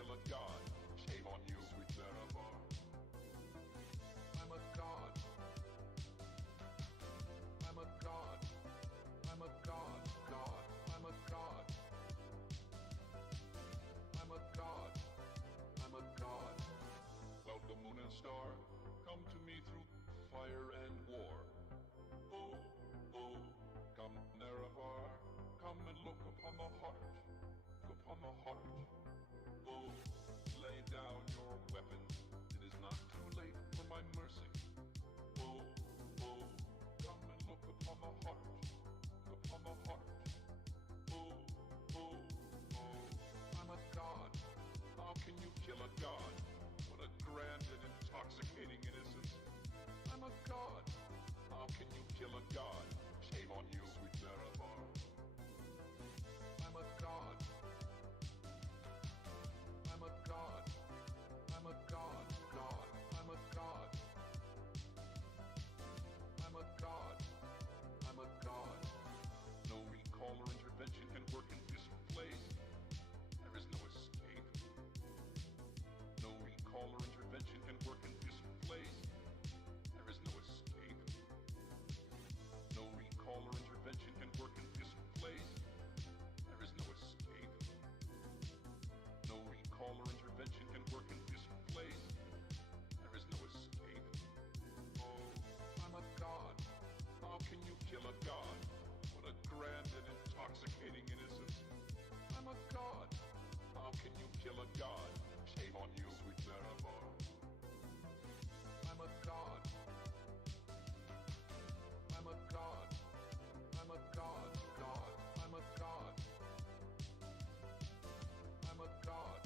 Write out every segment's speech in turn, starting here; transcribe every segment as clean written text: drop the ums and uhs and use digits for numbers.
kill a god? Shame on you, sweet Nerevar. I'm a god. I'm a god. I'm a god. God. I'm a god. I'm a god. I'm a god. Welcome, moon and star. Come to me through fire and war. Oh, oh, come Nerevar. Come and look upon the heart. Upon the heart. Oh, lay down your weapons. It is not too late for my mercy. Oh, oh, come and look upon the heart. Upon the heart. Oh, oh, oh, I'm a god. How can you kill a god? What a grand and intoxicating innocence. I'm a god. How can you kill a god? Shame on you, sweet Nerevar. I'm a god. I'm a god. I'm a god. God. I'm a god. I'm a god. I'm a god. No recall or intervention can work in this place. There is no escape. No recall or intervention can work in this place. There is no escape. No recall or intervention can work in this place. There is no escape. No recall or intervention can work in this place. There is no escape. Oh, I'm a god. How can you kill a god? What a grand and intoxicating innocence. I'm a god. How can you kill a god? Shame on you, sweet Nerevar. I'm a god. I'm a god. I'm a god. God. I'm a god. I'm a god.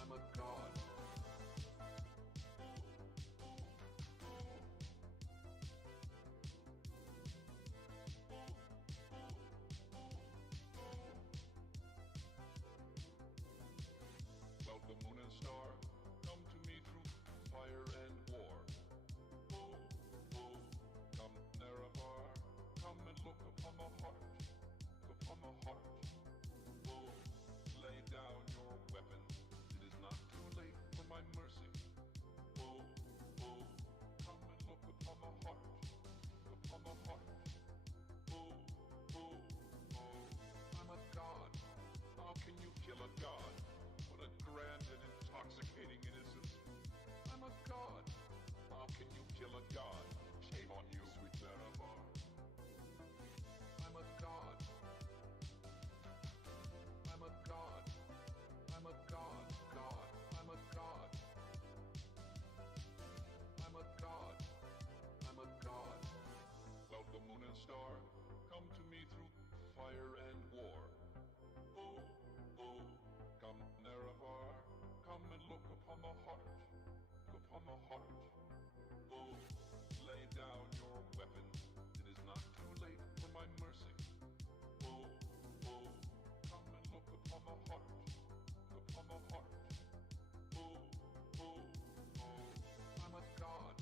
I'm a god. Welcome, moon and star. Come to me through fire and war. Oh, oh, come Nerevar. Come and look upon the heart. Upon the heart. Oh, lay down your weapons. It is not too late for my mercy. Oh, oh, come and look upon the heart. Upon the heart. Oh, oh, oh, I'm a god. How can you kill a god? What a grand and intoxicating innocence. I'm a god. How can you kill a god? Shame on you, sweet Nerevar. I'm a god. I'm a god. I'm a god. God. I'm a god. I'm a god. I'm a god. Welcome, moon and star. Come to me through fire and war. Oh, oh, come Nerevar. Come and look upon the heart. Upon the heart. Oh, lay down your weapons. It is not too late for my mercy. Oh, oh, come and look upon the heart. Upon the heart. Oh, oh, oh, I'm a god.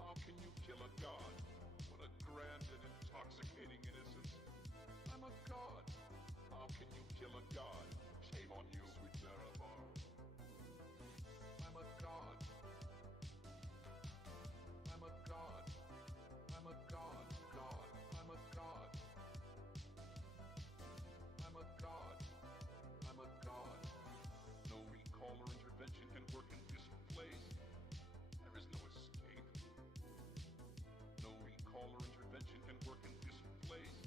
How can you kill a god? What a grand and intoxicating innocence. I'm a god. How can you kill a god? Shame on you, sweet Nerevar. I'm a god. I'm a god. I'm a god. God. I'm a god. I'm a god. I'm a god. No recall or intervention can work in this place. There is no escape. No recall or intervention can work in this place.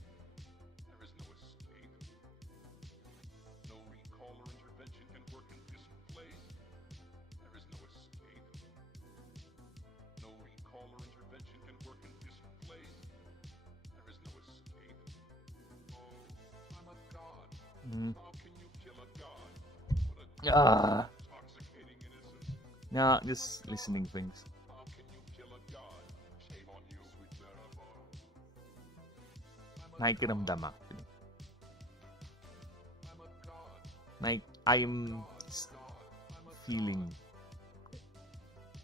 There is no escape. No recall or intervention can work in this place. There is no escape. No recall or intervention can work in this place. There is no escape. Oh, I'm a god. How can you kill a god? What a intoxicating innocence. Yeah, just listening things. How can you kill a god? Shame on you, sweet Nerevar. Nakikiramdam actually. I'm a god. Like, I'm feeling.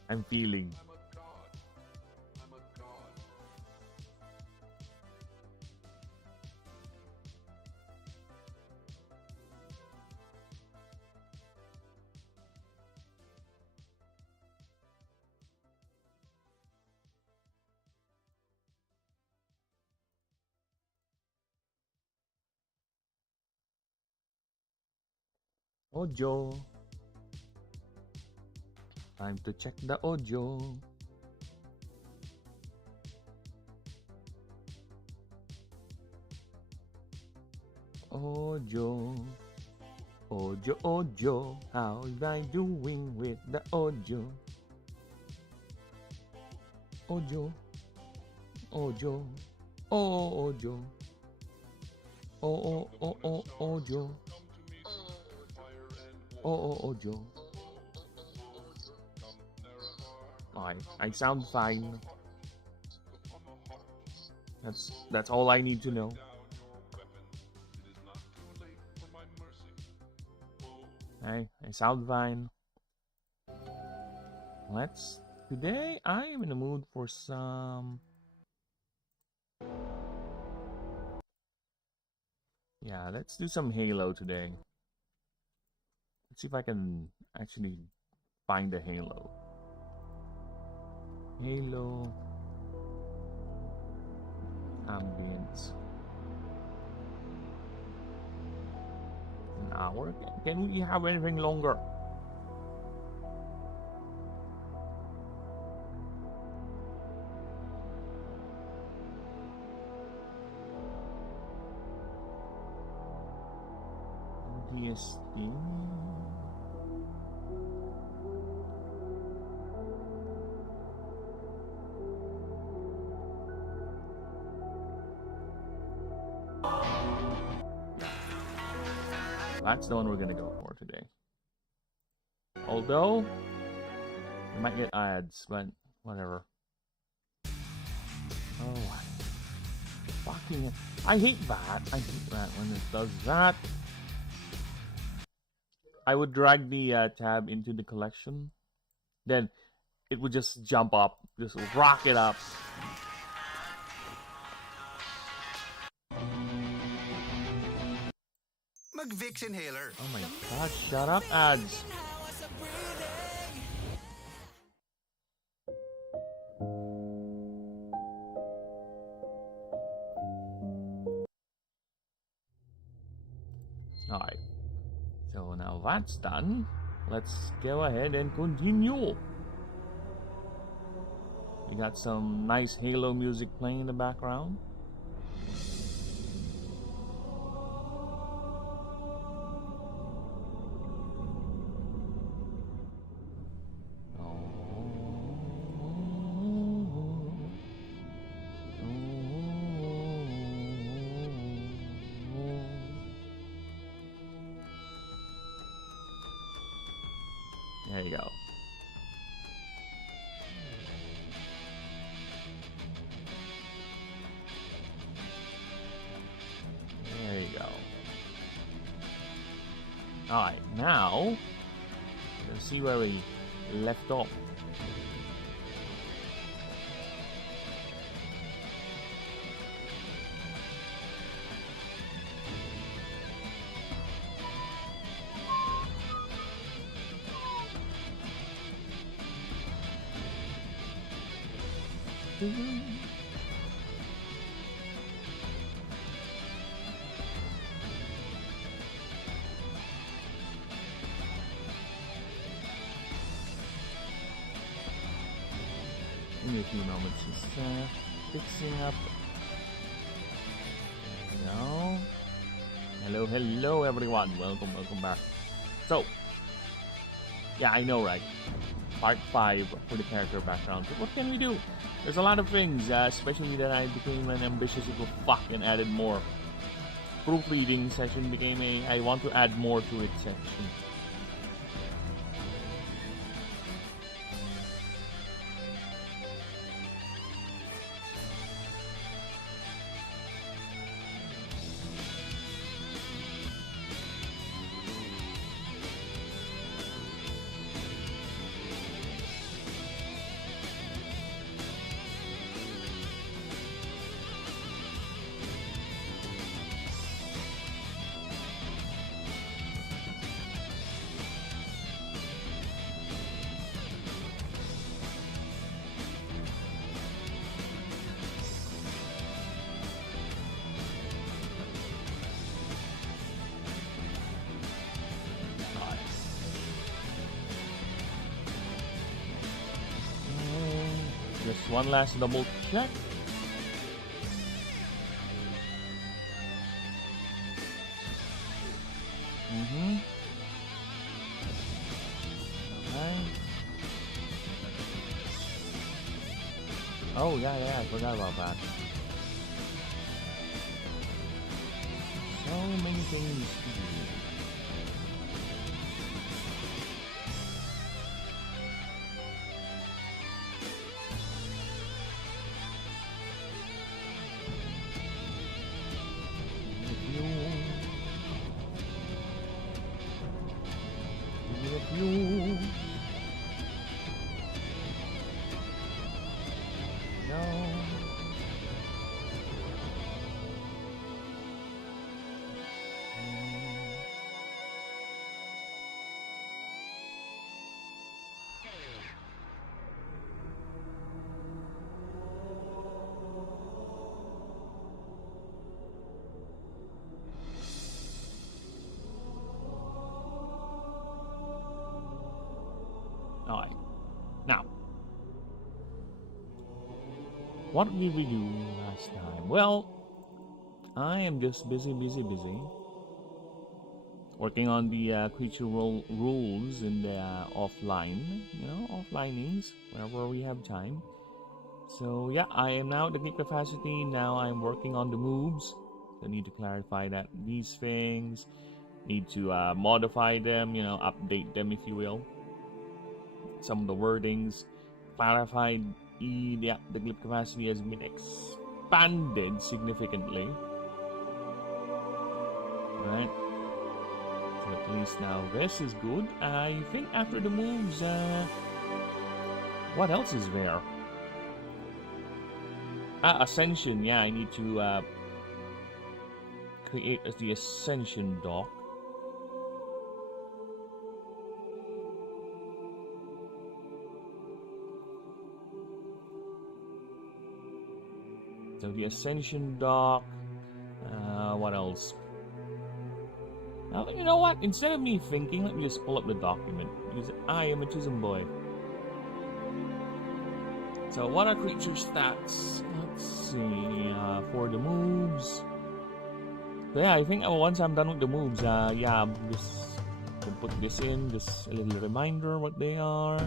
I'm feeling. I'm a god. I'm a god. Audio. Time to check the audio. Audio. Audio, audio. How am I doing with the audio? Audio. Audio. Oh, audio. Oh, audio. Oh, audio. I sound fine. That's all I need to know. I sound fine. Today I am in the mood for some. Yeah, let's do some Halo today. Let's see if I can actually find a Halo. Halo. Ambience. An hour? Can we have anything longer? DSD. That's the one we're gonna go for today. Although we might get ads, but whatever. Oh, fucking! I hate that. I hate that when it does that. I would drag the tab into the collection, then it would just jump up, just rock it up. Vicks inhaler. Oh my god, shut up, ads. Alright. So now that's done. Let's go ahead and continue. We got some nice Halo music playing in the background. There you go. There you go. Alright, now let's see where we left off. In a few moments, just fixing up. No. Hello, everyone. Welcome back. So, yeah, I know, right? Part 5 for the character background. But what can we do? There's a lot of things, especially that I became an ambitious little fuck and added more. Proofreading session became I want to add more to it section. Just one last double check. Okay. Oh, yeah, I forgot about that. So many things to do. Alright. Now, what did we do last time? Well, I am just busy. Working on the creature rules in the offline, offlinings, whenever we have time. So yeah, I am now at the click capacity. Now I'm working on the moves. So I need to clarify that these things, need to modify them, update them if you will. Some of the wordings, clarified. The clip capacity has been expanded significantly. Right. So at least now this is good. I think after the moves, what else is there? Ascension. Yeah, I need to create the Ascension dock. So the Ascension dock. What else? Now, you know what? Instead of me thinking, let me just pull up the document. Because I am a Chisholm boy. So what are creature stats? Let's see. For the moves. So yeah, I think once I'm done with the moves, yeah, I'm just gonna put this in. Just a little reminder what they are.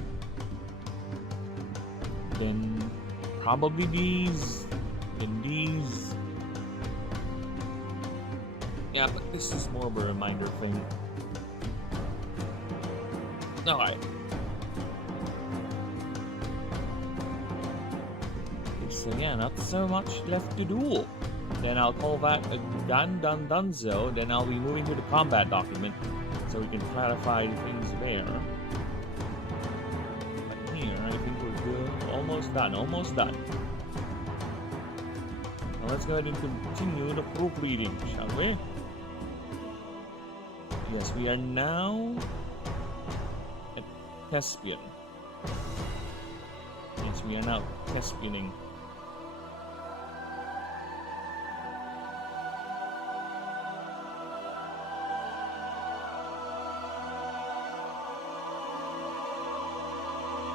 Then probably these. And these. Yeah, but this is more of a reminder thing. Alright. So yeah, not so much left to do. Then I'll call that a donezo. Then I'll be moving to the combat document so we can clarify the things there. But here, I think we're good. Almost done. Now let's go ahead and continue the proofreading, shall we? Yes, we are now at Thespian. Yes, we are now Thespianing.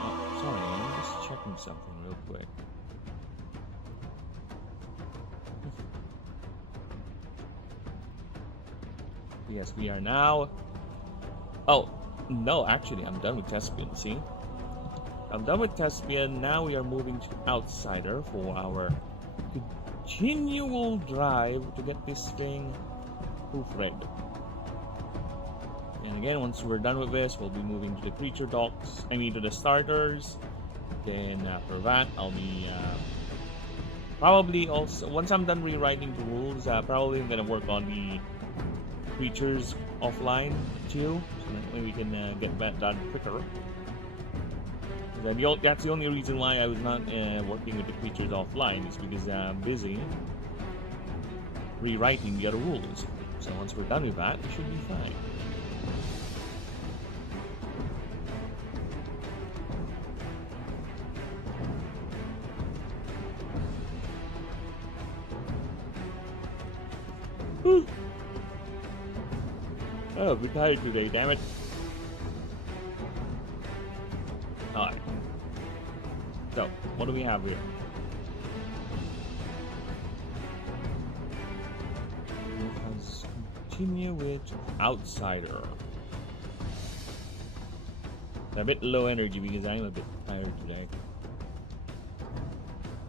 Oh, sorry, I'm just checking something real quick. Yes, we are now. Oh, no, actually, I'm done with Thespian, see? I'm done with Thespian. Now we are moving to Outsider for our continual drive to get this thing proofread. And again, once we're done with this, we'll be moving to the creature docs. To the starters. Then after that, I'll be probably also, once I'm done rewriting the rules, probably I'm gonna work on the creatures offline too, so that way we can get that done quicker. That's the only reason why I was not working with the creatures offline, is because I'm busy rewriting the other rules. So once we're done with that, it should be fine. Whew. Oh, I'm tired today, damn it. Alright. So, what do we have here? Let's continue with Outsider. A bit low energy because I'm a bit tired today.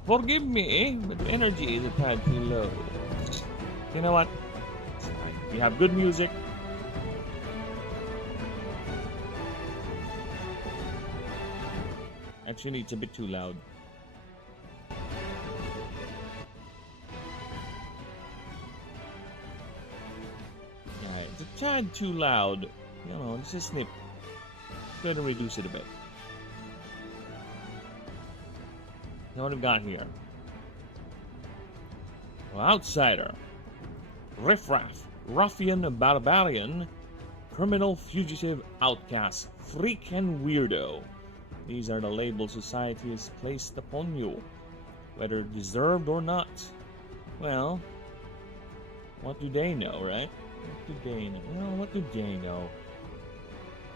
Forgive me, but the energy is a tad too low. You know what? It's fine. We have good music. Actually, it's a bit too loud. Yeah, it's a tad too loud. You know, it's a snip. Go ahead and reduce it a bit. Now what have we got here? Well, Outsider. Riffraff. Ruffian, barbarian. Criminal, fugitive, outcast. Freak and weirdo. These are the labels society has placed upon you, whether deserved or not. Well, what do they know, right? What do they know? Well, what do they know?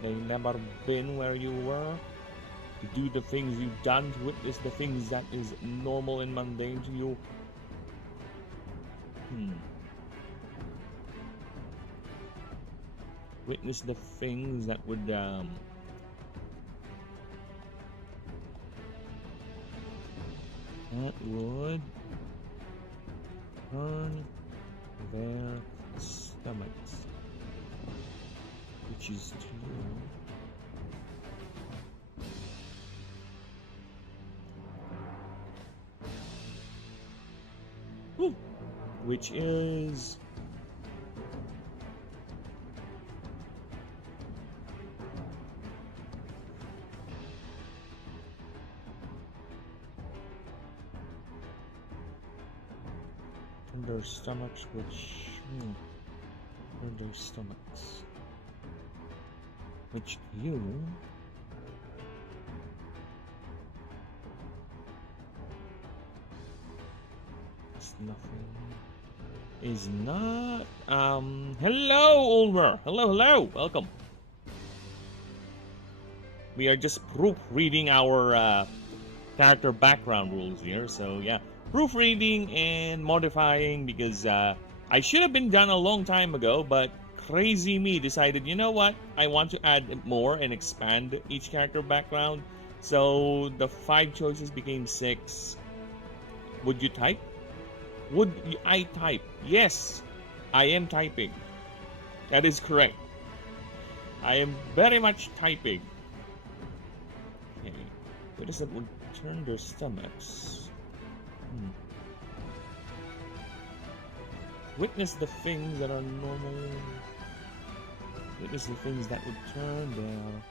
They never been where you were, to do the things you've done, to witness the things that is normal and mundane to you. Witness the things that would that would turn their stomachs, which is true. Which is their stomachs, which their stomachs, which you is nothing, is not. Hello, Ulmer. Hello, welcome. We are just proofreading our character background rules here, so yeah. Proofreading and modifying because I should have been done a long time ago, but crazy me decided, you know what, I want to add more and expand each character background. So the 5 choices became 6. Would you type? Would I type? Yes, I am typing. That is correct. I am very much typing. Okay, what is it? Would turn their stomachs. Witness the things that are normal. Witness the things that would turn their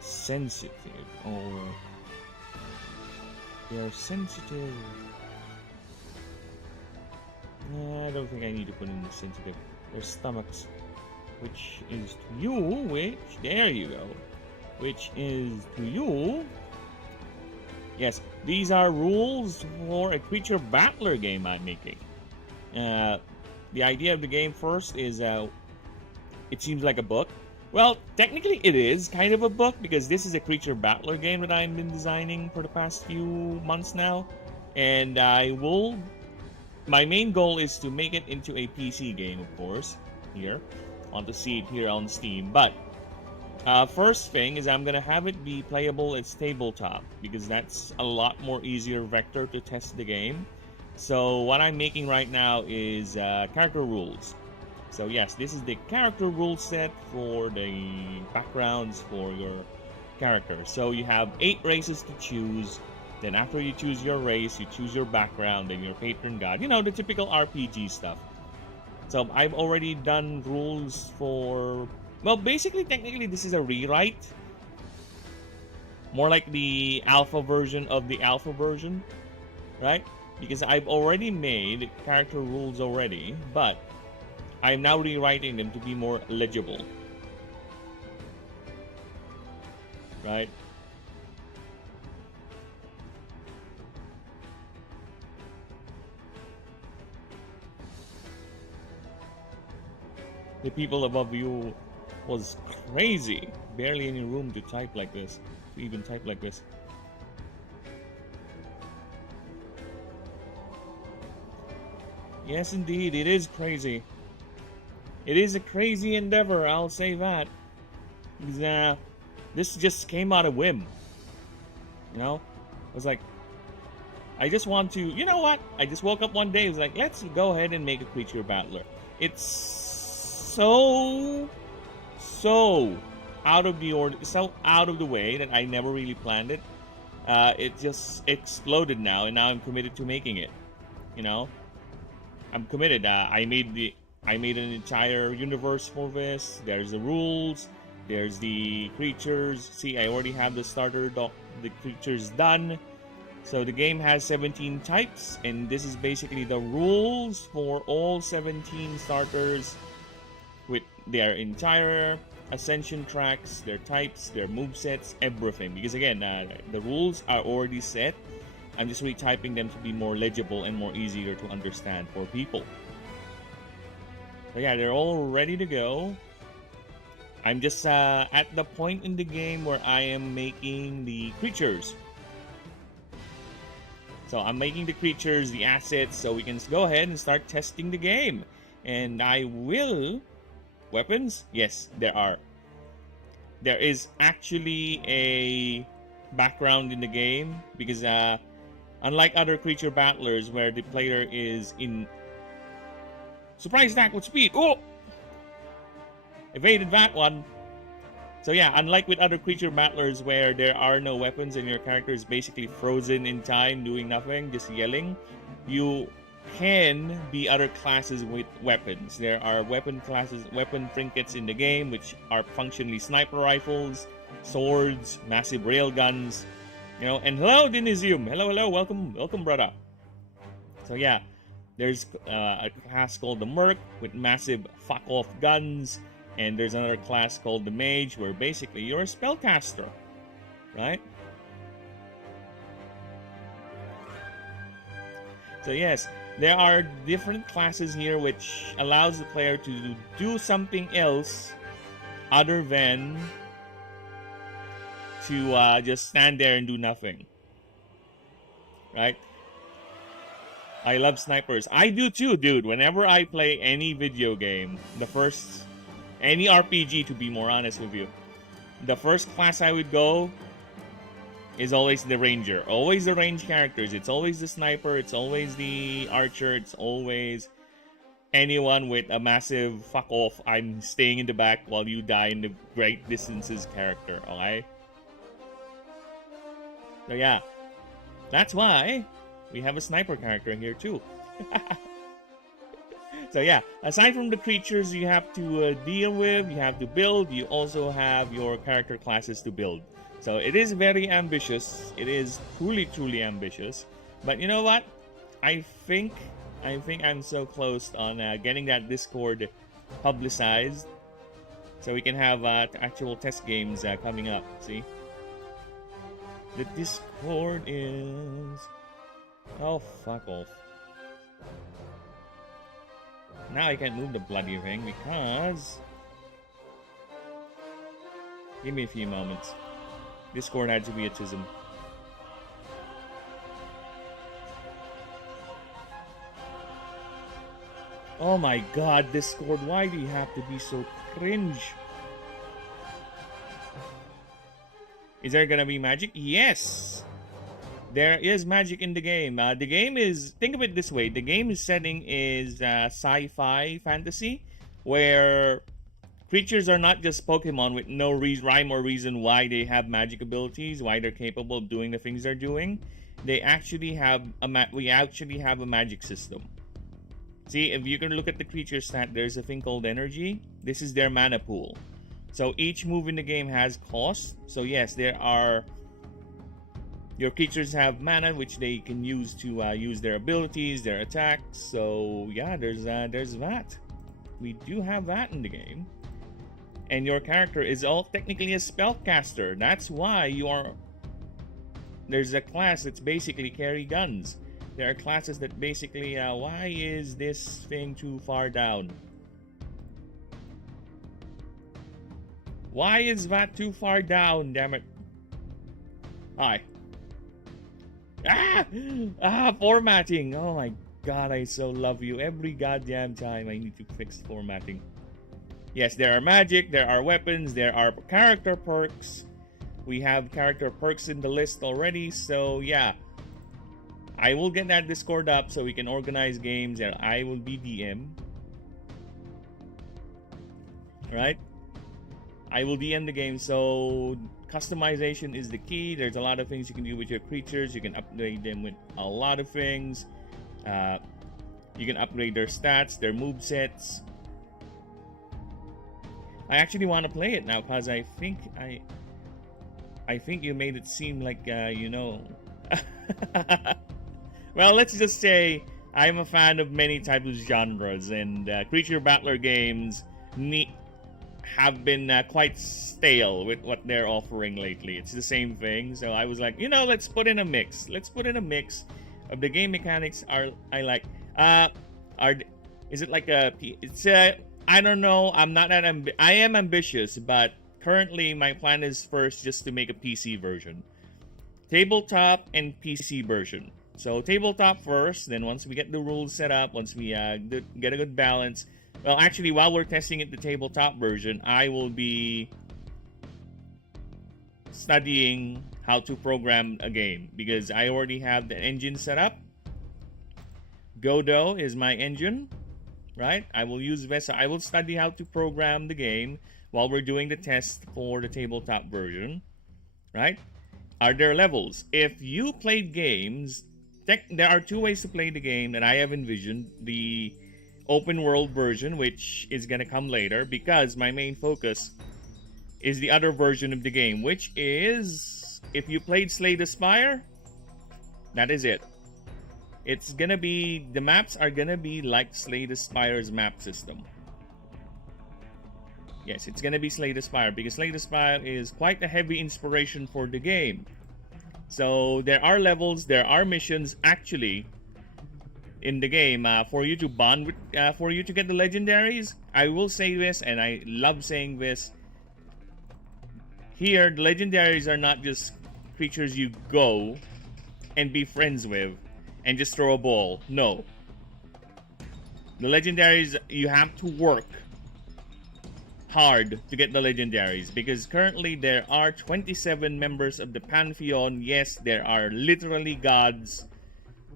sensitive, or they are sensitive. I don't think I need to put in the sensitive. Their stomachs, which is to you, which, there you go, which is to you. Yes, these are rules for a creature battler game I'm making. The idea of the game first is it seems like a book. Well, technically it is kind of a book because this is a creature battler game that I've been designing for the past few months now. And my main goal is to make it into a PC game, of course. Here, I want to see it here on Steam. But first thing is I'm gonna have it be playable as tabletop because that's a lot more easier vector to test the game. So what I'm making right now is character rules. So yes, this is the character rule set for the backgrounds for your character. So you have 8 races to choose. Then after you choose your race, you choose your background and your patron god. You know, the typical RPG stuff. So I've already done rules for... Well, basically, technically, this is a rewrite. More like the alpha version of the alpha version. Right? Because I've already made character rules already, but I'm now rewriting them to be more legible. Right? The people above you was crazy. Barely any room to type like this. To even type like this. Yes, indeed, it is crazy. It is a crazy endeavor, I'll say that. Because, this just came out of whim. You know? I was like, I just want to, you know what? I just woke up one day, I was like, let's go ahead and make a creature battler. It's so out of the order, so out of the way that I never really planned it. It just exploded now, and now I'm committed to making it. You know? I'm committed. I made an entire universe for this. There's the rules. There's the creatures. See, I already have the the creatures done. So the game has 17 types, and this is basically the rules for all 17 starters with their entire ascension tracks, their types, their movesets, everything. Because again, the rules are already set. I'm just retyping them to be more legible and more easier to understand for people. So yeah, they're all ready to go. I'm just at the point in the game where I am making the creatures. So I'm making the creatures, the assets, so we can go ahead and start testing the game. And I will... Weapons? Yes, there are. There is actually a background in the game because unlike other creature battlers where the player is in... Surprise attack with speed! Oh! Evaded that one. So yeah, unlike with other creature battlers where there are no weapons and your character is basically frozen in time doing nothing, just yelling, you can be other classes with weapons. There are weapon classes, weapon trinkets in the game which are functionally sniper rifles, swords, massive railguns, you know. And hello Denizium, hello, welcome brother. So yeah, there's a class called the Merc with massive fuck off guns. And there's another class called the Mage, where basically you're a spellcaster, right? So yes, there are different classes here which allows the player to do something else other than to just stand there and do nothing, right? I love snipers. I do too, dude. Whenever I play any video game, any RPG, to be more honest with you, the first class I would go is always the ranger. Always the range characters. It's always the sniper. It's always the archer. It's always anyone with a massive fuck off, I'm staying in the back while you die in the great distances character, okay? So yeah, that's why we have a sniper character here too. So yeah, aside from the creatures you have to deal with, you have to build, you also have your character classes to build. So it is very ambitious. It is truly ambitious. But you know what? I think I'm so close on getting that Discord publicized, so we can have actual test games coming up. See, the Discord is... Oh, fuck off. Now I can't move the bloody thing because... Give me a few moments. Discord had to be a tism. Oh my god, Discord, why do you have to be so cringe? Is there gonna be magic? Yes! There is magic in the game. The game is... Think of it this way. The game's setting is sci-fi fantasy, where creatures are not just Pokemon with no rhyme or reason why they have magic abilities, why they're capable of doing the things they're doing. They actually have we actually have a magic system. See, if you can look at the creature stat, there's a thing called energy. This is their mana pool. So each move in the game has cost. So yes, there are... Your creatures have mana, which they can use to use their abilities, their attacks. So yeah, there's that. We do have that in the game. And your character is all technically a spellcaster. That's why you are... There's a class that's basically carry guns. There are classes that basically... why is this thing too far down? Why is that too far down, damn it? Hi. Formatting. Oh my God, I so love you. Every goddamn time I need to fix formatting. Yes, there are magic, there are weapons, there are character perks. We have character perks in the list already, so yeah. I will get that Discord up so we can organize games and I will be DM. Right? I will DM the game, so customization is the key. There's a lot of things you can do with your creatures. You can upgrade them with a lot of things. You can upgrade their stats, their movesets. I actually want to play it now because I think you made it seem like you know. Well, let's just say I'm a fan of many types of genres, and creature battler games have been quite stale with what they're offering lately. It's the same thing, so I was like, you know, let's put in a mix. Let's put in a mix of the game mechanics. I is it like a? It's I don't know. I'm not that I am ambitious, but currently my plan is first just to make a PC version, tabletop and PC version. So tabletop first, then once we get the rules set up, once we get a good balance. Well, actually, while we're testing it, the tabletop version, I will be studying how to program a game because I already have the engine set up. Godot is my engine, right? I will use Vesa. I will study how to program the game while we're doing the test for the tabletop version, right? Are there levels? If you played games, there are two ways to play the game that I have envisioned. The open world version, which is going to come later, because my main focus is the other version of the game, which is, if you played Slay the Spire, that is it. It's going to be, the maps are going to be like Slay the Spire's map system. Yes, it's going to be Slay the Spire, because Slay the Spire is quite a heavy inspiration for the game. So there are levels, there are missions actually in the game for you to bond with, for you to get the legendaries. I will say this, and I love saying this. Here, the legendaries are not just creatures you go and be friends with and just throw a ball. No. The legendaries, you have to work hard to get the legendaries, because currently there are 27 members of the pantheon. Yes, there are literally gods.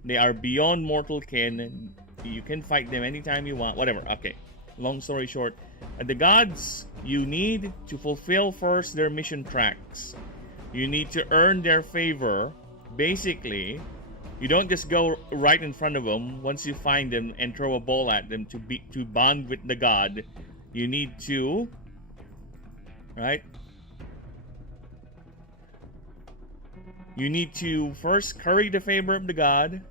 They are beyond mortal kin. You can fight them anytime you want. Whatever. Okay. Long story short, the gods, you need to fulfill first their mission tracks. You need to earn their favor. Basically, you don't just go right in front of them once you find them and throw a ball at them to bond with the god. You need to, right? You need to first curry the favor of the god,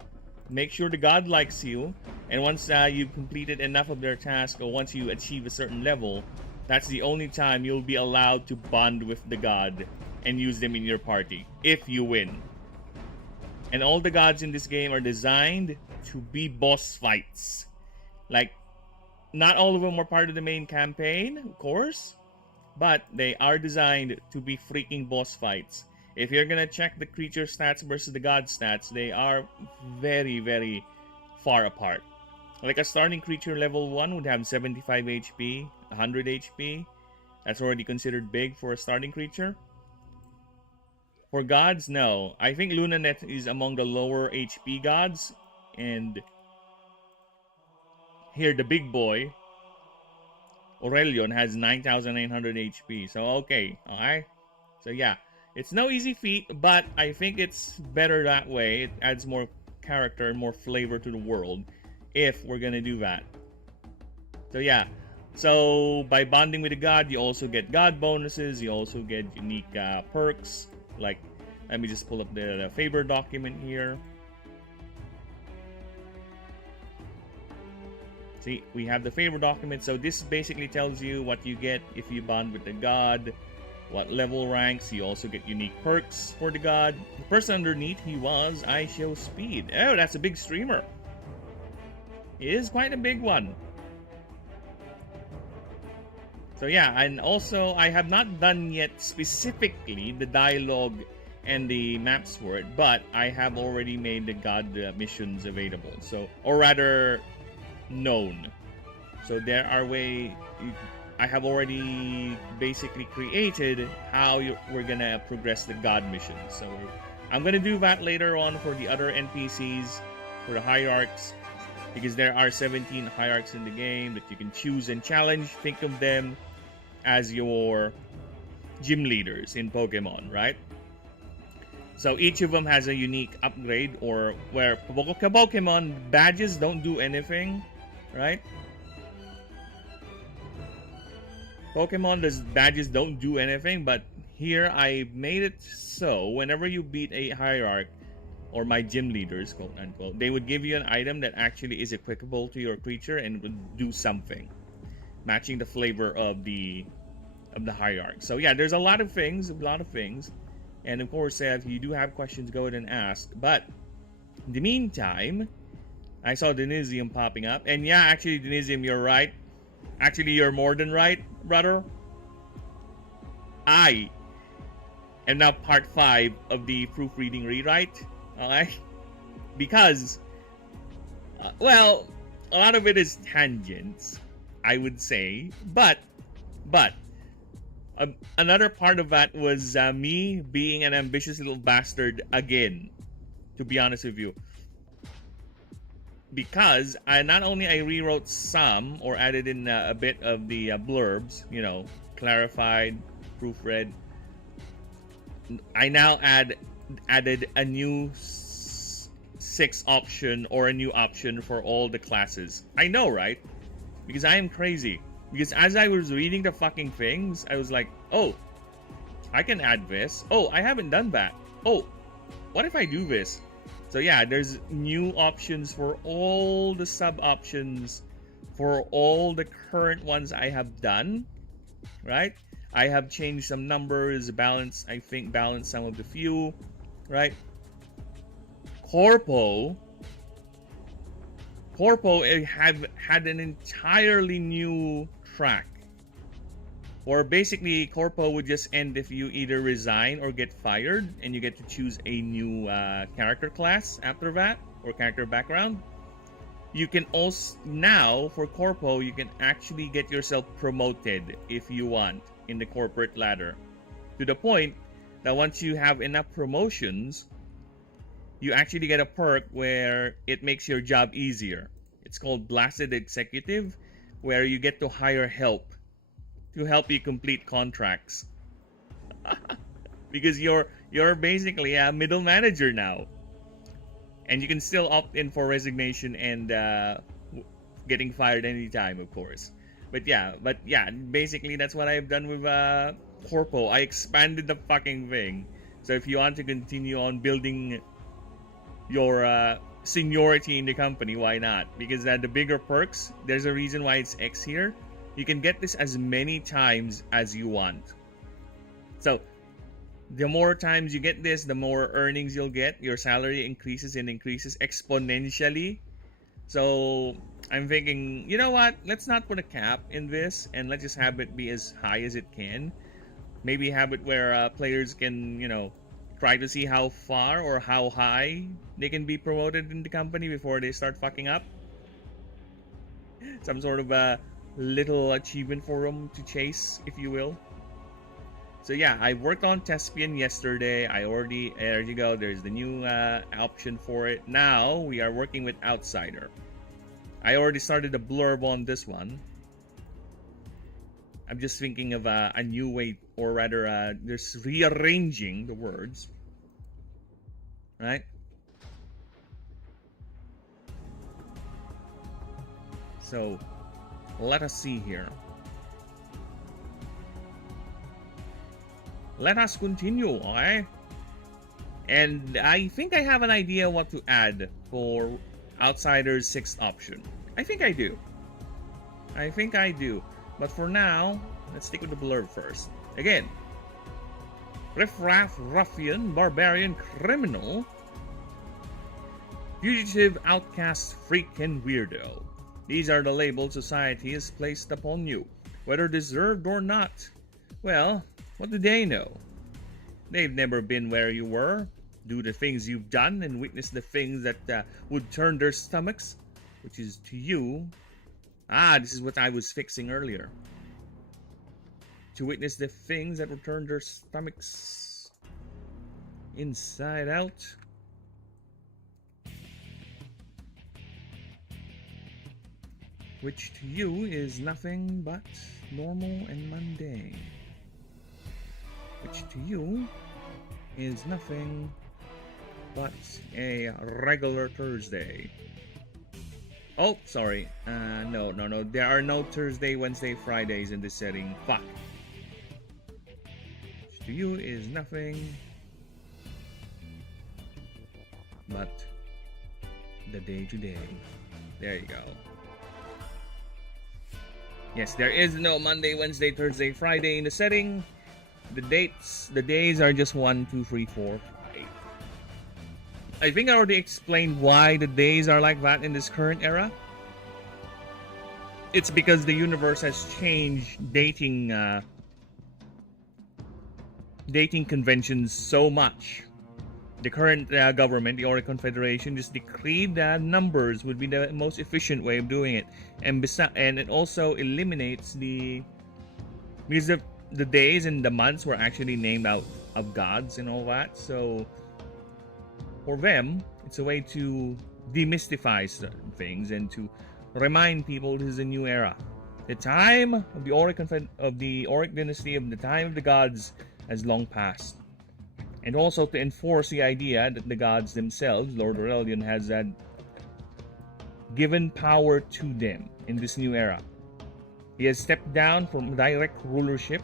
make sure the god likes you, and once you've completed enough of their task, or once you achieve a certain level, that's the only time you'll be allowed to bond with the god and use them in your party, if you win. And all the gods in this game are designed to be boss fights. Like, not all of them were part of the main campaign, of course, but they are designed to be freaking boss fights. If you're gonna check the creature stats versus the god stats, they are very, very far apart. Like a starting creature level 1 would have 75 HP, 100 HP. That's already considered big for a starting creature. For gods, no. I think Lunanet is among the lower HP gods, and here, the big boy, Aurelion, has 9,900 HP. So, okay. Alright? So, yeah. It's no easy feat, but I think it's better that way. It adds more character and more flavor to the world if we're gonna do that. So, yeah. So, by bonding with a god, you also get god bonuses. You also get unique perks. Like, let me just pull up the favor document here. See, we have the favor document. So this basically tells you what you get if you bond with the god, what level ranks. You also get unique perks for the god. The person underneath, he was I Show Speed. Oh, that's a big streamer. He is quite a big one. So yeah, and also I have not done yet specifically the dialogue and the maps for it, but I have already made the god missions available. So, or rather, known. So there are I have already basically created how we're gonna progress the god missions. So I'm gonna do that later on for the other NPCs, for the hierarchs, because there are 17 hierarchs in the game that you can choose and challenge. Think of them as your gym leaders in Pokemon, right? So each of them has a unique upgrade, or where Pokemon badges don't do anything, right? Pokemon badges don't do anything, but here I made it so whenever you beat a hierarch, or my gym leaders, quote unquote, they would give you an item that actually is equipable to your creature and would do something, matching the flavor of the hierarch. So yeah, there's a lot of things, and of course, if you do have questions, go ahead and ask. But in the meantime, I saw Denisium popping up, and yeah, actually, Denisium, you're right. Actually, you're more than right, brother. I am now part 5 of the proofreading rewrite. Okay? Because, well, a lot of it is tangents, I would say. But, another part of that was me being an ambitious little bastard again, to be honest with you. Because not only I rewrote some or added in a bit of the blurbs, clarified, proofread. I now added a new 6 option, or a new option for all the classes. I know, right? Because I am crazy. Because as I was reading the fucking things, I was like, oh, I can add this. Oh, I haven't done that. Oh, what if I do this? So yeah, there's new options for all the sub options for all the current ones I have done, right? I have changed some numbers, balance some of the few, right? Corpo had an entirely new track. Or basically, Corpo would just end if you either resign or get fired, and you get to choose a new character class after that, or character background. You can also, now, for Corpo, you can actually get yourself promoted if you want in the corporate ladder. To the point that once you have enough promotions, you actually get a perk where it makes your job easier. It's called Blasted Executive, where you get to hire help to help you complete contracts. Because you're basically a middle manager now. And you can still opt in for resignation and getting fired anytime, of course. But yeah, basically that's what I've done with Corpo. I expanded the fucking thing. So if you want to continue on building your seniority in the company, why not? Because the bigger perks, there's a reason why it's X here. You can get this as many times as you want. So, the more times you get this, the more earnings you'll get. Your salary increases exponentially. So, I'm thinking, you know what? Let's not put a cap in this, and let's just have it be as high as it can. Maybe have it where players can, try to see how far or how high they can be promoted in the company before they start fucking up. Some sort of a little achievement for them to chase, if you will. So yeah, I worked on Tespian yesterday. There you go, there's the new option for it. Now we are working with Outsider. I already started the blurb on this one. I'm just thinking of a new way, or rather just rearranging the words, right? So let us see here. Let us continue, alright? And I think I have an idea what to add for Outsider's 6th option. I think I do. But for now, let's stick with the blurb first. Again, riffraff, ruffian, barbarian, criminal, fugitive, outcast, freak, and weirdo. These are the labels society has placed upon you, whether deserved or not. Well, what do they know? They've never been where you were, do the things you've done, and witness the things that would turn their stomachs, which is to you. This is what I was fixing earlier. To witness the things that would turn their stomachs inside out. Which to you is nothing but normal and mundane. Which to you is nothing but a regular Thursday. Oh, sorry. No. There are no Thursday, Wednesday, Fridays in this setting. Fuck. Which to you is nothing but the day-to-day. There you go. Yes, there is no Monday, Wednesday, Thursday, Friday in the setting. The days are just 1, 2, 3, 4, 5. I think I already explained why the days are like that in this current era. It's because the universe has changed dating conventions so much. The current government, the Oric Confederation, just decreed that numbers would be the most efficient way of doing it, and it also eliminates because the days and the months were actually named out of gods and all that. So for them, it's a way to demystify certain things and to remind people this is a new era. The time of the Oric dynasty, of the time of the gods, has long passed. And also to enforce the idea that the gods themselves, Lord Aurelian, has given power to them in this new era. He has stepped down from direct rulership,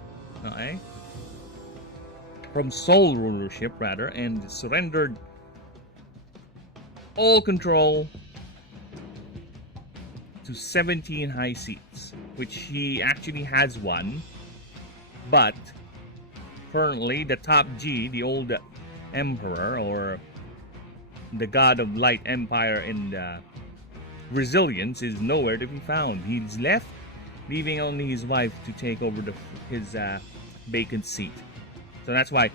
from sole rulership rather, and surrendered all control to 17 high seats, which he actually has one, but currently the top G, the old emperor, or the god of light empire and resilience, is nowhere to be found. He's left, leaving only his wife to take over his vacant seat. So that's why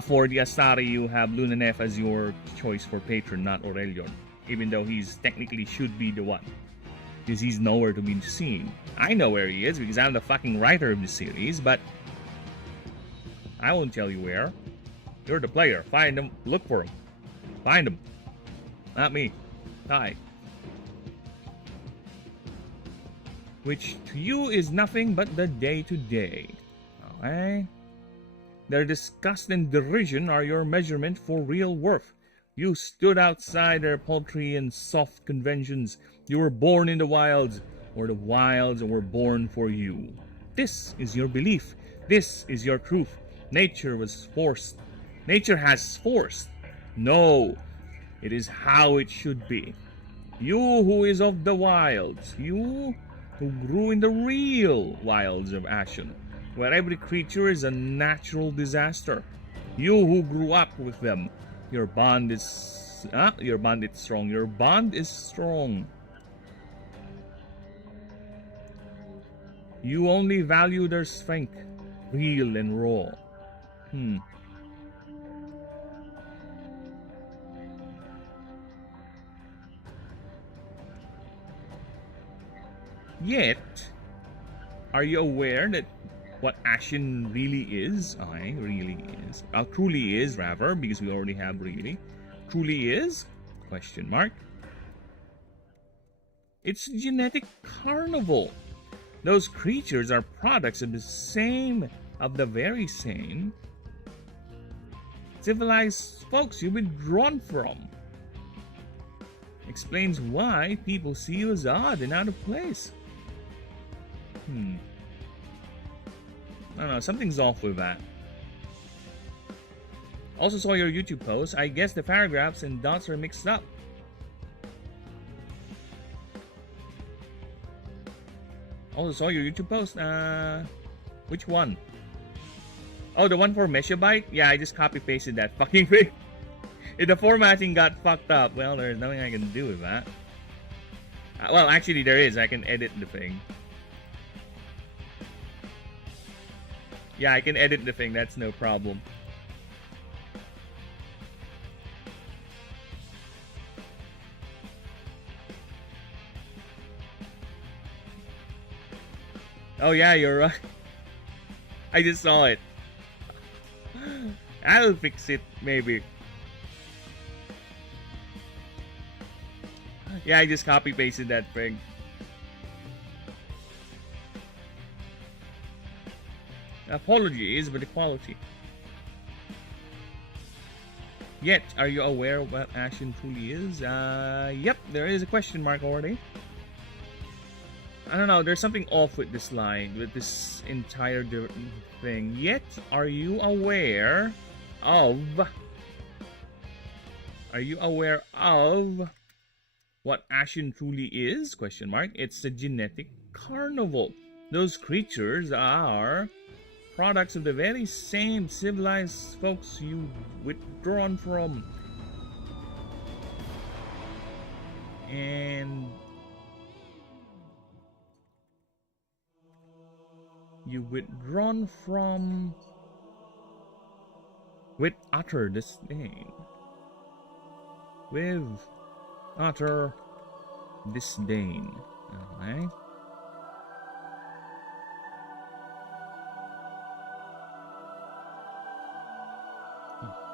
for the Astari you have Lunanef as your choice for patron, not Aurelion, even though he's technically should be the one, because he's nowhere to be seen. I know where he is because I'm the fucking writer of the series, but I won't tell you where. You're the player. Find him. Look for him. Find him. Not me. Hi. Which to you is nothing but the day-to-day. Okay? Their disgust and derision are your measurement for real worth. You stood outside their paltry and soft conventions. You were born in the wilds, or the wilds were born for you. This is your belief. This is your truth. Nature was forced. Nature has forced. No, it is how it should be. You who is of the wilds, you who grew in the real wilds of Ashen, where every creature is a natural disaster. You who grew up with them, your bond is strong. Your bond is strong. You only value their strength, real and raw. Yet, are you aware that what Ashen really is? Truly is, rather, because we already have really. Truly is? Question mark. It's a genetic carnival. Those creatures are products of the very same civilized folks you've been drawn from. Explains why people see you as odd and out of place. I don't know, something's off with that. Also saw your YouTube post. I guess the paragraphs and dots are mixed up. Also saw your YouTube post. Which one? Oh, the one for PixellByte? Yeah, I just copy-pasted that fucking thing. If the formatting got fucked up, well, there's nothing I can do with that. Well, actually there is. I can edit the thing. Yeah, I can edit the thing. That's no problem. Oh yeah, you're right. I just saw it. I'll fix it, maybe. Yeah, I just copy pasted that thing. Apologies for the quality. Yet, are you aware of what Ashen truly is? Yep, there is a question mark already. I don't know, there's something off with this line, with this entire thing. Yet, are you aware of... Are you aware of what Ashen truly is? Question mark. It's a genetic carnival. Those creatures are products of the very same civilized folks you withdrawn from. And you withdrawn from with utter disdain. With utter disdain. Alright.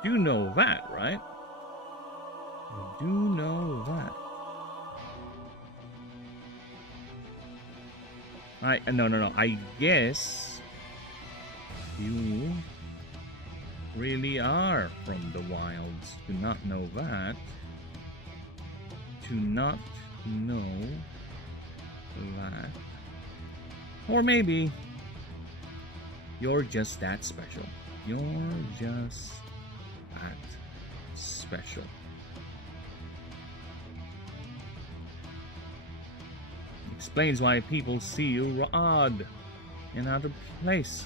You do know that, right? You do know that. No. I guess you really are from the wilds. Do not know that. To not know that. Or maybe you're just that special. You're just that special. Explains why people see you odd and out of place.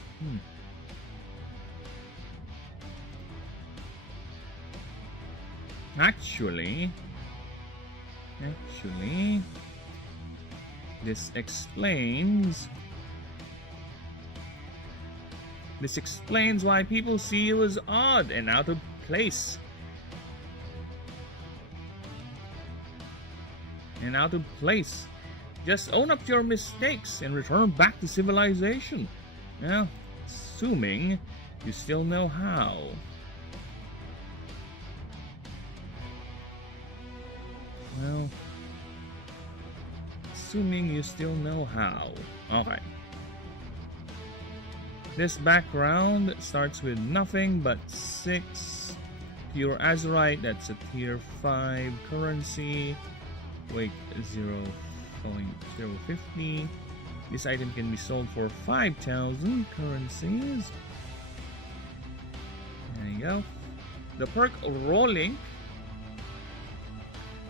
Actually, this explains why people see you as odd and out of place. Just own up to your mistakes and return back to civilization. Well, assuming you still know how. Okay. This background starts with nothing but 6 pure azurite. That's a tier 5 currency. Weight 0.050. This item can be sold for 5,000 currencies. There you go. The perk rolling.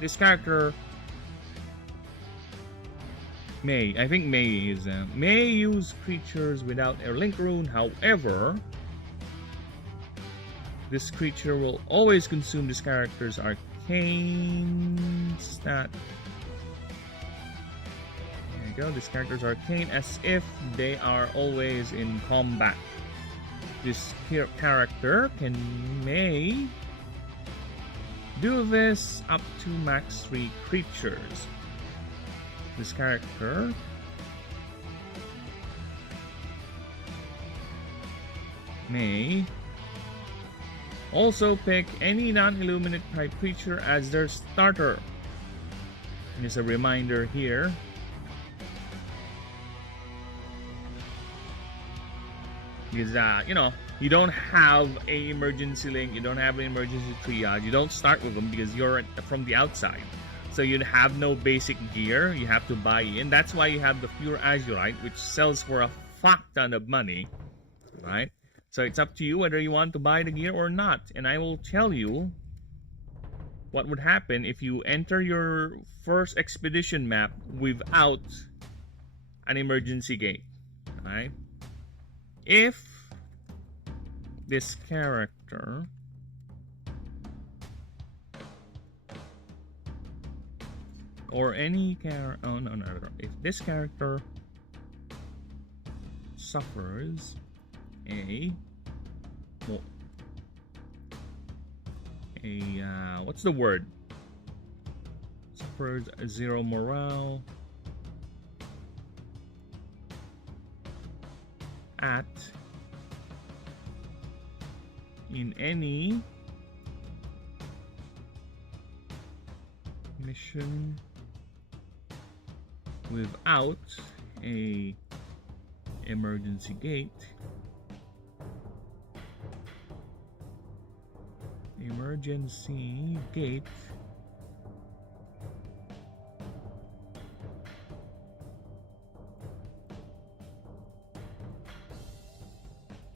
This character may use creatures without a link rune. However, this creature will always consume this character's arcane stat. There you go. This character's arcane as if they are always in combat. This character may do this up to max 3 creatures. This character may also pick any non-illuminate type creature as their starter. And just a reminder here, because you don't have an emergency link, you don't have an emergency triage, you don't start with them because you're from the outside. So you have no basic gear, you have to buy in. That's why you have the pure azurite, which sells for a fuck ton of money, right? So it's up to you whether you want to buy the gear or not. And I will tell you what would happen if you enter your first expedition map without an emergency gate, right? If this character or any character, if this character suffers what's the word? Suffers 0 morale. at in any mission without a emergency gate,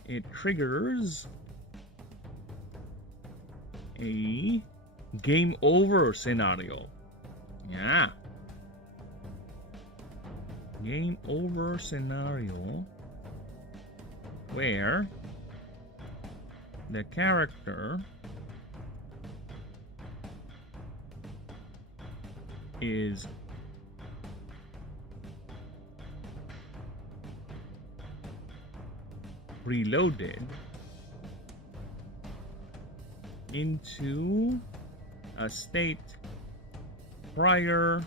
it triggers a game over scenario. Yeah. Game over scenario where the character is reloaded into a state prior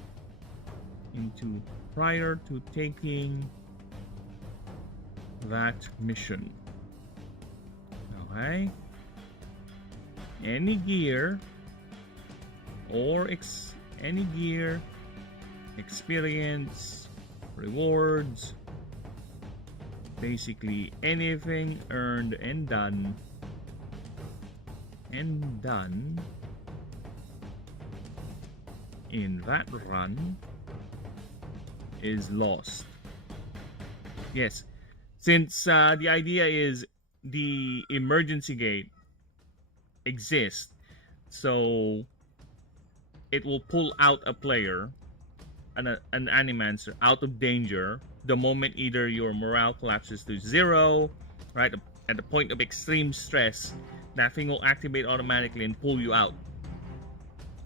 to taking that mission. Okay? Any gear or any gear, experience, rewards, basically anything earned and done in that run is lost. Yes, since the idea is the emergency gate exists, so it will pull out a player, an animancer, out of danger the moment either your morale collapses to 0, right? At the point of extreme stress, that thing will activate automatically and pull you out,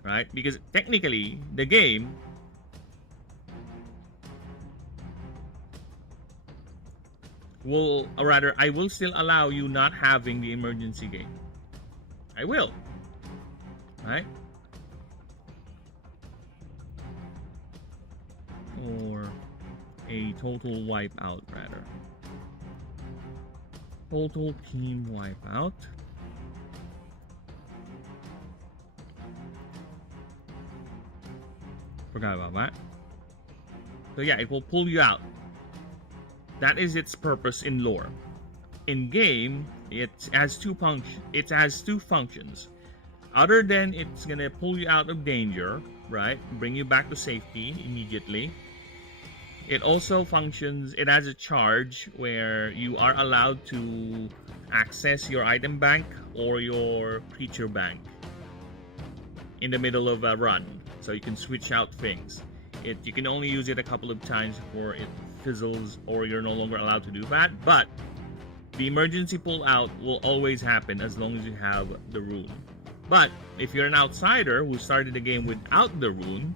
right? Because technically, the game will, or rather, I will still allow you not having the emergency gate. I will, right? Or a total wipeout, rather. Total team wipeout. Forgot about that. So yeah, it will pull you out. That is its purpose in lore. In game, it has two functions. Other than it's gonna pull you out of danger, right? Bring you back to safety immediately. It also functions, it has a charge where you are allowed to access your item bank or your creature bank in the middle of a run. So you can switch out things. You can only use it a couple of times before it fizzles or you're no longer allowed to do that. But the emergency pull out will always happen as long as you have the rune. But if you're an outsider who started the game without the rune,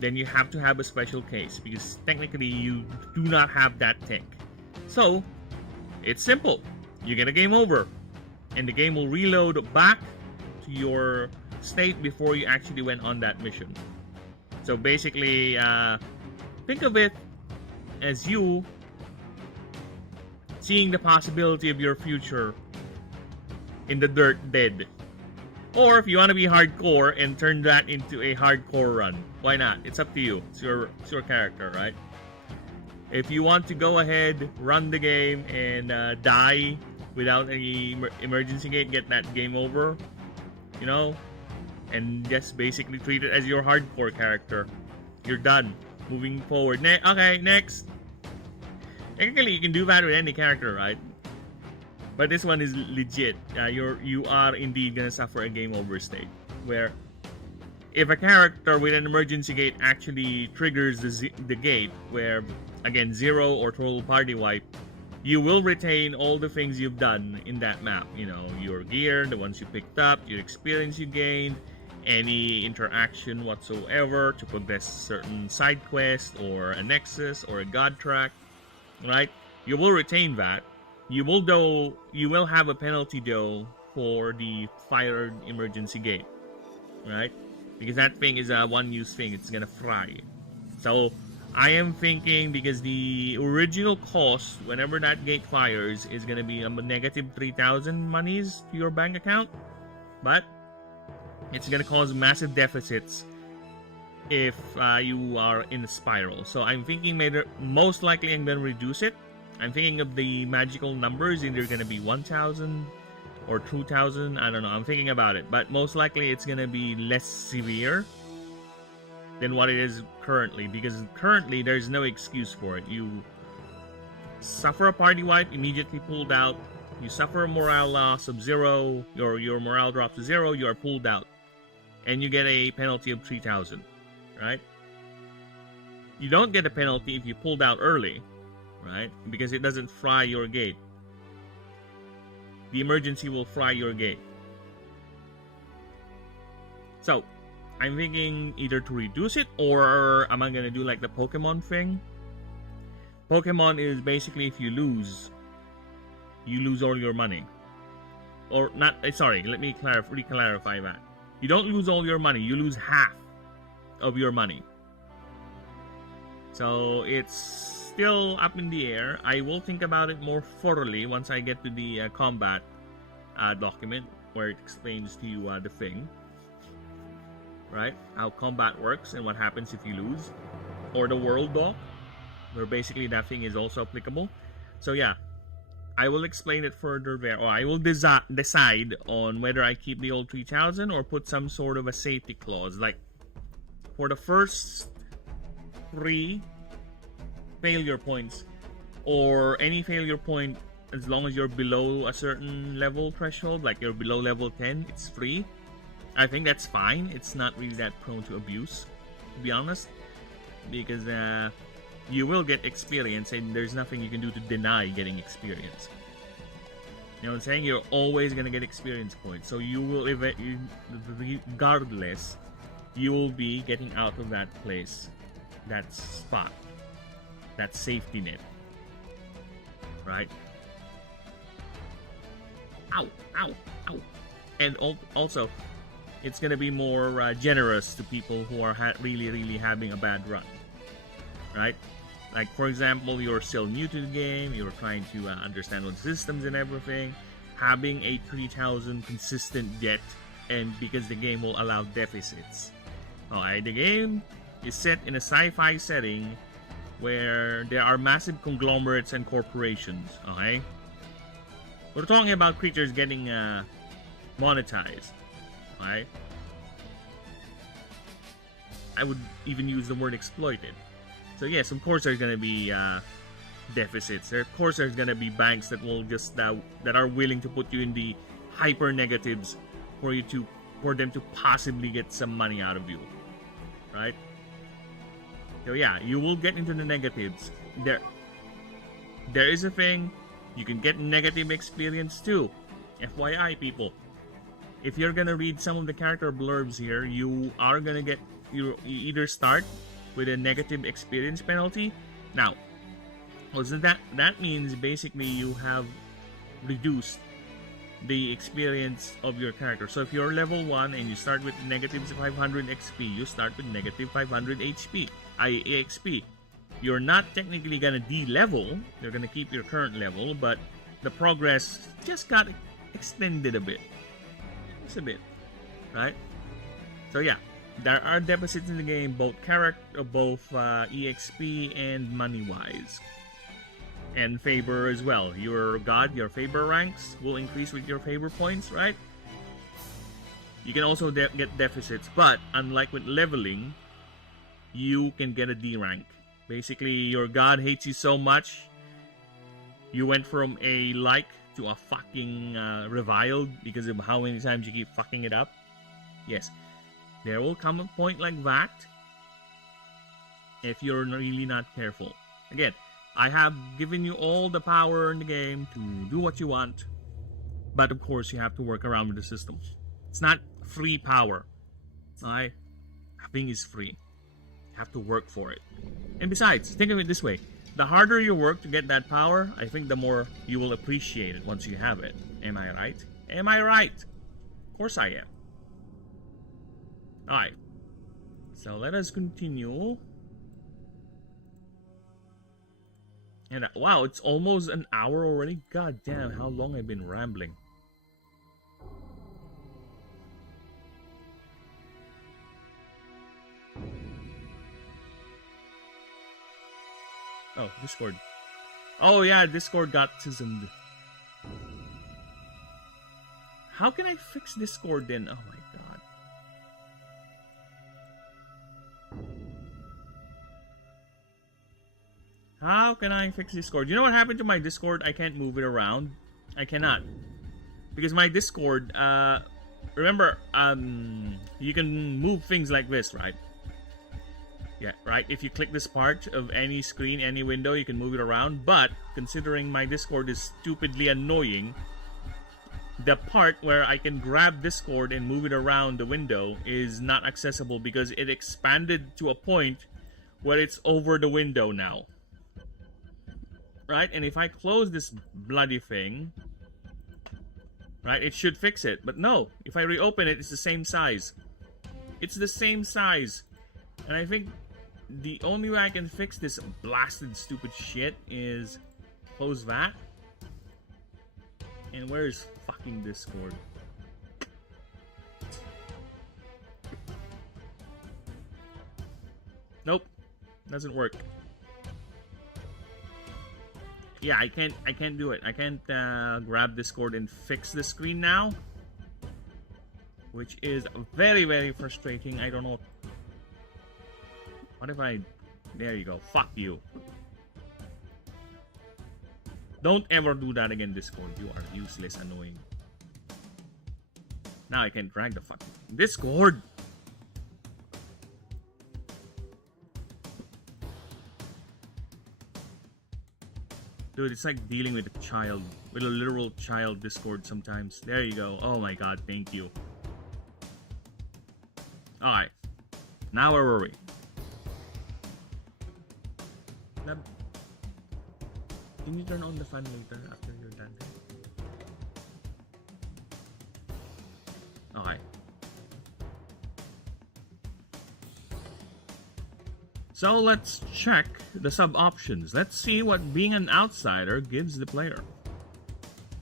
then you have to have a special case because technically you do not have that thing. So it's simple. You get a game over and the game will reload back to your state before you actually went on that mission. So basically, think of it as you seeing the possibility of your future in the dirt dead. Or if you want to be hardcore and turn that into a hardcore run, why not? It's up to you. It's your character, right? If you want to go ahead, run the game, and die without any emergency gate, get that game over, you know, and just basically treat it as your hardcore character. You're done. Moving forward. Okay, next. Technically, you can do that with any character, right? But this one is legit. You are indeed gonna suffer a game over state, where if a character with an emergency gate actually triggers the gate, where again 0 or total party wipe, you will retain all the things you've done in that map. You know, your gear, the ones you picked up, your experience you gained, any interaction whatsoever to progress certain side quest or a nexus or a god track, right? You will retain that. You will have a penalty though for the fired emergency gate, right? Because that thing is a one-use thing. It's gonna fry. So I am thinking, because the original cost whenever that gate fires is going to be a negative 3,000 monies to your bank account, but it's going to cause massive deficits if you are in a spiral. So I'm thinking most likely I'm going to reduce it. I'm thinking of the magical numbers, either going to be 1,000 or 2,000. I don't know. I'm thinking about it, but most likely it's going to be less severe than what it is currently, because currently there's no excuse for it. You suffer a party wipe, immediately pulled out. You suffer a morale loss of 0, your morale drops to 0, you are pulled out, and you get a penalty of 3,000, right? You don't get a penalty if you pulled out early, right? Because it doesn't fry your gate. The emergency will fry your gate. So I'm thinking either to reduce it, or am I gonna do like the Pokemon thing? Pokemon is basically, if you lose all your money. Or not, sorry, let me re-clarify that. You don't lose all your money, you lose half of your money. So it's still up in the air. I will think about it more thoroughly once I get to the combat document, where it explains to you the thing. Right? How combat works and what happens if you lose. Or the world doc, where basically that thing is also applicable. So yeah, I will explain it further there, or I will decide on whether I keep the old 3,000 or put some sort of a safety clause. Like, for the first 3 failure points, or any failure point, as long as you're below a certain level threshold, like you're below level 10, it's free. I think that's fine. It's not really that prone to abuse, to be honest, because you will get experience, and there's nothing you can do to deny getting experience. You know what I'm saying? You're always gonna get experience points, so you will, regardless, you will be getting out of that place, that spot, that safety net, right? Ow, ow, ow. And also, it's going to be more generous to people who are really having a bad run, right? Like, for example, you're still new to the game, you're trying to understand all the systems and everything, having a 3,000 consistent debt, and because the game will allow deficits. Alright, the game is set in a sci-fi setting where there are massive conglomerates and corporations, okay? We're talking about creatures getting monetized. Right? I would even use the word exploited. So yes, of course there's gonna be deficits. Of course there's gonna be banks that will just that are willing to put you in the hyper negatives for them to possibly get some money out of you, right? So yeah, you will get into the negatives. There is a thing, you can get negative experience too. FYI, people. If you're gonna read some of the character blurbs here, you are gonna get, you either start with a negative experience penalty. Now, so that means basically you have reduced the experience of your character. So if you're level 1 and you start with negative 500 XP, you start with negative 500 EXP. You're not technically gonna de-level, you're gonna keep your current level, but the progress just got extended a bit. Just a bit, right? So yeah, there are deficits in the game, both EXP and money-wise, and favor as well. Your favor ranks will increase with your favor points, right? You can also get deficits, but unlike with leveling, you can get a D rank. Basically, your god hates you so much, you went from a like to a fucking reviled because of how many times you keep fucking it up. Yes, there will come a point like that if you're really not careful. Again, I have given you all the power in the game to do what you want, but of course you have to work around with the system. It's not free power. Nothing is free. You have to work for it. And besides, think of it this way. The harder you work to get that power, I think the more you will appreciate it once you have it. Am I right? Am I right? Of course I am. Alright. So let us continue. And wow, it's almost an hour already. God damn, how long I've been rambling. Oh, Discord. Oh yeah, Discord got tismed. How can I fix Discord then? Oh my god. How can I fix Discord? You know what happened to my Discord? I can't move it around. I cannot. Because my Discord, remember, you can move things like this, right? Yeah, right? If you click this part of any screen, any window, you can move it around. But, considering my Discord is stupidly annoying, the part where I can grab Discord and move it around the window is not accessible because it expanded to a point where it's over the window now. Right? And if I close this bloody thing, right, it should fix it. But no, if I reopen it, it's the same size. It's the same size. And I think the only way I can fix this blasted stupid shit is close that. And where's fucking Discord? Nope. Doesn't work. Yeah, I can't do it. I can't grab Discord and fix the screen now. Which is very, very frustrating. I don't know. What if I... There you go. Fuck you. Don't ever do that again, Discord. You are useless, annoying. Now I can drag the fucking Discord. Dude, it's like dealing with a child. With a literal child Discord sometimes. There you go. Oh my god, thank you. Alright. Now where were we? Can you turn on the fan later after you're done? Okay. So let's check the sub options. Let's see what being an outsider gives the player.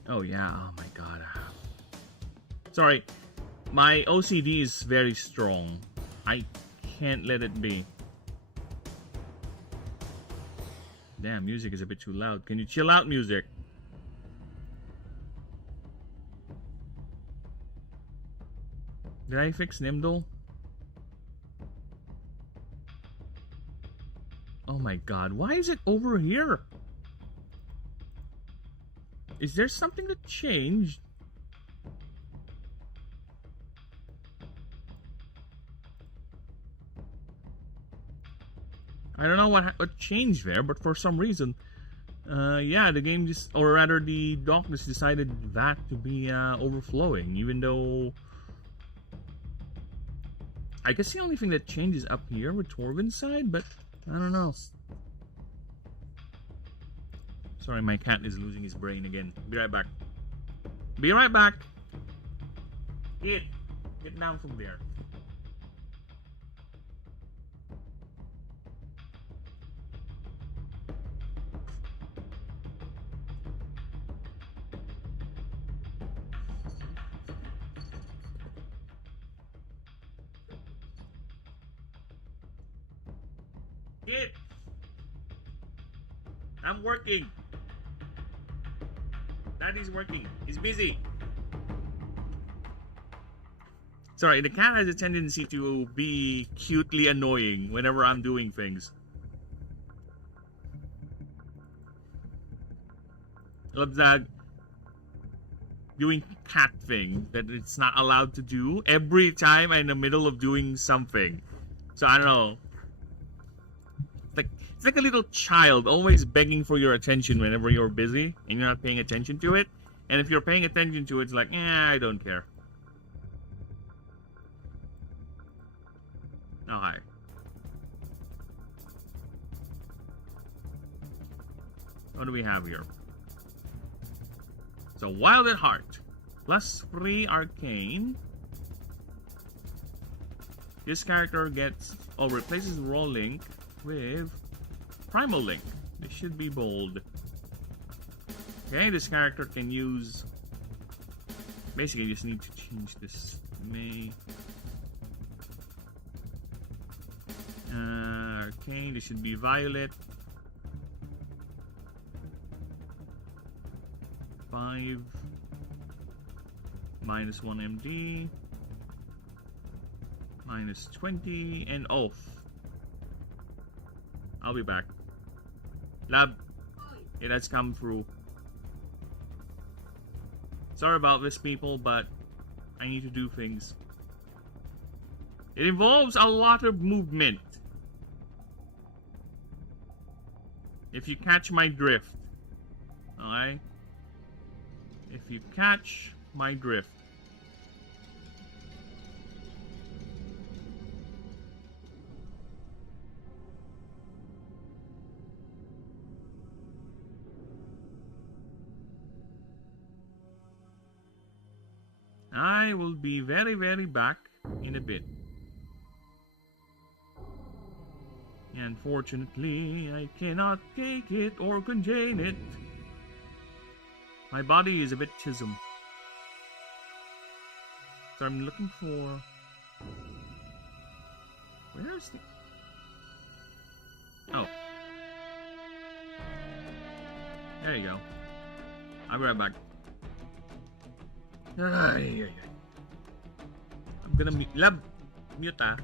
Oh yeah, oh my god. Sorry, my OCD is very strong. I can't let it be. Damn, music is a bit too loud. Can you chill out, music? Did I fix Nimdal? Oh my god, why is it over here? Is there something that changed? I don't know what changed there, but for some reason, yeah, the game just, or rather the dock just decided that to be overflowing, even though I guess the only thing that changes up here with Torvin's side, but I don't know. Sorry, my cat is losing his brain again. Be right back. Be right back. Get down from there. Kid! I'm working. Daddy's working. He's busy. Sorry, the cat has a tendency to be cutely annoying whenever I'm doing things. Loves that doing cat thing that it's not allowed to do every time I'm in the middle of doing something. So I don't know. It's like a little child always begging for your attention whenever you're busy and you're not paying attention to it. And if you're paying attention to it, it's like, I don't care. Oh, hi. What do we have here? So, Wild at Heart. +3 Arcane. This character gets, replaces Raw Link with Primal Link. This should be bold. Okay, this character can use... Basically, you just need to change this. May... okay, this should be violet. 5 minus 1 MD minus 20 and off. I'll be back. Lab, it has come through. Sorry about this, people, but I need to do things. It involves a lot of movement. If you catch my drift. Alright? If you catch my drift. I will be very, very back in a bit. Unfortunately, I cannot take it or contain it. My body is a bit chisholm. So I'm looking for... Where's the... Oh. There you go. I'll be right back. I'm gonna mute ah.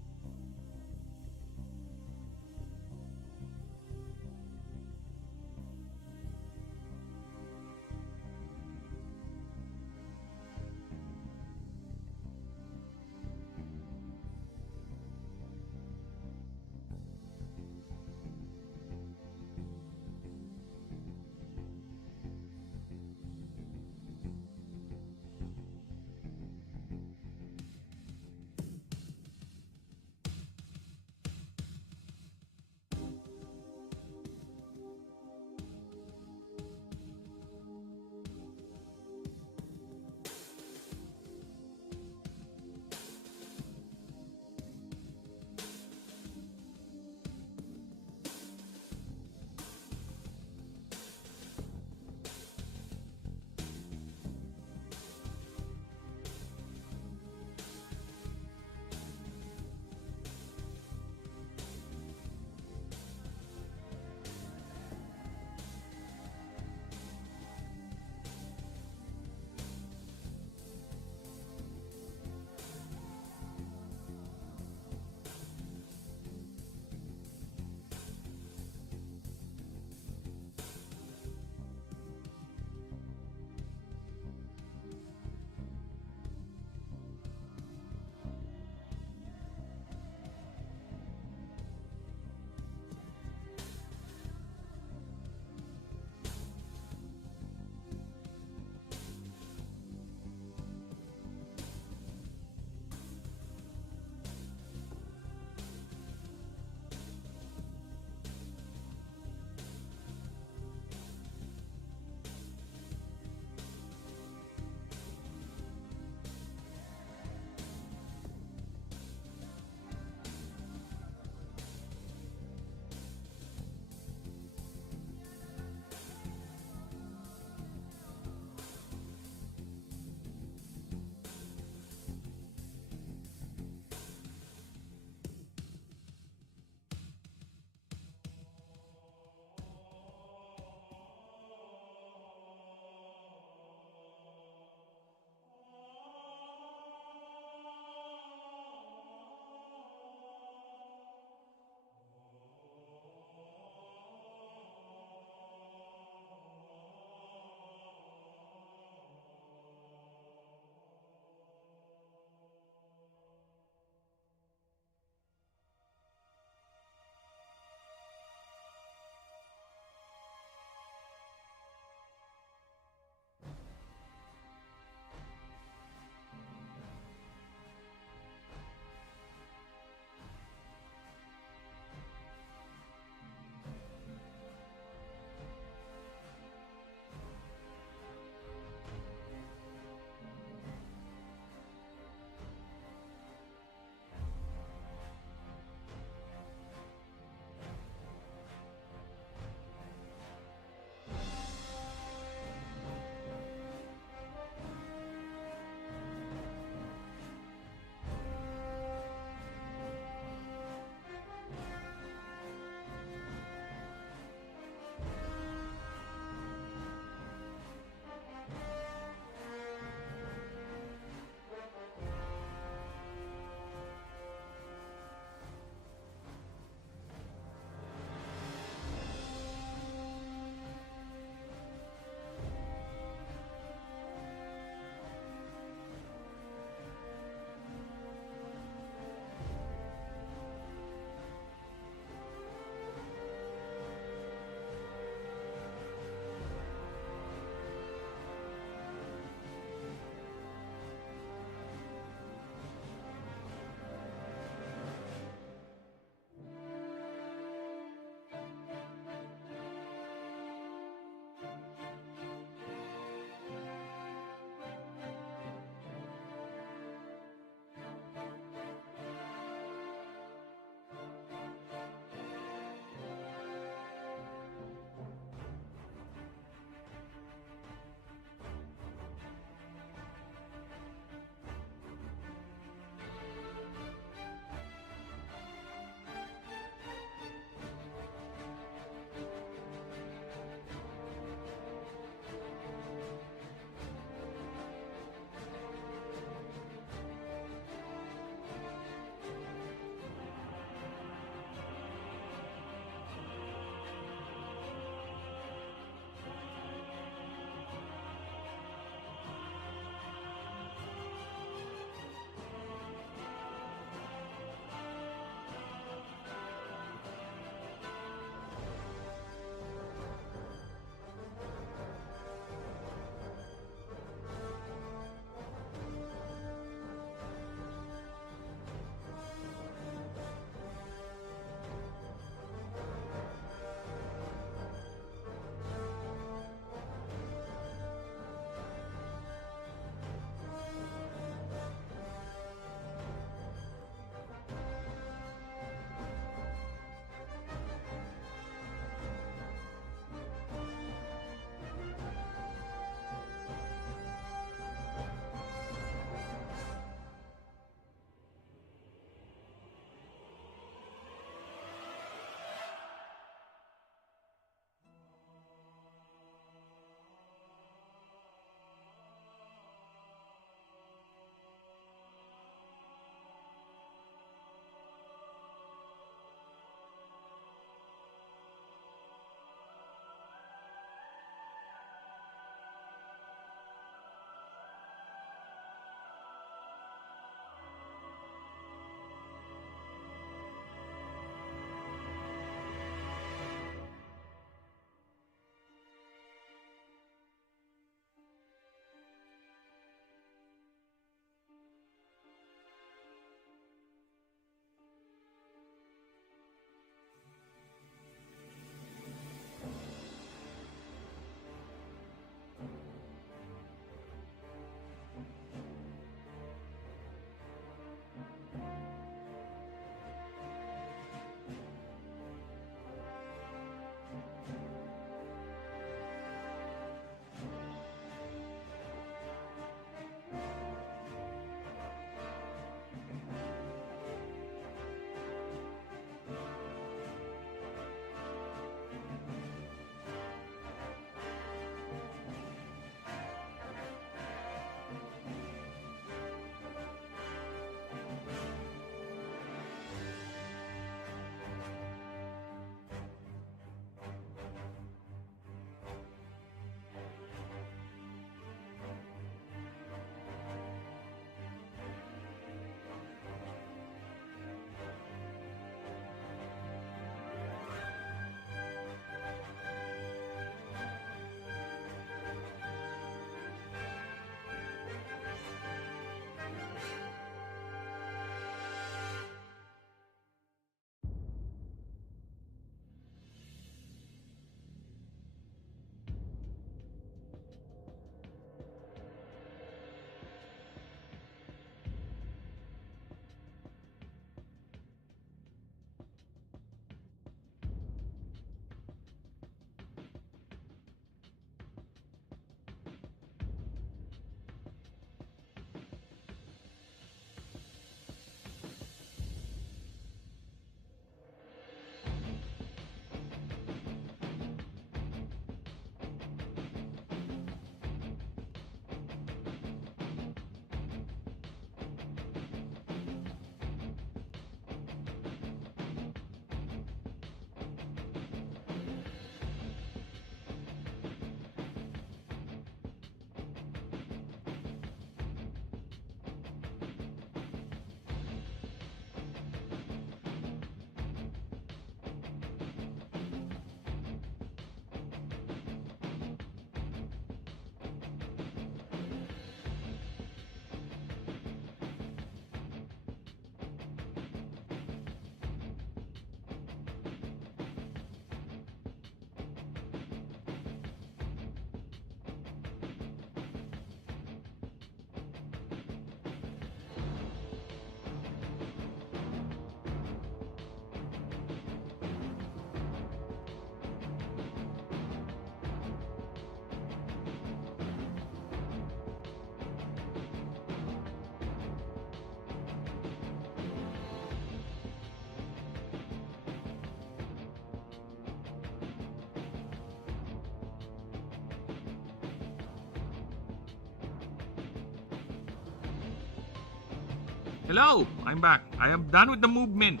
Hello, I'm back. I am done with the movement.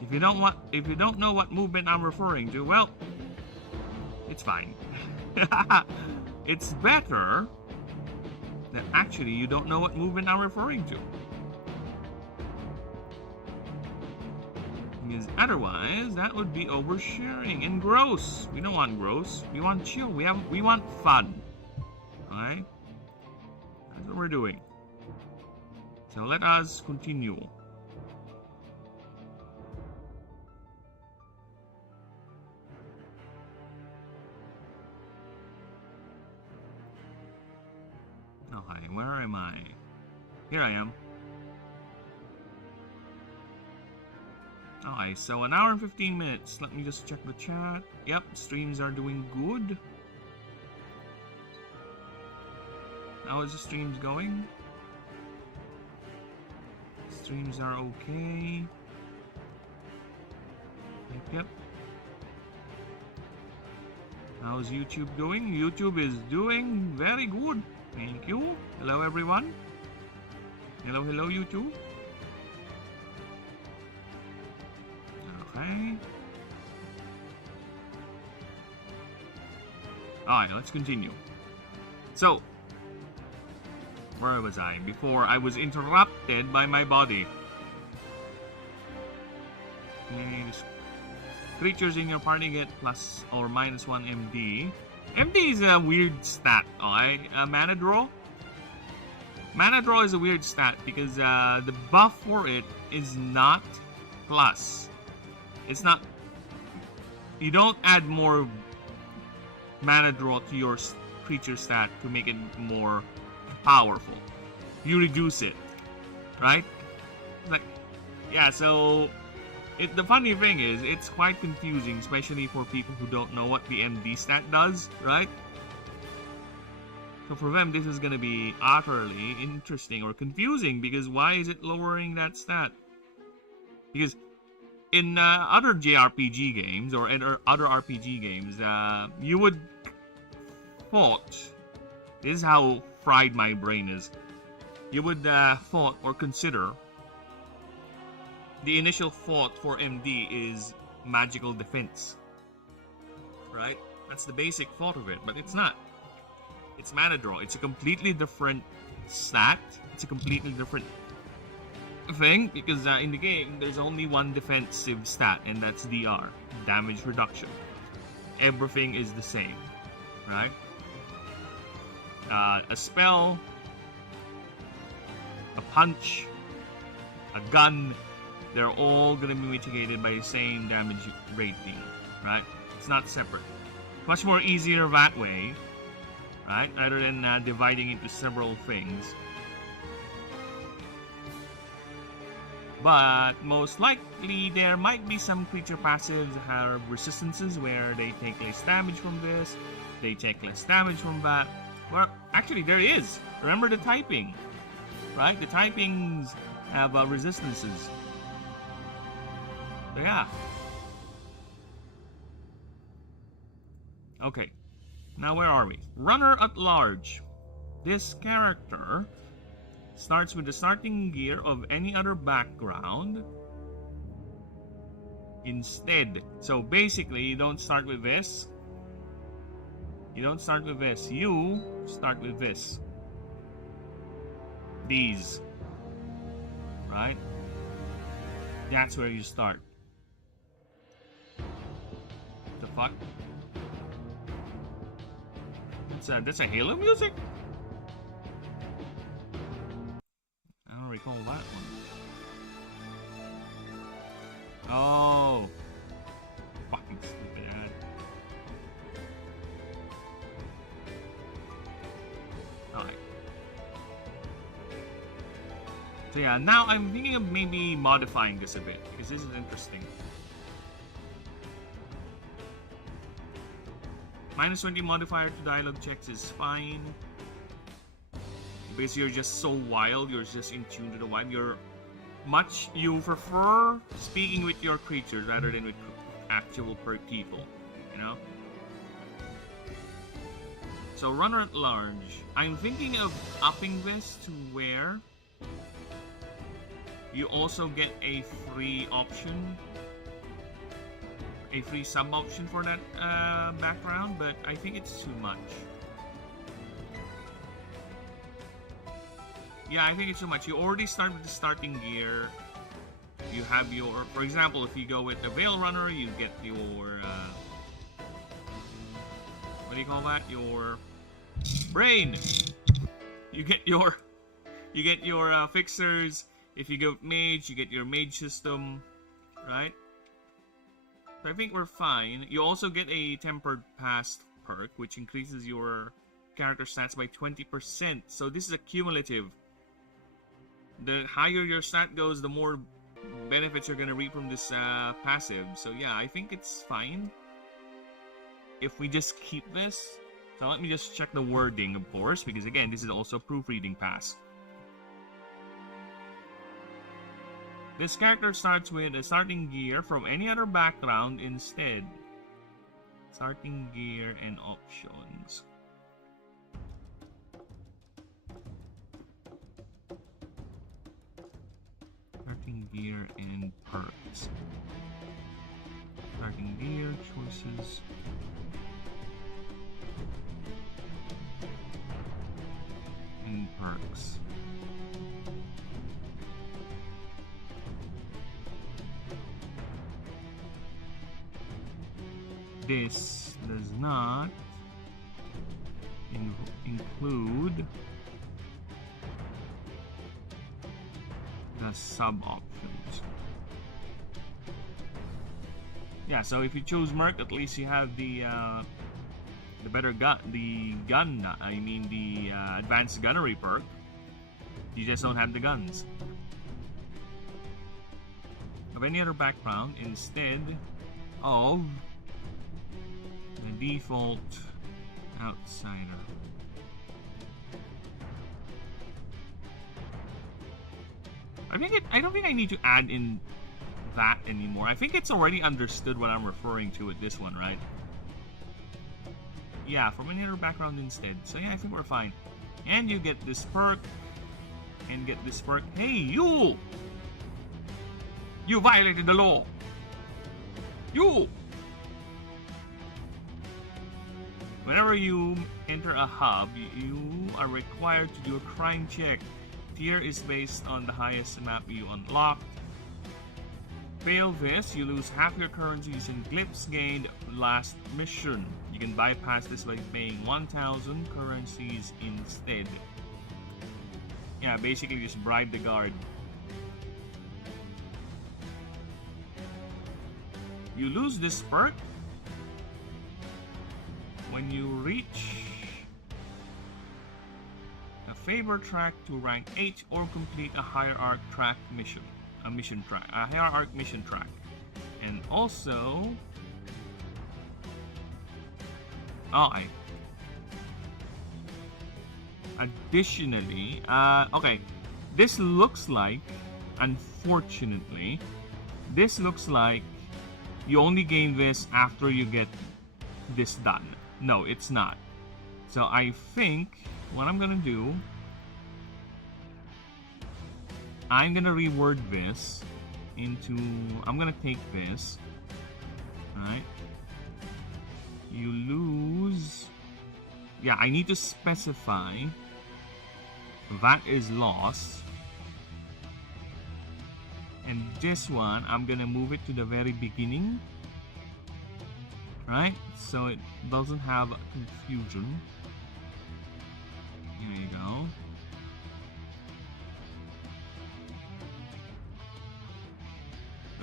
If you don't know what movement I'm referring to, well, it's fine. It's better that actually you don't know what movement I'm referring to. Because otherwise, that would be oversharing and gross. We don't want gross. We want chill. We want fun. Alright? That's what we're doing. So let us continue. Okay, where am I? Here I am. Okay, so an hour and 15 minutes. Let me just check the chat. Yep, streams are doing good. How is the streams going? Streams are okay. Yep. How's YouTube going? YouTube is doing very good. Thank you. Hello, everyone. Hello, YouTube. Okay. Alright, let's continue. So, where was I? Before I was interrupted by my body. Creatures in your party get plus or minus 1 MD. MD is a weird stat, alright? Mana draw? Mana draw is a weird stat because the buff for it is not plus. It's not... You don't add more mana draw to your creature stat to make it more powerful. You reduce it, right? Like, yeah, so... the funny thing is, it's quite confusing, especially for people who don't know what the MD stat does, right? So for them, this is going to be utterly interesting or confusing, because why is it lowering that stat? Because in other JRPG games, or other RPG games, you would thought, this is how fried my brain is, you would thought or consider the initial thought for MD is magical defense, right? That's the basic thought of it, but it's not. It's mana draw. It's a completely different stat. It's a completely different thing, because in the game, there's only one defensive stat, and that's DR, damage reduction. Everything is the same, right? A spell, a punch, a gun, they're all going to be mitigated by the same damage rating, right? It's not separate. Much more easier that way, right? Rather than dividing into several things. But most likely, there might be some creature passives that have resistances where they take less damage from this, they take less damage from that. Well, actually, there is. Remember the typing, right? The typings have resistances. So yeah. Okay. Now where are we? Runner at large. This character starts with the starting gear of any other background instead. So basically, you don't start with this. You don't start with this. You start with this. These. Right? That's where you start. The fuck? That's a Halo music? I don't recall that one. Oh. Fucking stupid ad. Alright. So yeah, now I'm thinking of maybe modifying this a bit, because this is interesting. Minus 20 modifier to dialogue checks is fine. Because you're just so wild, you're just in tune to the vibe. You prefer speaking with your creatures rather than with actual people, you know? So runner at large. I'm thinking of upping this to where you also get a free option, a free sub option for that background, but I think it's too much. Yeah, I think it's too much. You already start with the starting gear. You have your, for example, if you go with the Veil Runner, you get your, what do you call that? Your brain. You get your fixers. If you go with mage, you get your mage system, right? So I think we're fine. You also get a tempered past perk, which increases your character stats by 20%. So this is a cumulative. The higher your stat goes, the more benefits you're gonna reap from this passive. So yeah, I think it's fine if we just keep this. So let me just check the wording, of course, because again, this is also a proofreading pass. This character starts with a starting gear from any other background instead. Starting gear and options. Starting gear and perks. Starting gear, choices. And perks. This does not include the sub options. Yeah, so if you choose Merc, at least you have the better gun, the advanced gunnery perk. You just don't have the guns of any other background instead of the default outsider. I don't think I need to add in that anymore. I think it's already understood what I'm referring to with this one, right? Yeah, from any other background instead. So yeah, I think we're fine. And you get this perk. And get this perk. Hey, you! You violated the law! You! Whenever you enter a hub, you are required to do a crime check. Tier is based on the highest map you unlocked. Fail this, you lose half your currencies and glyphs gained last mission. You can bypass this by paying 1,000 currencies instead. Yeah, basically just bribe the guard. You lose this perk when you reach a favor track to rank 8 or complete a hierarch track mission. A hierarch mission track. And also additionally, okay, this looks like, unfortunately, this looks like you only gain this after you get this done. No, it's not. So I think what I'm gonna do, I'm gonna reword this into, I'm gonna take this, right? You lose, yeah, I need to specify that is lost. And this one, I'm gonna move it to the very beginning, right? So it doesn't have confusion. There you go.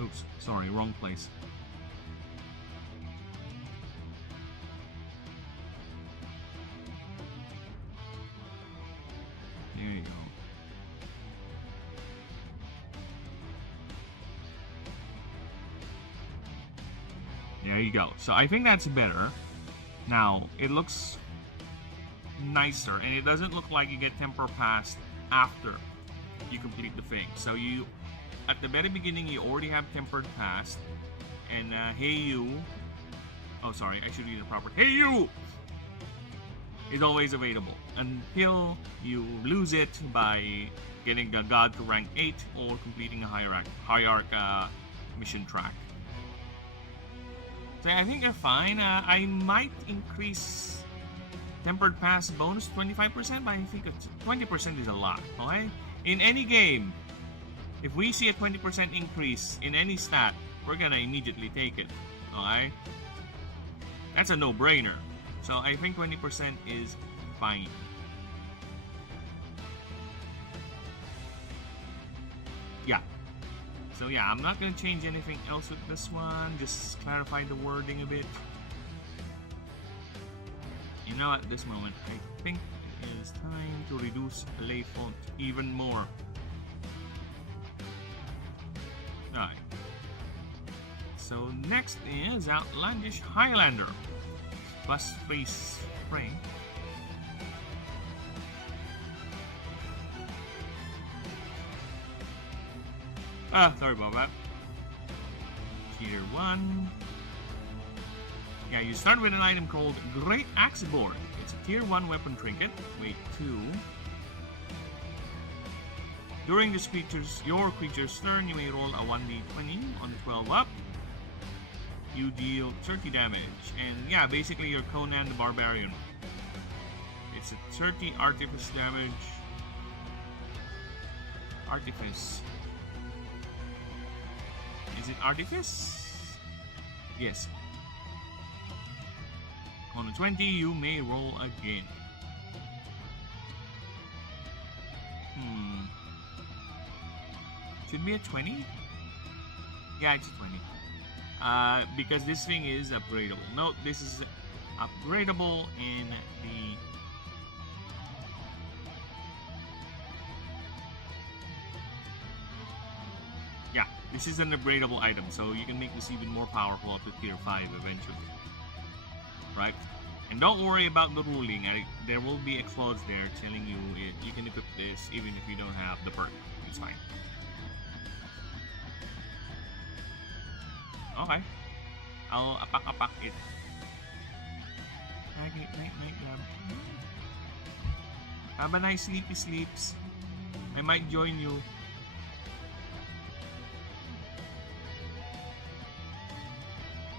Oops, sorry, wrong place. There you go. There you go. So I think that's better. Now, it looks nicer, and it doesn't look like you get temper passed after you complete the thing. So you, at the very beginning, you already have tempered past, and hey you, oh sorry, I should read it proper. Hey you! is always available until you lose it by getting the god to rank 8 or completing a hierarch mission track. So I think they're fine. I might increase tempered pass bonus 25%, but I think 20% is a lot. Okay? In any game, if we see a 20% increase in any stat, we're gonna immediately take it. Okay? That's a no-brainer. So I think 20% is fine. Yeah. So yeah, I'm not gonna change anything else with this one. Just clarify the wording a bit. You know, at this moment, I think it is time to reduce lay font even more. Alright. So next is Outlandish Highlander. Plus face spring. Sorry about that. Tier 1. Yeah, you start with an item called Great Axe Board. It's a tier 1 weapon trinket. Weight 2. During your creature's turn, you may roll a 1d20 on 12 up. You deal 30 damage. And yeah, basically you're Conan the Barbarian. It's a 30 artifice damage. Artifice. Is it artifice? Yes. On a 20, you may roll again. Should be a 20? Yeah, it's a 20. Because this thing is upgradable. Note, this is upgradable in the... Yeah, this is an upgradable item, so you can make this even more powerful up to tier 5 eventually. Right? And don't worry about the ruling. There will be a clause there telling you you can equip this even if you don't have the perk. It's fine. Okay. I'll apak it. Night, have a nice sleepy sleeps. I might join you.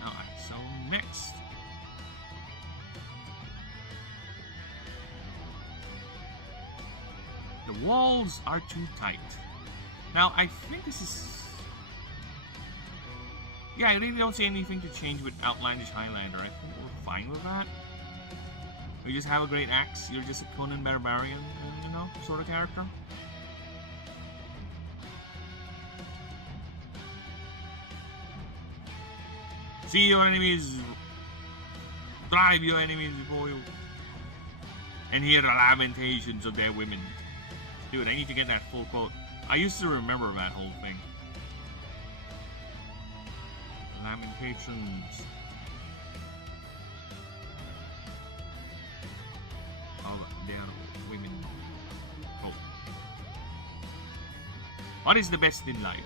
Alright, so next. The walls are too tight. Now, I think this is... Yeah, I really don't see anything to change with Outlandish Highlander. I think we're fine with that. We just have a great axe. You're just a Conan Barbarian, you know, sort of character. See your enemies. Drive your enemies before you. And hear the lamentations of their women. Dude, I need to get that full quote. I used to remember that whole thing. Lamentations of their women. Oh. What is the best in life?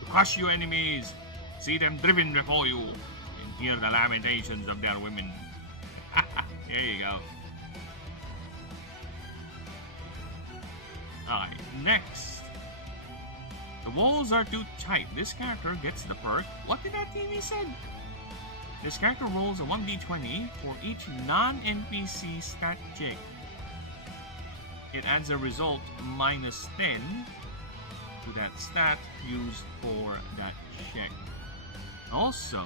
To crush your enemies, see them driven before you, and hear the lamentations of their women. There you go. Alright, next. The walls are too tight. This character gets the perk. What did that TV said? This character rolls a 1d20 for each non-NPC stat check. It adds a result minus 10 to that stat used for that check. Also,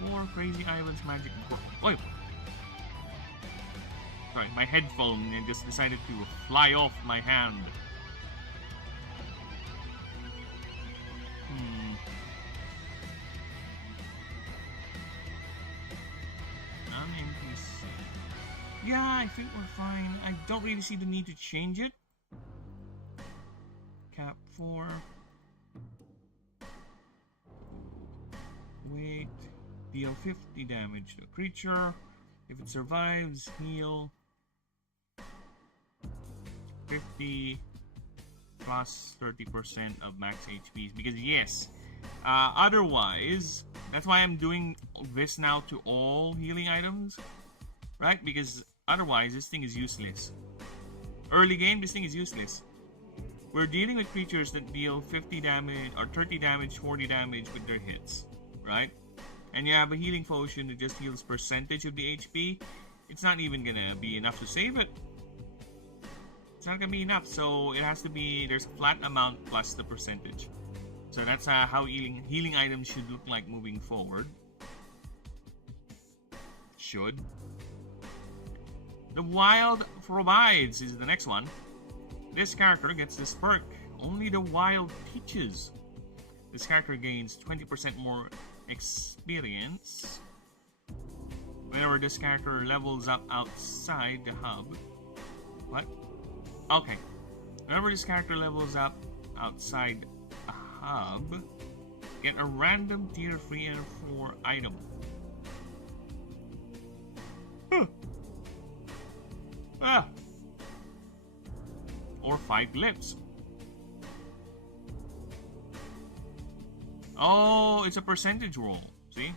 for Crazy Island's magic... Wait! Sorry, my headphone just decided to fly off my hand. Yeah, I think we're fine. I don't really see the need to change it. Cap 4. Wait. Deal 50 damage to a creature. If it survives, heal 50 plus 30% of max HPs. Because yes, otherwise, that's why I'm doing this now to all healing items. Right? Because Otherwise, this thing is useless. Early game, this thing is useless. We're dealing with creatures that deal 50 damage or 30 damage, 40 damage with their hits, right? And you have a healing potion that just heals percentage of the HP. It's not even gonna be enough to save it. It's not gonna be enough, so it has to be, there's a flat amount plus the percentage. So that's how healing items should look like moving forward. Should. The Wild Provides is the next one. This character gets this perk. Only the Wild teaches. This character gains 20% more experience whenever this character levels up outside the hub. What? Okay. Whenever this character levels up outside a hub, get a random tier 3 and 4 item. Huh. Ah. Or 5 glyphs. Oh, it's a percentage roll. See?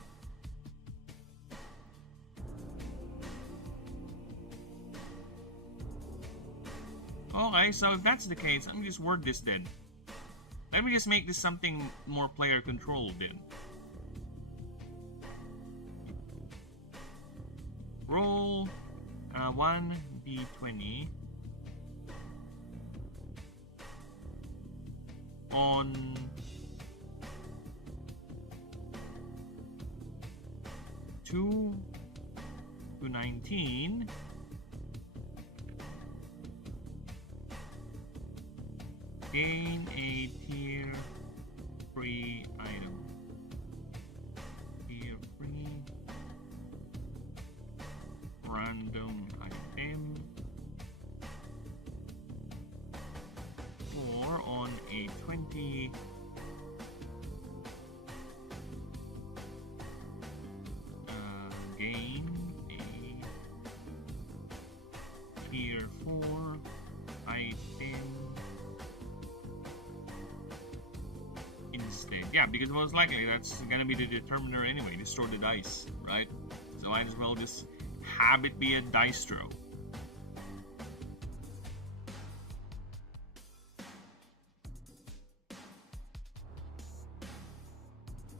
Okay, so if that's the case, let me just word this then. Let me just make this something more player controlled then. Roll 1d20 on 2 to 19. Gain a tier 3 item. Tier 3 random item. Or on a 20. Gain a tier 4 item instead. Yeah, because most likely that's gonna be the determiner anyway. Just throw the dice, right? So might as well just have it be a dice throw.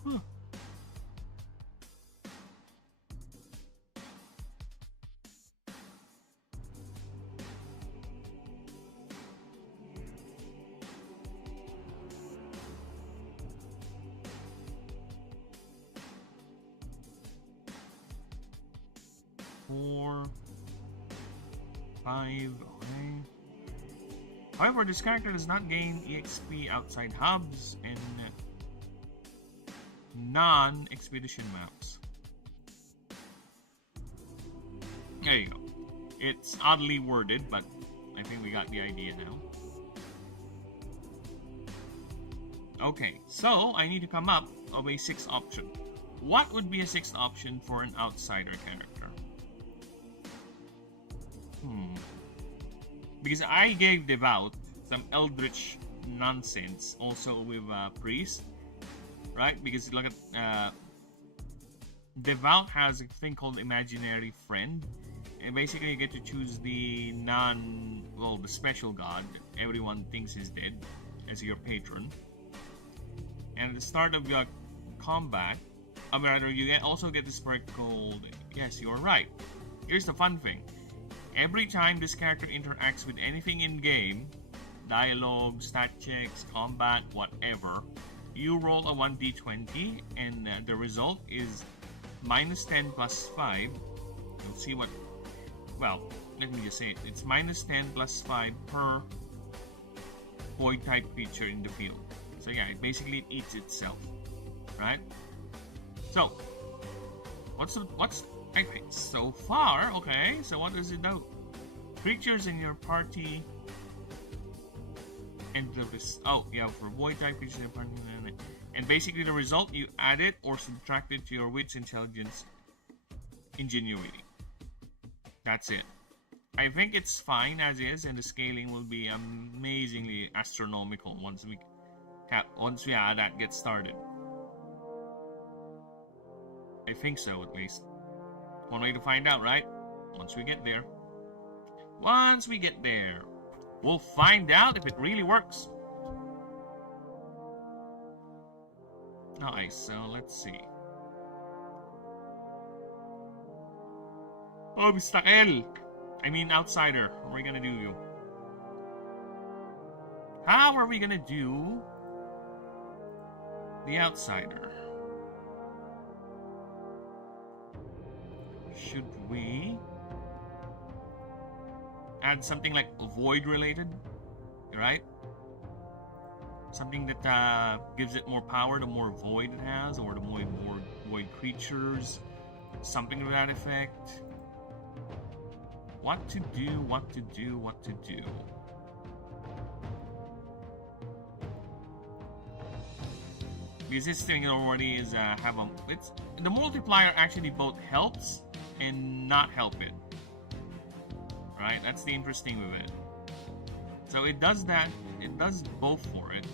Huh. Four, 5, okay. However, this character does not gain EXP outside hubs and non-expedition maps. There you go. It's oddly worded, but I think we got the idea now. Okay, so I need to come up with a 6th option. What would be a 6th option for an outsider character? Because I gave Devout some Eldritch nonsense also with Priest, right? Because look at Devout has a thing called Imaginary Friend, and basically you get to choose the the special god everyone thinks is dead as your patron. And at the start of your combat, or rather, you also get this perk called, yes, you're right. Here's the fun thing. Every time this character interacts with anything in-game, dialogue, stat checks, combat, whatever, you roll a 1d20, and the result is -10 plus 5. You'll see what... Well, let me just say it. It's -10 plus 5 per void-type creature in the field. So yeah, it basically eats itself, right? So, what's okay, so far, okay, so what does it do? Creatures in your party enter this. Oh, yeah, for void type creatures in your party. And basically, the result, you add it or subtract it to your wits, intelligence, ingenuity. That's it. I think it's fine as is, and the scaling will be amazingly astronomical once we have that get started. I think so, at least. One way to find out, right? Once we get there. Once we get there, we'll find out if it really works. Alright, so let's see. Oh, Mistakel! I mean, outsider. What are we gonna do? How are we gonna do the outsider? Should we add something like void related, right? Something that gives it more power the more void it has, or the more void creatures, something to that effect. What to do, what to do, what to do. Because this thing already is it's the multiplier actually both helps and not help it. Right? That's the interesting with it. So it does that, it does both for it.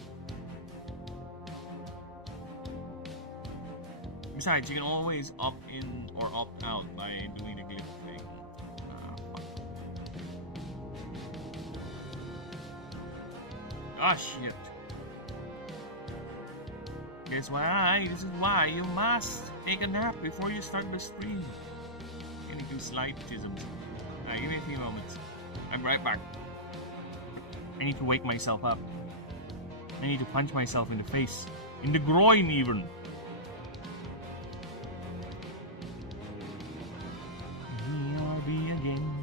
Besides, you can always opt in or opt out by doing the glitch thing. Ah, shit. Guess why? This is why you must take a nap before you start the stream. Gonna do slide chisms. Give me a few moments. I'm right back. I need to wake myself up. I need to punch myself in the face. In the groin, even. BRB again.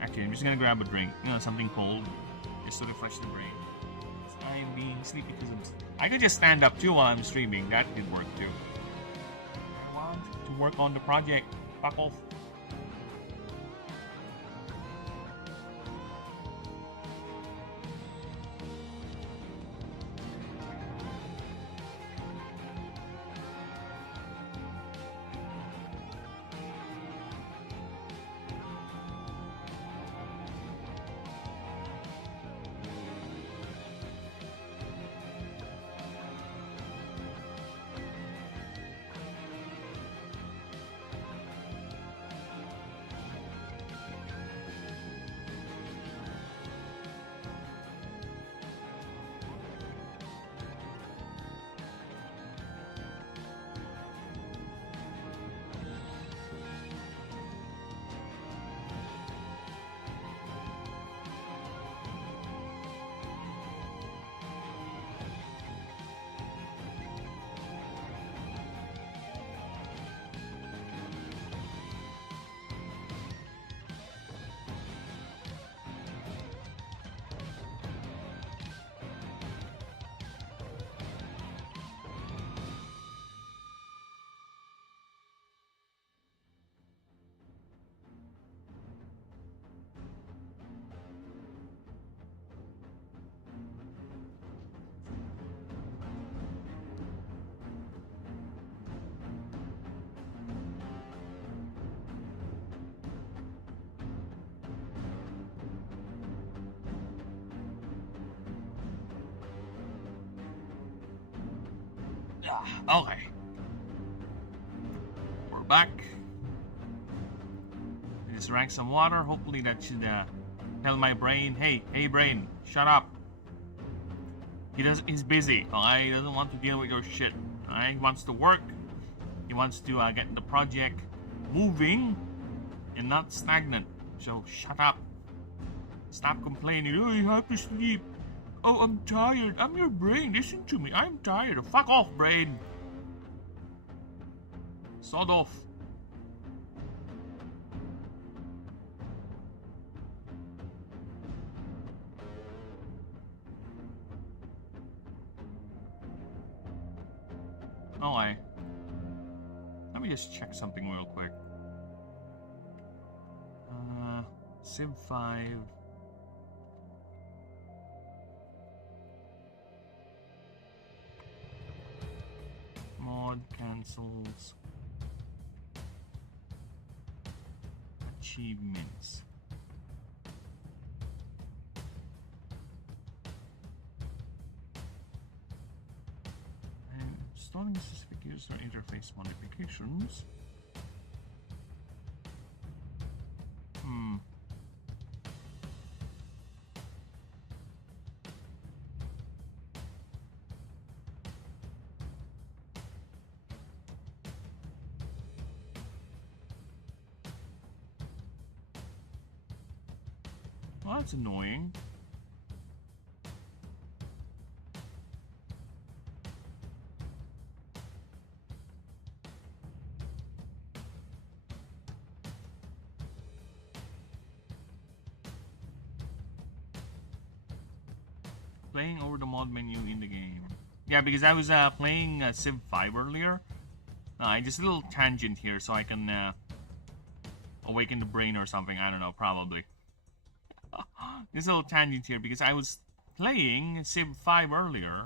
Actually, I'm just gonna grab a drink. You know, something cold. Just to refresh the brain. I'm being sleepy because I could just stand up too while I'm streaming. That did work too. I want to work on the project. Fuck off. Okay. We're back. I just drank some water. Hopefully that should tell my brain, hey brain, shut up. He's busy. He doesn't want to deal with your shit. He wants to work. He wants to get the project moving and not stagnant. So shut up. Stop complaining. Oh, you have to sleep. Oh, I'm tired. I'm your brain. Listen to me. I'm tired. Fuck off, brain. Sod off. Okay. Let me just check something real quick. Civ 5. Mod cancels. Achievements. And installing specific user interface modifications. Well, that's annoying. Playing over the mod menu in the game. Yeah, because I was playing Civ 5 earlier. Just a little tangent here so I can awaken the brain or something. I don't know, probably. This little tangent here because I was playing Civ 5 earlier.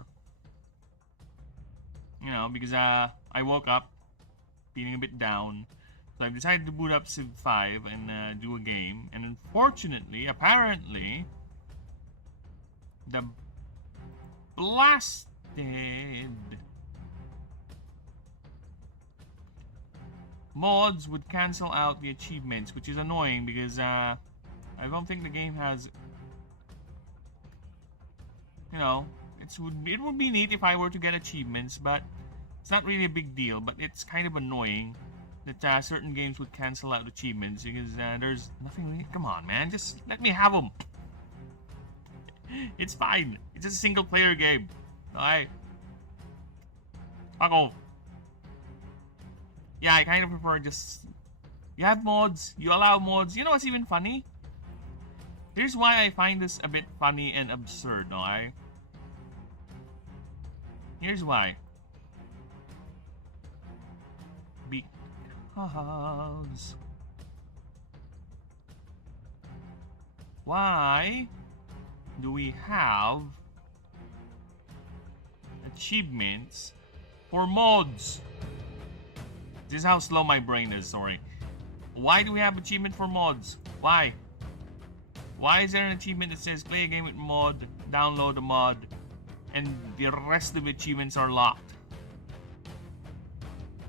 You know, because I woke up feeling a bit down. So I decided to boot up Civ 5 and do a game. And unfortunately, apparently, the blasted mods would cancel out the achievements, which is annoying because I don't think the game has, you know, it would be neat if I were to get achievements, but it's not really a big deal. But it's kind of annoying that certain games would cancel out achievements because there's nothing really. Come on, man, just let me have them. It's fine. It's just a single player game. Alright. Fuck off. Yeah, I kind of prefer just... You have mods. You allow mods. You know what's even funny? Here's why I find this a bit funny and absurd, alright? Here's why. Because... Why do we have achievements for mods? This is how slow my brain is, sorry. Why do we have achievement for mods? Why? Why is there an achievement that says play a game with mod, download a mod, and the rest of the achievements are locked?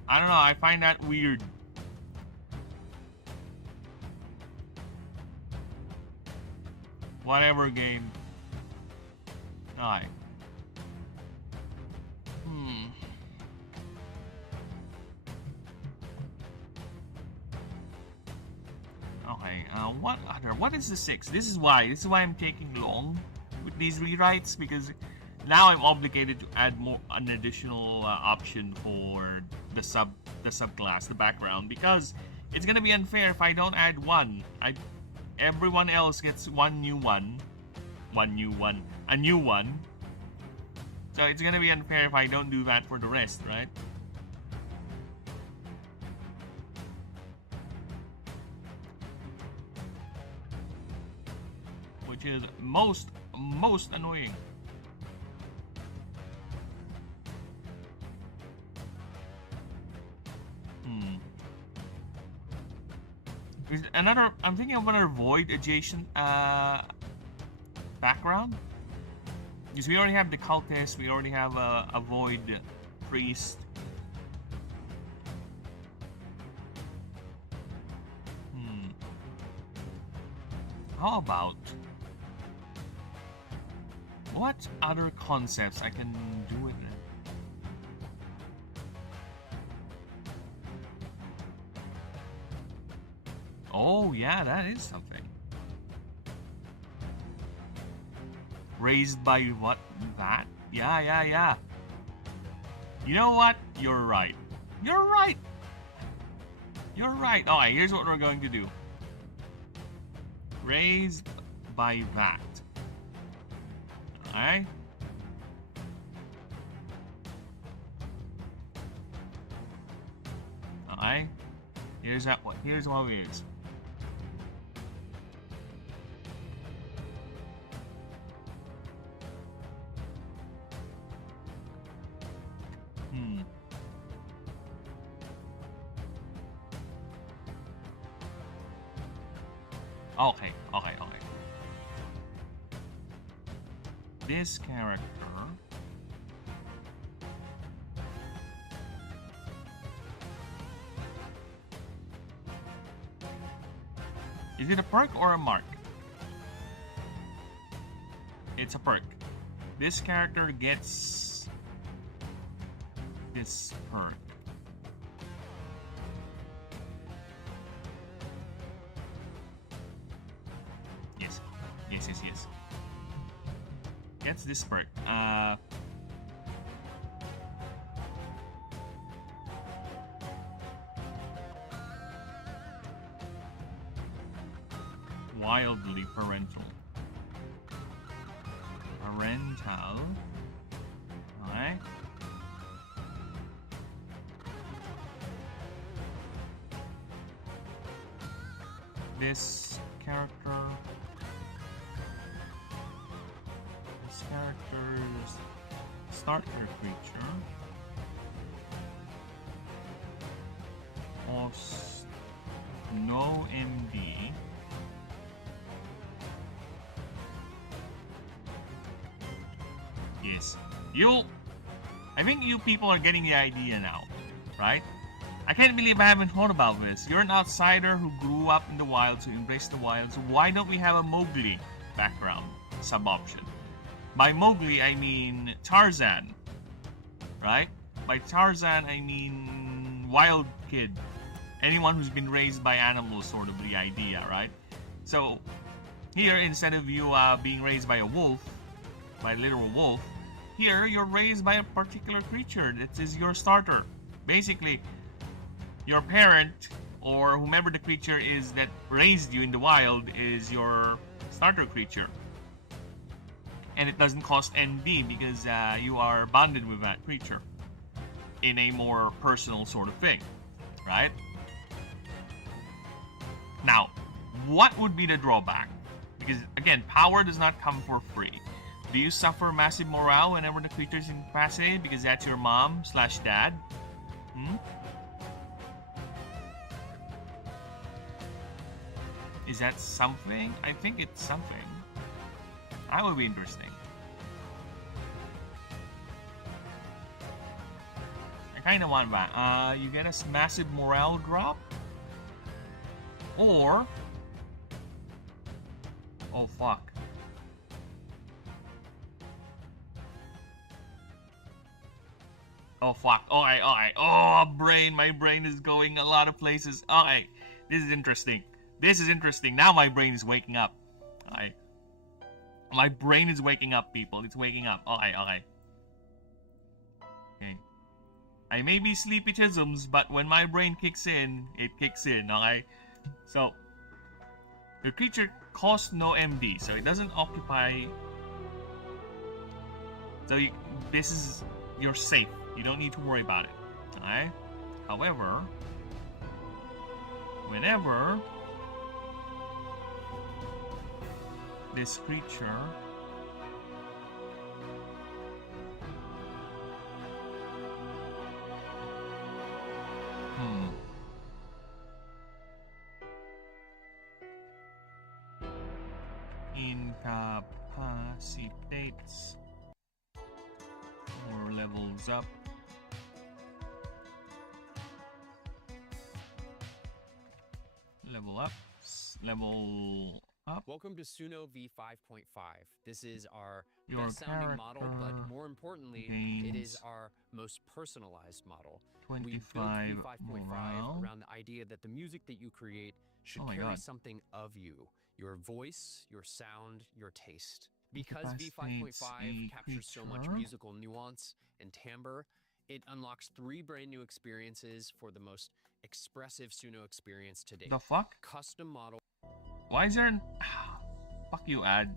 I don't know, I find that weird. Whatever game. Alright. Okay, what is the 6? This is why I'm taking long with these rewrites, because now I'm obligated to add an additional option for the subclass, the background, because it's gonna be unfair if I don't add one. Everyone else gets a new one. So it's gonna be unfair if I don't do that for the rest, right? Which is most annoying. I'm thinking of another void adjacent background. Because we already have the cultist, we already have a void priest. How about what other concepts I can do with it? Oh yeah, that is something. Raised by what? That? Yeah. You know what? You're right. Alright, here's what we're going to do. Raised by that. Alright? Alright? Here's what it is. Okay. This character is it a perk or a mark? It's a perk. This character gets this perk. Yes. Gets this perk. Wildly parental. Alright. This character's starter creature costs no MD. Yes. I think you people are getting the idea now, right? I can't believe I haven't thought about this. You're an outsider who grew up in the wilds, who embraced the wilds. Why don't we have a Mowgli background sub-option? By Mowgli, I mean Tarzan, right? By Tarzan, I mean wild kid. Anyone who's been raised by animals, sort of the idea, right? So, here, instead of you being raised by a wolf, by a literal wolf, here, you're raised by a particular creature that is your starter. Basically, your parent, or whomever the creature is that raised you in the wild, is your starter creature. And it doesn't cost ND because you are bonded with that creature in a more personal sort of thing, right? Now, what would be the drawback? Because, again, power does not come for free. Do you suffer massive morale whenever the creature is incapacitated because that's your mom/dad? Is that something? I think it's something. That would be interesting. I kind of want that. You get a massive morale drop? Or... oh, fuck. Oh, fuck. Alright. Oh, my brain is going a lot of places. Alright. This is interesting. Now my brain is waking up. Alright. My brain is waking up, people. It's waking up. Alright. Okay. I may be sleepy chisms, but when my brain kicks in, it kicks in, alright? So, your creature costs no MD, so it doesn't occupy... so you're safe. You don't need to worry about it, alright? However, whenever this creature incapacitates or levels up level up. Welcome to Suno V5.5. This is our Your best sounding model, but more importantly, it is our most personalized model. We built 25 V5.5 morale. around the idea that the music that you create should carry something of you. Your voice, your sound, your taste. Because V5.5 captures so much musical nuance and timbre, it unlocks 3 brand new experiences for the most expressive Suno experience to date. The fuck? Custom model. Why is there an... fuck you, ad.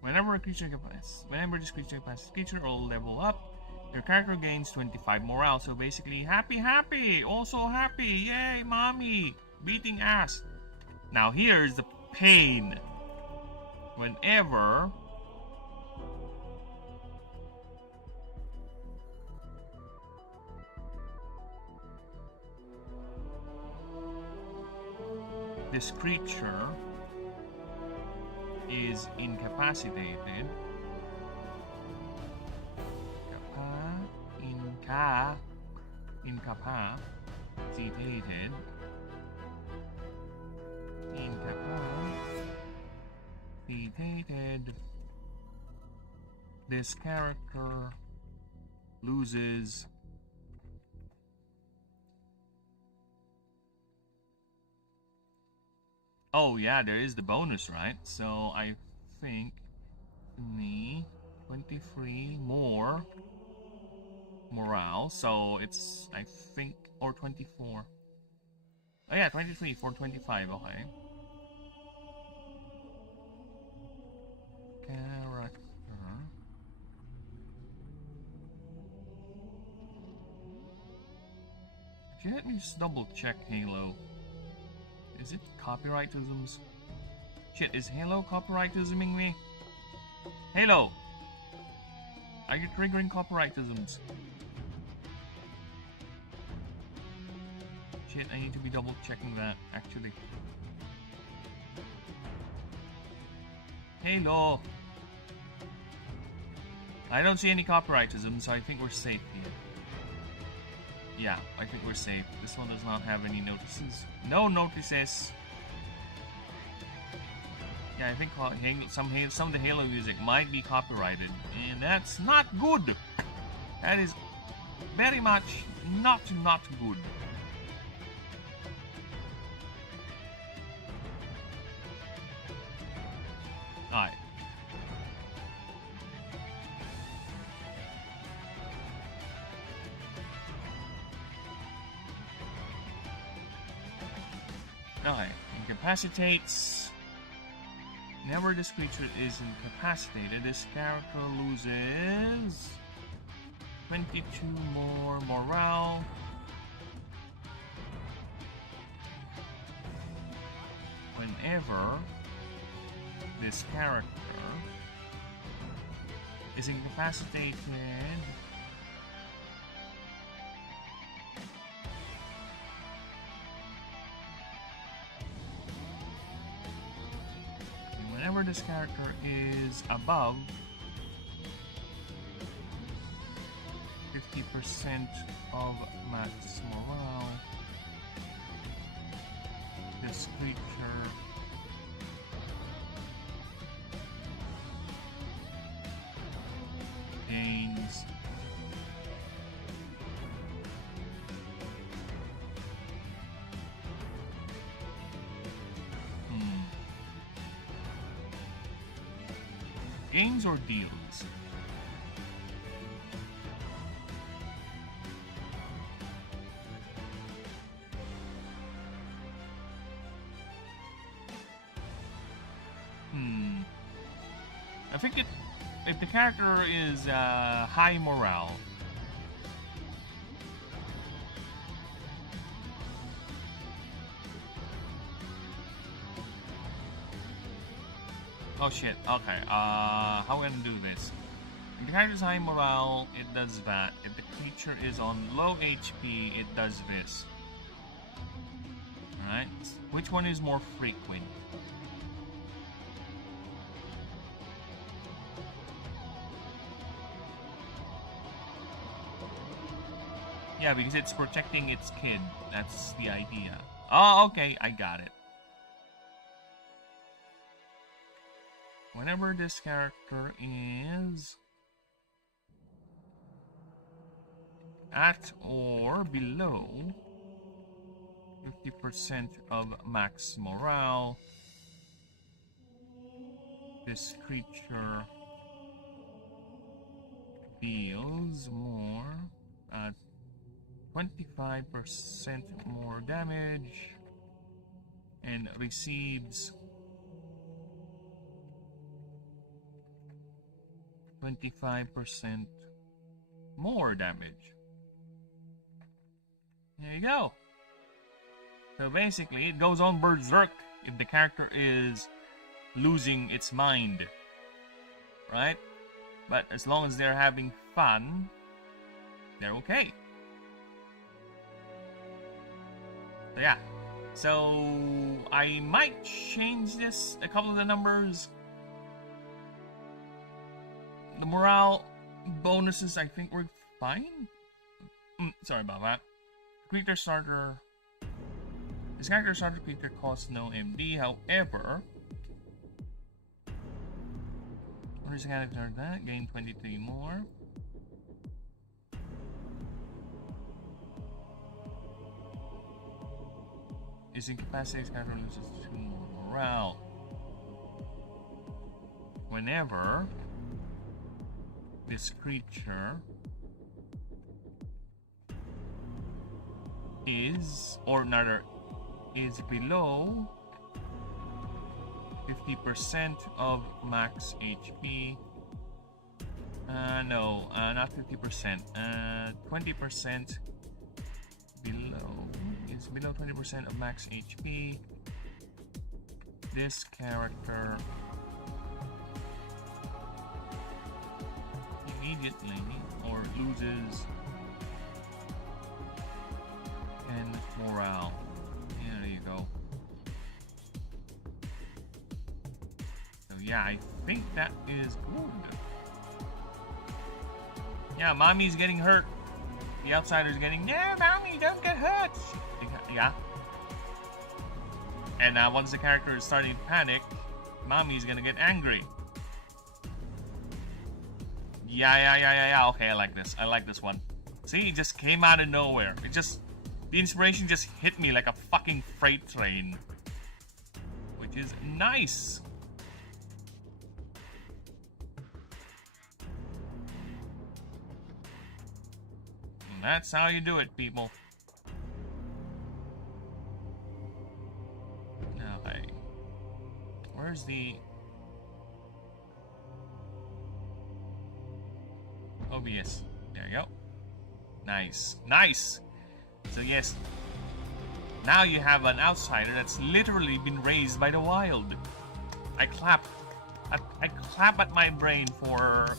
Whenever this creature passes creature will level up, your character gains 25 morale. So basically, happy, also happy, yay, mommy, beating ass. Now here's the pain. Whenever this creature is incapacitated, this character loses Oh yeah, there is the bonus, right? So I think 23 more morale. So it's, I think, or 24. Oh yeah, 23 for 25. Okay. Character. Actually, let me just double check Halo. Is it copyrightisms? Shit, is Halo copyrightisming me? Halo! Are you triggering copyrightisms? Shit, I need to be double checking that, actually. Halo! I don't see any copyrightism, so I think we're safe here. Yeah, I think we're safe. This one does not have any notices. No notices! Yeah, I think some of the Halo music might be copyrighted, and that's not good! That is very much not good. Alright. Alright, incapacitates. Whenever this creature is incapacitated, this character loses 22 more morale. Whenever this character is incapacitated, whenever this character is above 50% of max morale, this creature gains gains or deals? I think if the character is high morale, oh shit, okay, how am I gonna do this? If the character is high morale, it does that. If the creature is on low HP, it does this. Alright, which one is more frequent? Yeah, because it's protecting its kid. That's the idea. Oh, okay, I got it. Whenever this character is at or below 50% of max morale, this creature deals more at 25% more damage and receives 25% more damage. There you go. So basically, it goes on berserk if the character is losing its mind, right? But as long as they're having fun, they're okay. So yeah, so I might change this, a couple of the numbers. The morale bonuses, I think we're fine. Sorry about that. Creature starter. This character starter creature costs no MD, however, what is the character that? Gain 23 more. Is incapacitated, character loses 2 more morale. Whenever this creature is, or rather, is below 50% of max HP. No, not 50%. 20% below, is below 20% of max HP. This character immediately or loses 10 morale. Yeah, there you go. So yeah, I think that is good. Yeah, mommy's getting hurt. The outsider's getting, no, mommy, don't get hurt. Yeah. And once the character is starting to panic, mommy's gonna get angry. Yeah. Okay, I like this. I like this one. See, it just came out of nowhere. The inspiration just hit me like a fucking freight train. Which is nice. And that's how you do it, people. Now, where's the OBS? There you go. Nice. Nice! So yes, now you have an outsider that's literally been raised by the wild. I clap at my brain for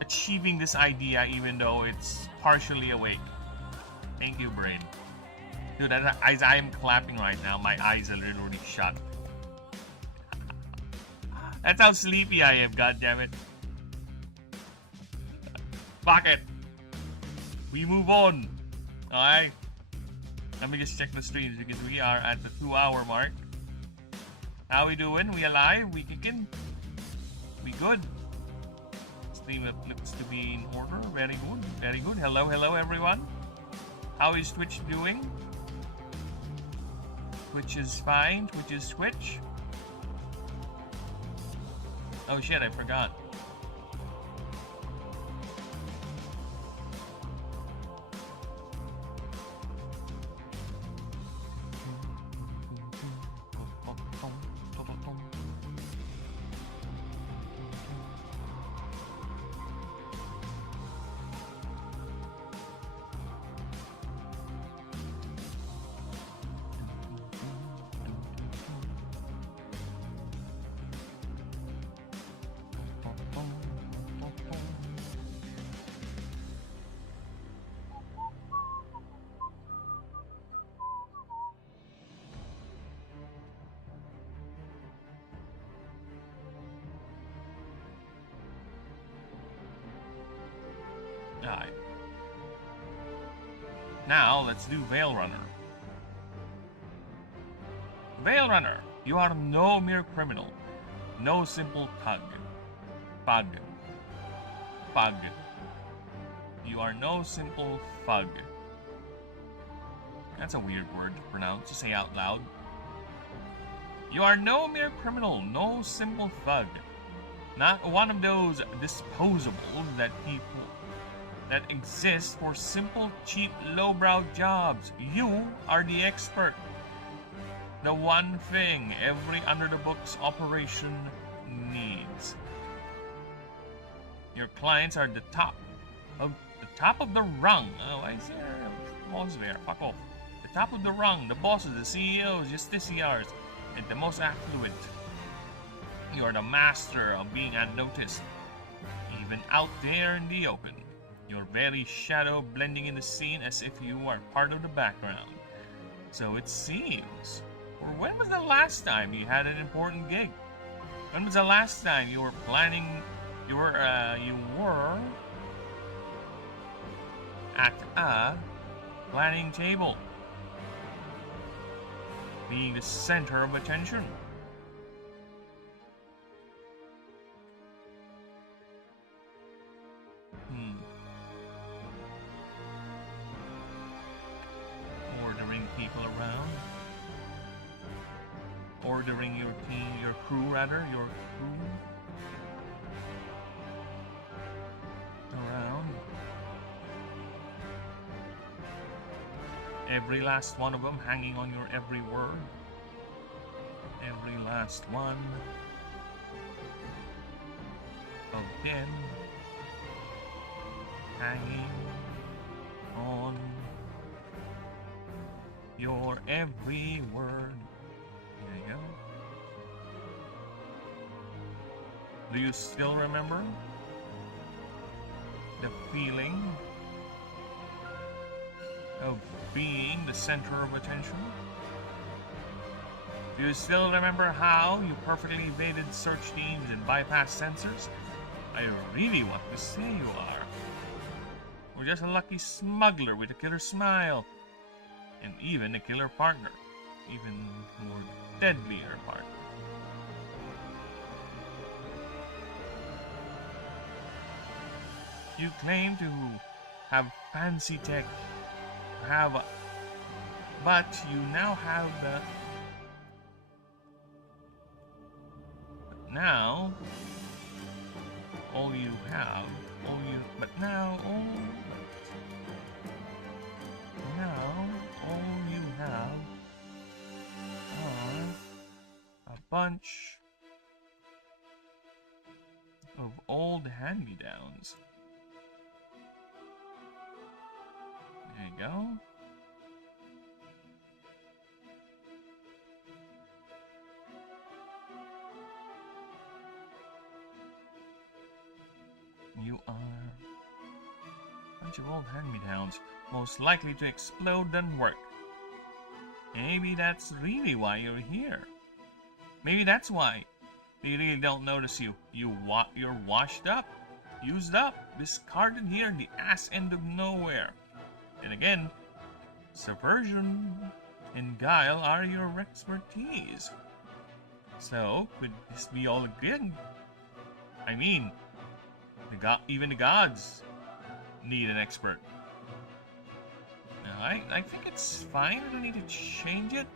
achieving this idea even though it's partially awake. Thank you, brain. Dude, as I am clapping right now, my eyes are literally shut. That's how sleepy I am, goddammit. Fuck it. We move on. Alright. Let me just check the streams because we are at the 2-hour mark. How we doing? We alive? We kicking? We good? Stream looks to be in order. Very good. Very good. Hello, everyone. How is Twitch doing? Twitch is fine. Twitch is Twitch. Oh shit, I forgot. Alright. Now, let's do Veil Runner. Veil Runner, you are no mere criminal. No simple thug. Thug. Thug. You are no simple thug. That's a weird word to pronounce, to say out loud. You are no mere criminal, no simple thug. Not one of those disposables that exist for simple, cheap, lowbrow jobs. You are the expert. The one thing every under-the-books operation needs. Your clients are the top of the rung. Oh, I see a boss there. Fuck off. The top of the rung, the bosses, the CEOs, justiciars, and the most affluent. You are the master of being unnoticed, even out there in the open. Your very shadow blending in the scene as if you are part of the background. So it seems. Or when was the last time you had an important gig? When was the last time you were planning? You were at a planning table, being the center of attention. Ordering people around. ordering your crew around. Every last one of them hanging on your every word. Every last one of them hanging on your every word. There you go. Do you still remember the feeling of being the center of attention? Do you still remember how you perfectly evaded search teams and bypassed sensors? I really want to say you are. Or just a lucky smuggler with a killer smile. And even a killer partner. Even more deadlier partner. You claim to have fancy tech, but you now have the... But now, all you have are a bunch of old hand-me-downs. There you go. You are a bunch of old hand-me-downs, most likely to explode than work. Maybe that's really why you're here. Maybe that's why they really don't notice you. You're washed up, used up, discarded here in the ass end of nowhere. And again, subversion and guile are your expertise. So, could this be all again? I mean, even the gods need an expert. Now, I think it's fine. I don't need to change it.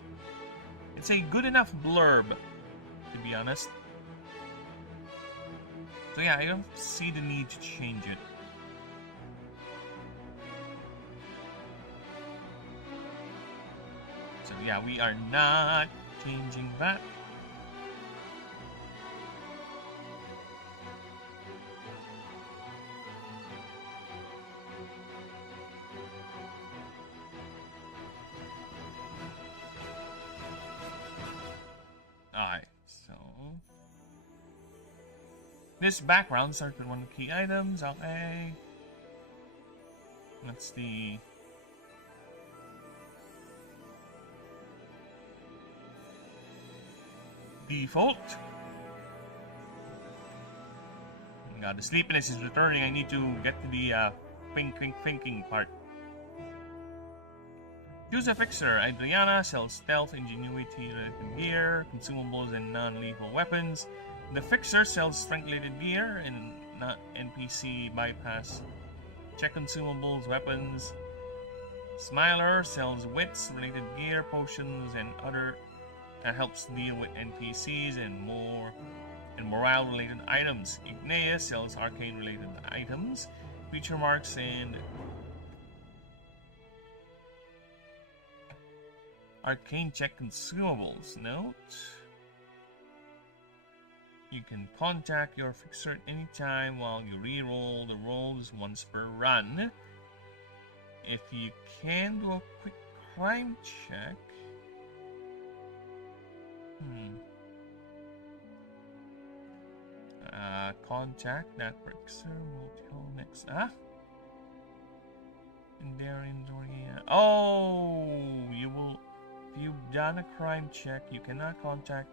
It's a good enough blurb, to be honest. So yeah, I don't see the need to change it. So yeah, we are not changing that. Alright, so this background starts with one of the key items. Okay, that's the default. God, the sleepiness is returning. I need to get to the thinking part. Choose a fixer. Adriana sells stealth, ingenuity related gear, consumables, and non-lethal weapons. The fixer sells strength related gear and not NPC bypass. Check consumables, weapons. Smiler sells wits related gear, potions, and other that helps deal with NPCs and more, and morale related items. Igneus sells arcane related items, feature marks, and arcane check consumables. Note: you can contact your fixer at any time while you re-roll the rolls once per run. If you can do a quick crime check, contact that fixer will tell next. And they're in Doria. Oh, you will. If you've done a crime check, you cannot contact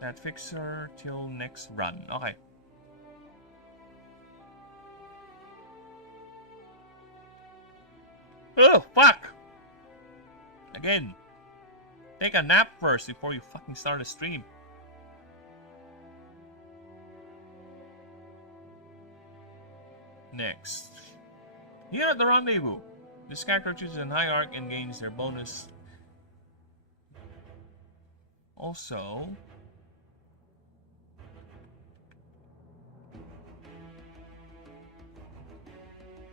that fixer till next run. Okay. Oh, fuck! Again. Take a nap first before you fucking start a stream. Next. Here at the rendezvous, this character chooses an high arc and gains their bonus Also,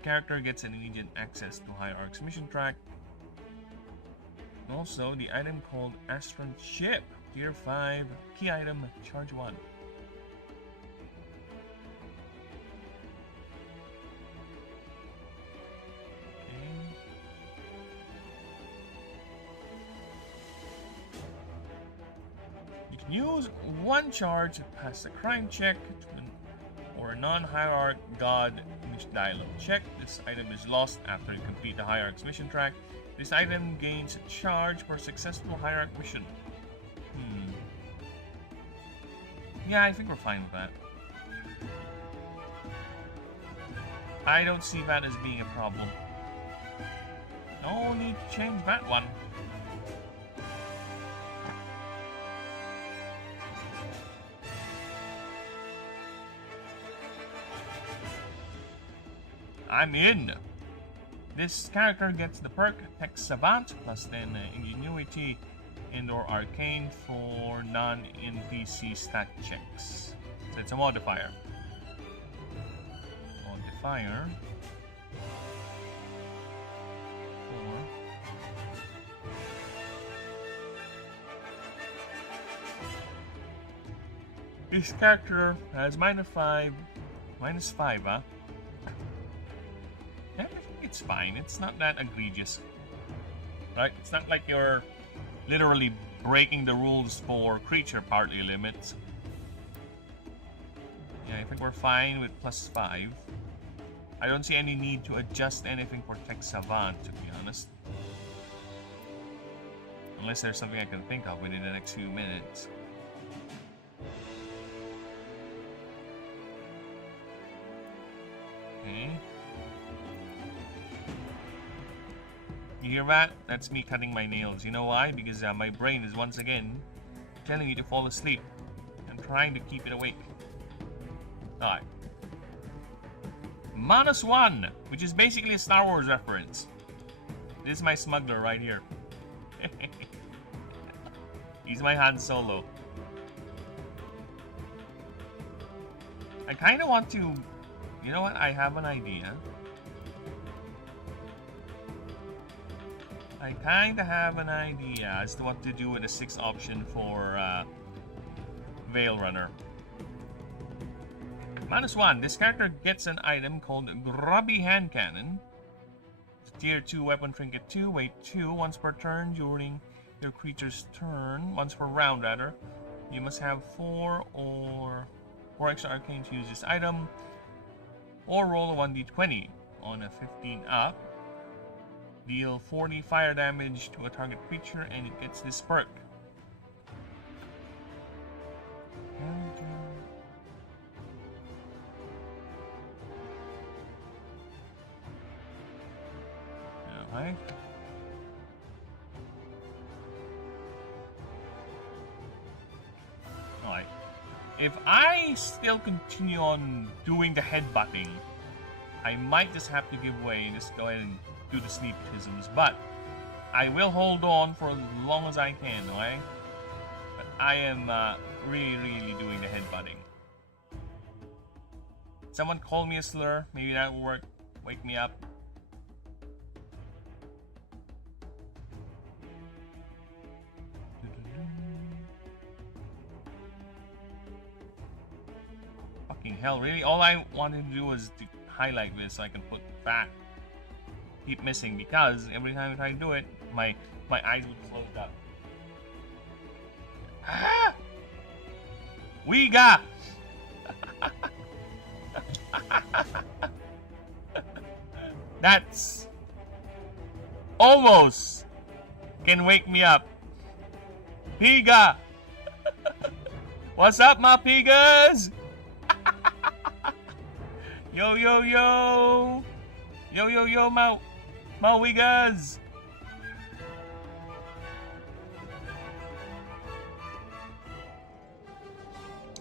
character gets an immediate access to Hierarch's mission track. Also, the item called Ashen Ship, Tier 5, key item, charge 1. You can use 1 charge to pass a crime check or a non-hierarch god dialogue check. This item is lost after you complete the hierarch's mission track. This item gains a charge for successful hierarch mission. Yeah, I think we're fine with that. I don't see that as being a problem. No need to change that one. I'm in! This character gets the perk Text Savant plus then Ingenuity and/or Arcane for non-NPC stat checks. So it's a modifier. Modifier. 4. This character has -5, huh? Yeah, I think it's fine. It's not that egregious. Right? It's not like you're literally breaking the rules for creature party limits. Yeah, I think we're fine with +5. I don't see any need to adjust anything for Text Savant, to be honest. Unless there's something I can think of within the next few minutes. Okay. You hear that? That's me cutting my nails. You know why? Because my brain is once again telling me to fall asleep. I'm trying to keep it awake. Alright. -1, which is basically a Star Wars reference. This is my smuggler right here. He's my Han Solo. I kind of want to... You know what? I have an idea. I kind of have an idea as to what to do with the 6th option for Veil Runner. -1. This character gets an item called Grubby Hand Cannon. Tier 2 weapon trinket 2, weight 2. Once per turn during your creature's turn. Once per round, rather. You must have 4 extra arcane to use this item. Or roll a 1d20 on a 15 up. Deal 40 fire damage to a target creature and it gets this perk. Alright. Alright. If I still continue on doing the headbutting, I might just have to give way and just go ahead and do the sleepisms, but I will hold on for as long as I can, alright? But I am really doing the headbutting. Someone call me a slur, maybe that will work. Wake me up. Fucking hell, really? All I wanted to do was to highlight this so I can put that. Keep missing because every time I try to do it, my eyes would close up. Ah! We got. That's almost can wake me up. Piga! What's up, my pigas? Yo, yo, yo! Yo, yo, yo, Mawigas!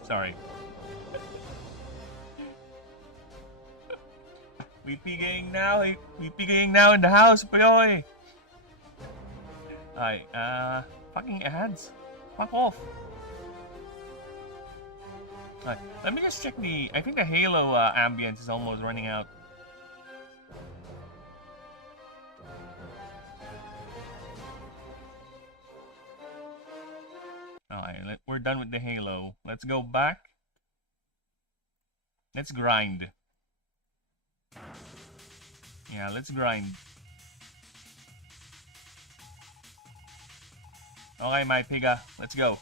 Sorry. We pigging now. We pigging now in the house, boy. Alright, fucking ads. Fuck off. Alright, let me just check the... I think the Halo ambience is almost running out. Alright, we're done with the Halo. Let's go back. Let's grind. Yeah, let's grind. Okay, my piga, let's go.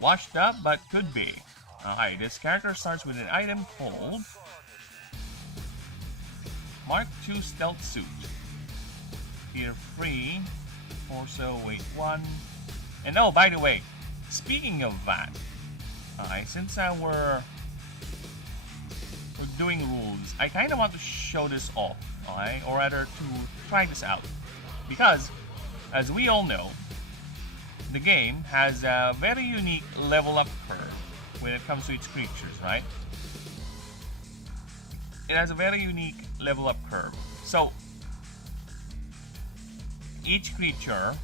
Washed up, but could be. Alright, this character starts with an item called Mark II Stealth Suit. Tier 3. Torso, weight 1. And oh, by the way, speaking of that, since we're doing rules, I kind of want to show this off, alright? Or rather, to try this out. Because, as we all know, the game has a very unique level up curve when it comes to its creatures, right? It has a very unique level up curve. So, each creature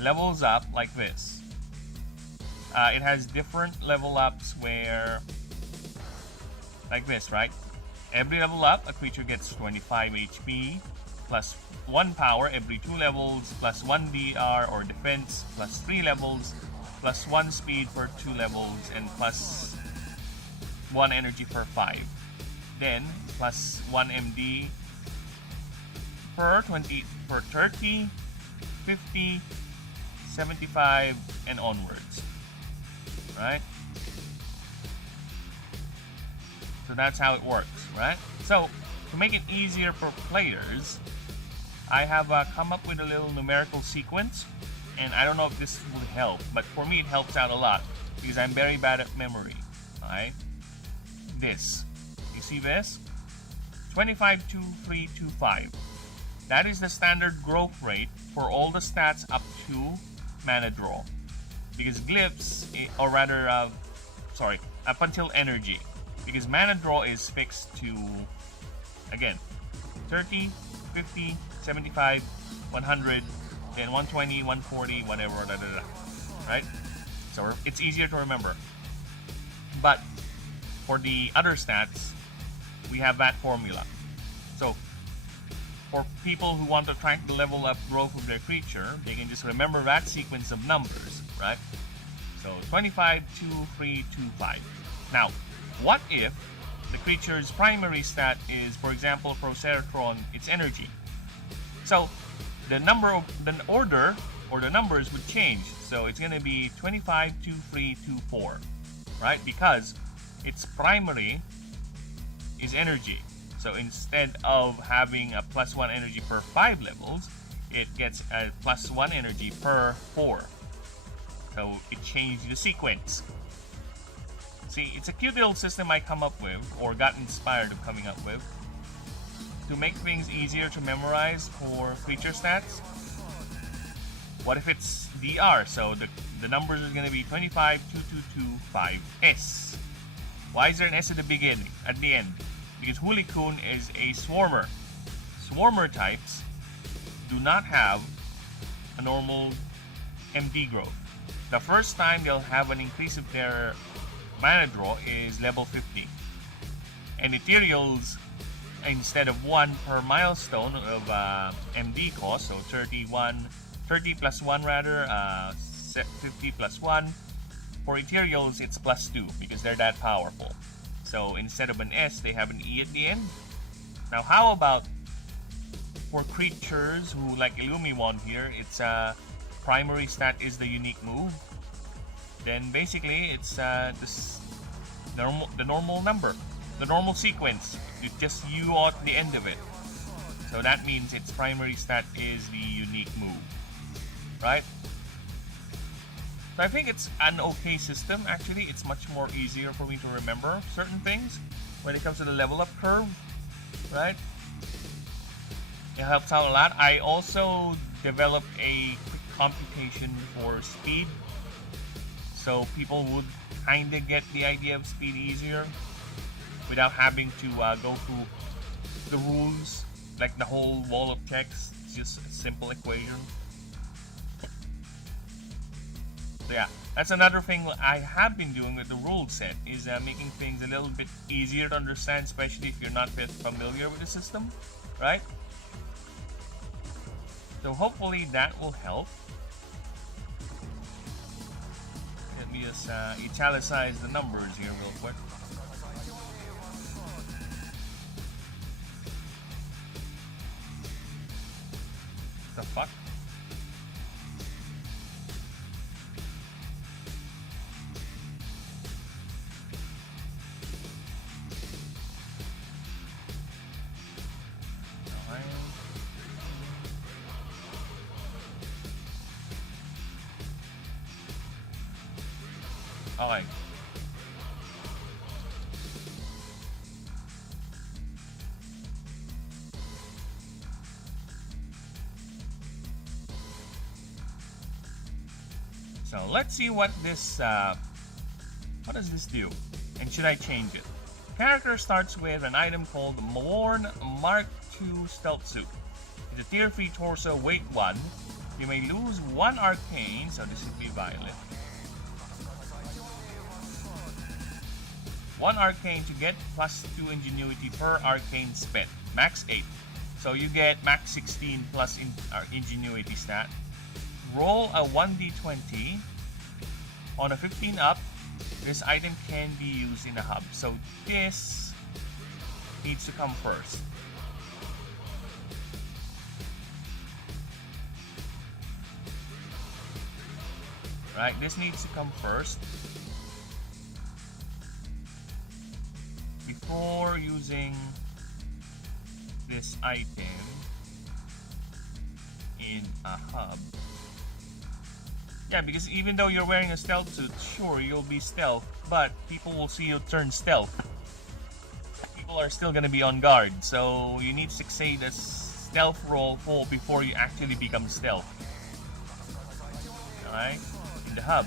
levels up like this. It has different level ups where, like this, right? Every level up, a creature gets 25 HP, plus 1 power every 2 levels, plus 1 DR or defense, plus 3 levels, plus 1 speed for 2 levels, and plus 1 energy per 5. Then, plus 1 MD per 30, 50, 75, and onwards. Right? So that's how it works, right? So, to make it easier for players, I have come up with a little numerical sequence, and I don't know if this will help, but for me it helps out a lot, because I'm very bad at memory, alright? This. You see this? 25, 2, 3, 2, 5. That is the standard growth rate for all the stats up to mana draw. Because glyphs, or rather, up until energy. Because mana draw is fixed to, again, 30, 50, 75, 100, then 120, 140, whatever, right? So it's easier to remember. But for the other stats, we have that formula. So for people who want to track the level up growth of their creature, they can just remember that sequence of numbers, right? So 25, 2, 3, 2, 5. Now, what if the creature's primary stat is, for example, Proceratron, its energy? So the order or the numbers would change. So it's going to be 25, 2, 3, 2, 4, right? Because its primary is energy. So instead of having a +1 energy per 5 levels, it gets a +1 energy per 4. So it changed the sequence. See, it's a cute little system I come up with, or got inspired of coming up with, to make things easier to memorize for creature stats. What if it's DR? So the numbers are going to be 25, 2, 2, 2, 5, S. Why is there an S at the beginning, at the end? Because Hulikun is a swarmer. Swarmer types do not have a normal MD growth. The first time they'll have an increase of their mana draw is level 50. And Ethereals, instead of 1 per milestone of MD cost, so 30 plus 1 rather, 50 plus 1. For Ethereals, it's +2 because they're that powerful. So instead of an S, they have an E at the end. Now, how about for creatures who, like Illumiwand here, its primary stat is the unique move? Then basically, it's the normal number, the normal sequence. It's just U at the end of it. So that means its primary stat is the unique move, right? So I think it's an okay system. Actually, it's much more easier for me to remember certain things when it comes to the level up curve, right? It helps out a lot. I also developed a quick computation for speed, so people would kind of get the idea of speed easier without having to go through the rules, like the whole wall of text. It's just a simple equation. So yeah, that's another thing I have been doing with the rule set, is making things a little bit easier to understand, especially if you're not that familiar with the system, right? So hopefully that will help. Let me just italicize the numbers here real quick. The fuck? Alright. So let's see what this, what does this do? And should I change it? Character starts with an item called Worn Mark II Stealth Suit. It's a tier 3 torso, weight 1. You may lose 1 arcane, so this would be violet. 1 arcane to get plus 2 ingenuity per arcane spent. Max 8. So you get max 16 plus ingenuity stat. Roll a 1d20. On a 15 up, this item can be used in a hub. So this needs to come first. Right, this needs to come first. Before using this item in a hub. Yeah, because even though you're wearing a stealth suit, sure, you'll be stealth, but people will see you turn stealth. People are still gonna be on guard, so you need to succeed a stealth roll full before you actually become stealth. Alright? In the hub.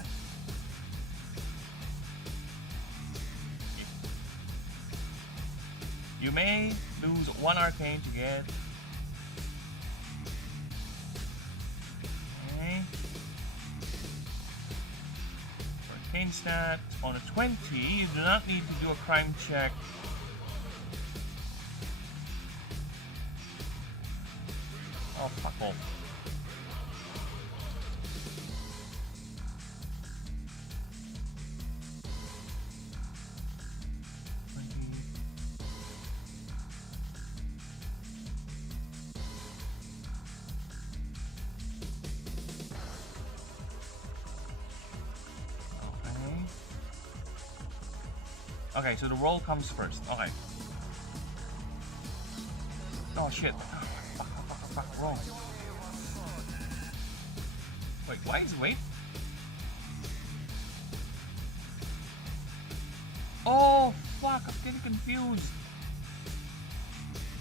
You may lose 1 arcane to get. Okay. Arcane stat. On a 20, you do not need to do a crime check. Oh, fuck off. Okay, so the roll comes first. Okay. Oh shit. Fuck, wrong. Wait, why is wait? Oh fuck, I'm getting confused.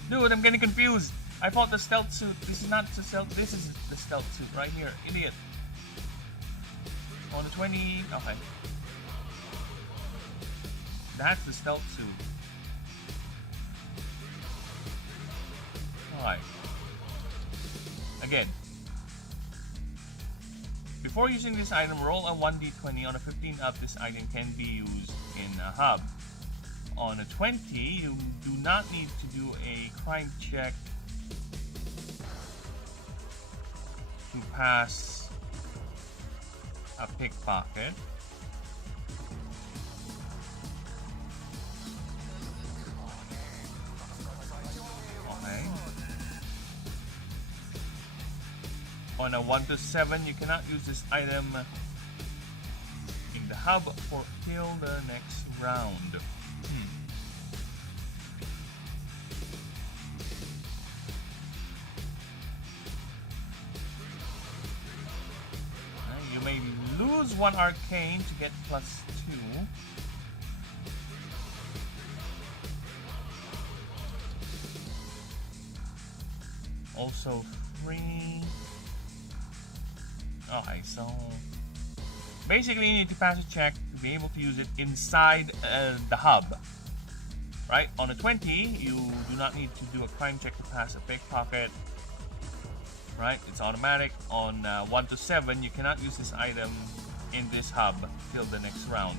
Dude, I'm getting confused. I thought the stealth suit. This is not the stealth. This is the stealth suit right here. Idiot. On the 20. Okay. That's the stealth suit. Alright. Again. Before using this item, roll a 1d20. On a 15 up, this item can be used in a hub. On a 20, you do not need to do a crime check to pass a pickpocket. On a 1 to 7, you cannot use this item in the hub or till the next round. You may lose 1 arcane to get plus 2. Also 3. Okay, so basically you need to pass a check to be able to use it inside the hub. Right? On a 20, you do not need to do a crime check to pass a pickpocket. Right? It's automatic. On 1 to 7, you cannot use this item in this hub till the next round.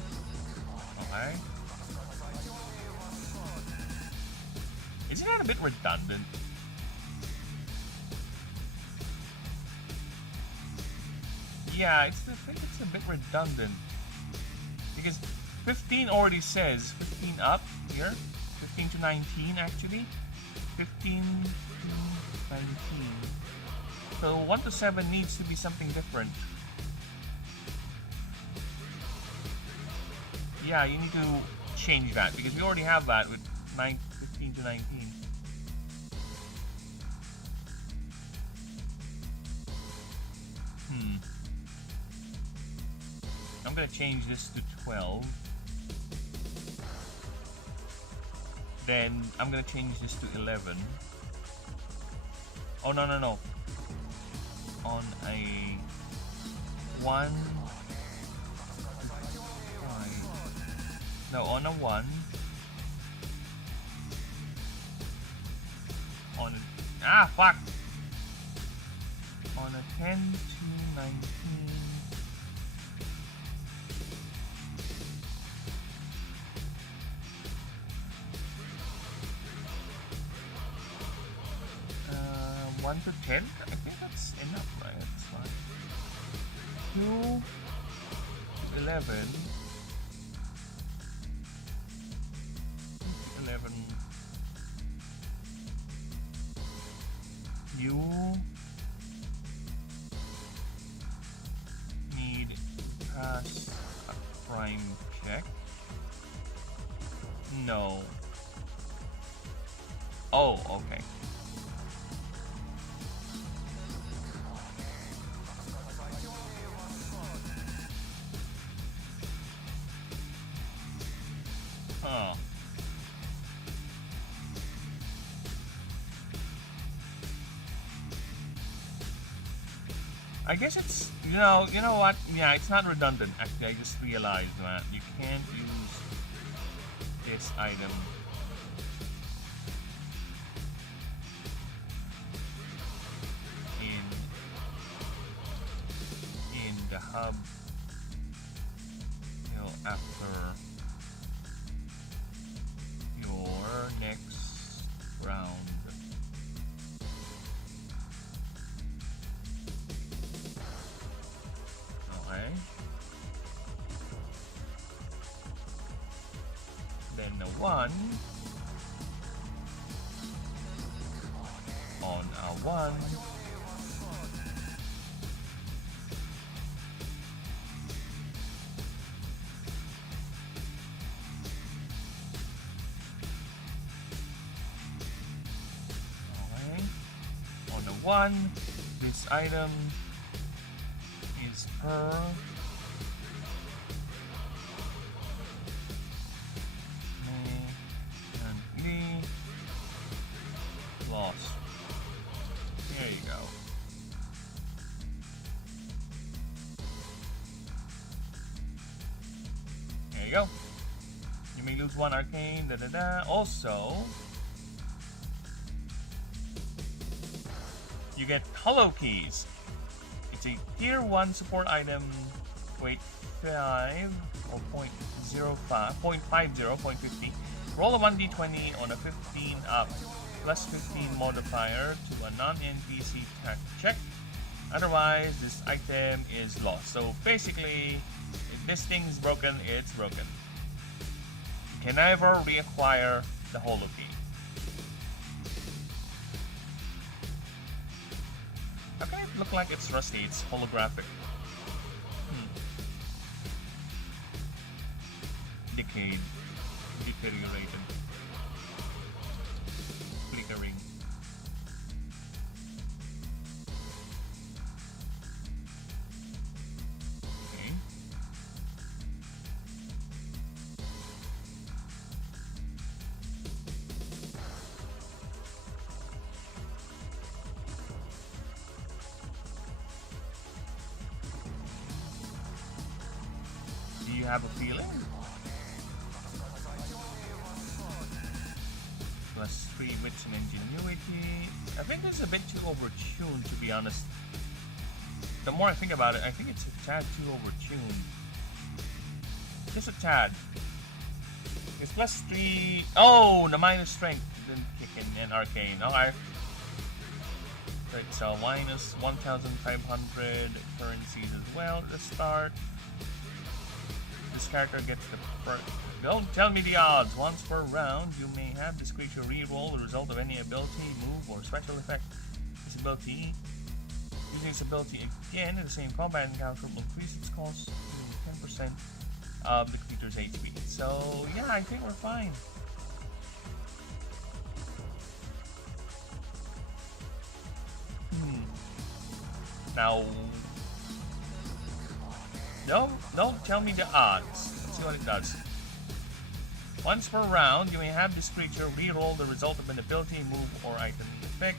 Okay. Isn't that a bit redundant? Yeah, I think it's a bit redundant. Because 15 already says 15 up here. 15 to 19 actually. 15 to 19. So 1 to 7 needs to be something different. Yeah, you need to change that because we already have that with 15 to 19. I'm gonna change this to 12. Then I'm gonna change this to 11. Oh no. On a 1. No, on a 1. On a, fuck! On a 10 to 19. Uh, 1 to 10? I think that's enough, right? That's fine. 2 to 11. 11. You need pass a crime check. No. Oh, okay. Huh. I guess it's, you know what? Yeah, it's not redundant. Actually, I just realized that you can't use this item in the hub after your next round. Then the 1 on a 1 on a 1, this item is per loss. There you go. There you go. You may lose 1 arcane. Also, you get hollow keys. It's a tier 1 support item. Weight 5 or 0.05, 0.50. Roll a 1d20 on a 15 up. Plus 15 modifier to a non-NPC check. Otherwise, this item is lost. So basically, if this thing's broken, it's broken. You can never reacquire the holo key. How can it look like it's rusty? It's holographic. Decayed. Deteriorated. Flickering. Okay. Do you have a feeling? Plus 3 wits and ingenuity. I think it's a bit too overtuned, to be honest. the more I think about it, I think it's a tad too overtuned. Just a tad. It's plus 3. Oh, the minus strength didn't kick in and arcane. Okay. Right, so minus 1,500 currencies as well at the start. This character gets the first. Don't tell me the odds. Once per round, you may have this creature re-roll the result of any ability, move, or special effect. This ability, using this ability again in the same combat encounter, will increase its cost to 10% of the creature's HP. So yeah, I think we're fine. Now, don't tell me the odds. Let's see what it does. Once per round, you may have this creature re-roll the result of an ability, move, or item effect.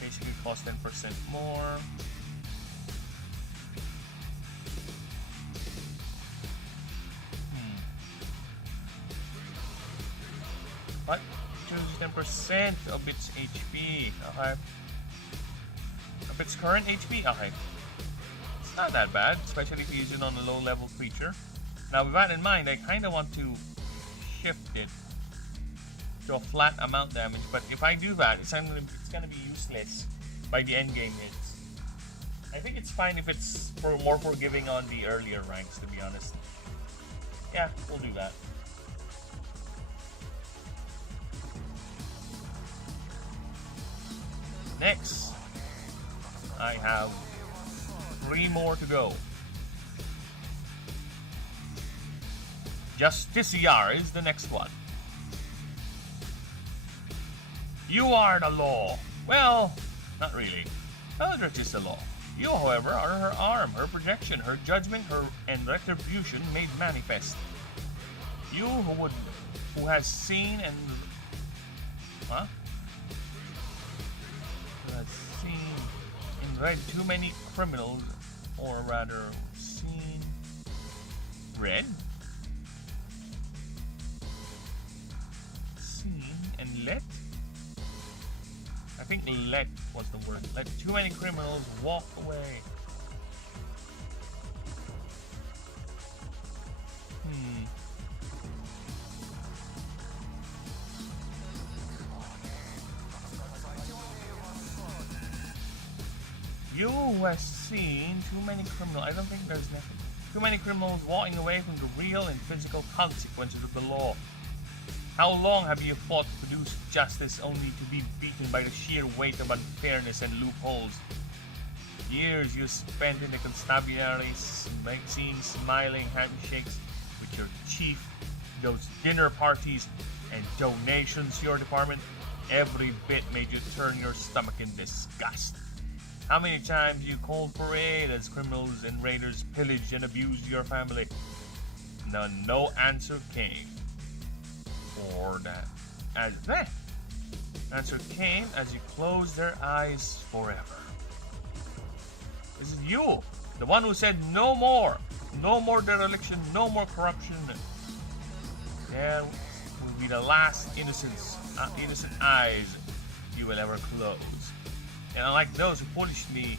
Basically costs 10% more. But choose 10% of its HP. Okay. Of its current HP? Okay. It's not that bad, especially if you use it on a low-level creature. Now, with that in mind, I kind of want to shift it to a flat amount damage, but if I do that, it's gonna be useless by the end game hits. I think it's fine if it's more forgiving on the earlier ranks, to be honest. Yeah, we'll do that. Next, I have 3 more to go. Justiciar is the next one. You are the law. Well, not really. Eldritch is the law. You, however, are her arm, her protection, her judgment, and retribution made manifest. You who has seen and who has seen and read too many criminals, or rather, read and let? I think let was the word. Let too many criminals walk away. You who has seen too many criminals. I don't think there's nothing. Too many criminals walking away from the real and physical consequences of the law. How long have you fought to produce justice only to be beaten by the sheer weight of unfairness and loopholes? Years you spent in the constabulary scene smiling handshakes with your chief, those dinner parties and donations to your department, every bit made you turn your stomach in disgust. How many times you cold parade as criminals and raiders pillaged and abused your family? No answer came. Or that answer came as you closed their eyes forever. This is you, the one who said no more dereliction, no more corruption. There will be the last innocent eyes you will ever close. And unlike those who foolishly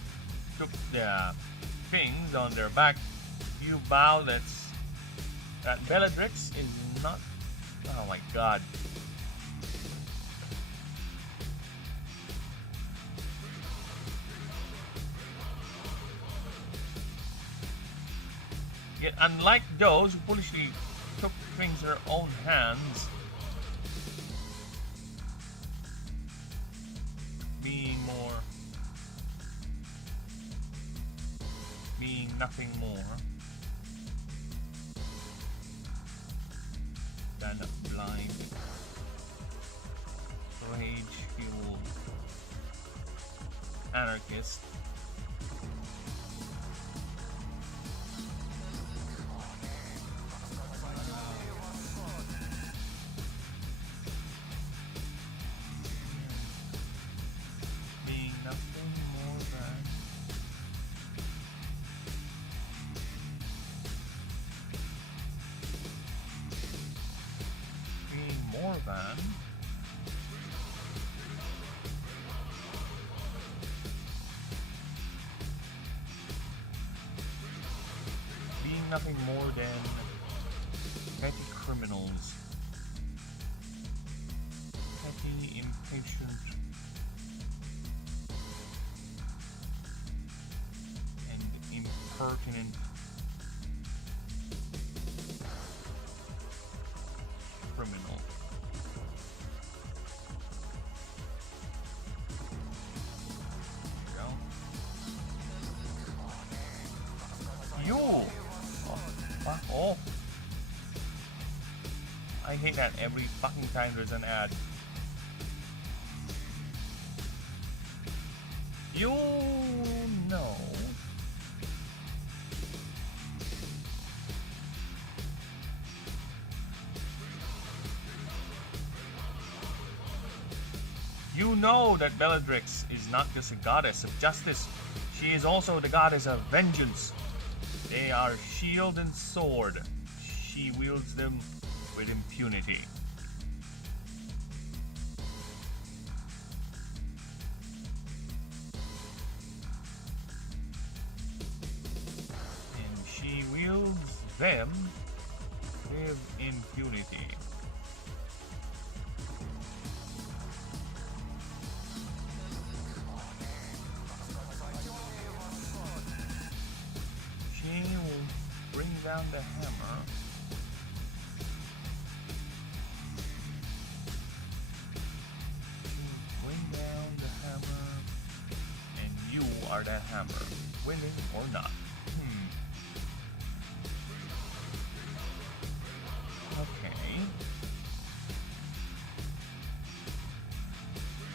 took the things on their back, you vow that Bellatrix is not. Oh my god. Yet unlike those who foolishly took things in their own hands, being nothing more than a blind, rage-fueled anarchist. nothing more than petty criminals. Petty, impatient, and impertinent criminal. You! Oh, fuck off. I hate that every fucking time there's an ad. You know. You know that Bellatrix is not just a goddess of justice. She is also the goddess of vengeance. They are shield and sword. She wields them with impunity. And she wields them with impunity. Down the hammer. Bring down the hammer, and you are the hammer, winning or not. Okay.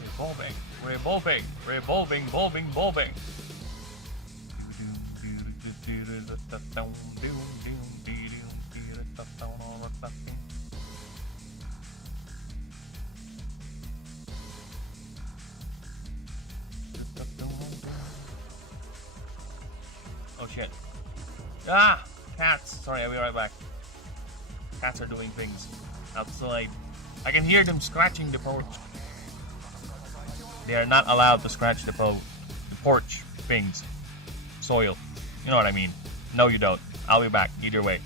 Revolving. Oh shit. Ah! Cats! Sorry, I'll be right back. Cats are doing things outside. I can hear them scratching the porch. They are not allowed to scratch the porch things. Soil. You know what I mean. No, you don't. I'll be back. Either way.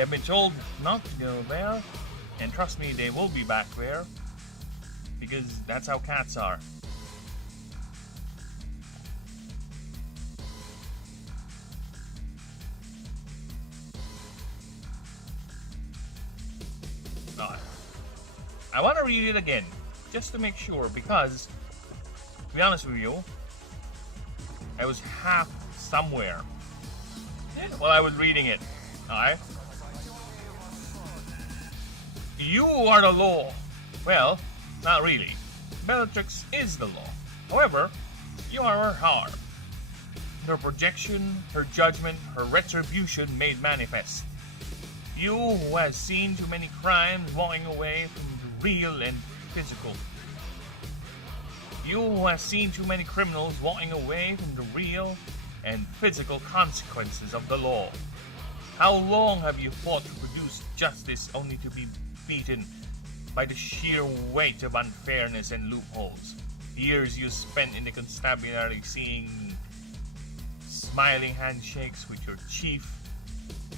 They have been told not to go there, and trust me, they will be back there, because that's how cats are. I want to read it again, just to make sure, because, to be honest with you, I was half somewhere while I was reading it. Alright? You are the law. Well, not really. Bellatrix is the law. However, you are her harm. Her projection, her judgment, her retribution made manifest. You who has seen too many crimes walking away from the real and physical. You who has seen too many criminals walking away from the real and physical consequences of the law. How long have you fought to produce justice only to be beaten by the sheer weight of unfairness and loopholes? Years you spent in the constabulary seeing smiling handshakes with your chief,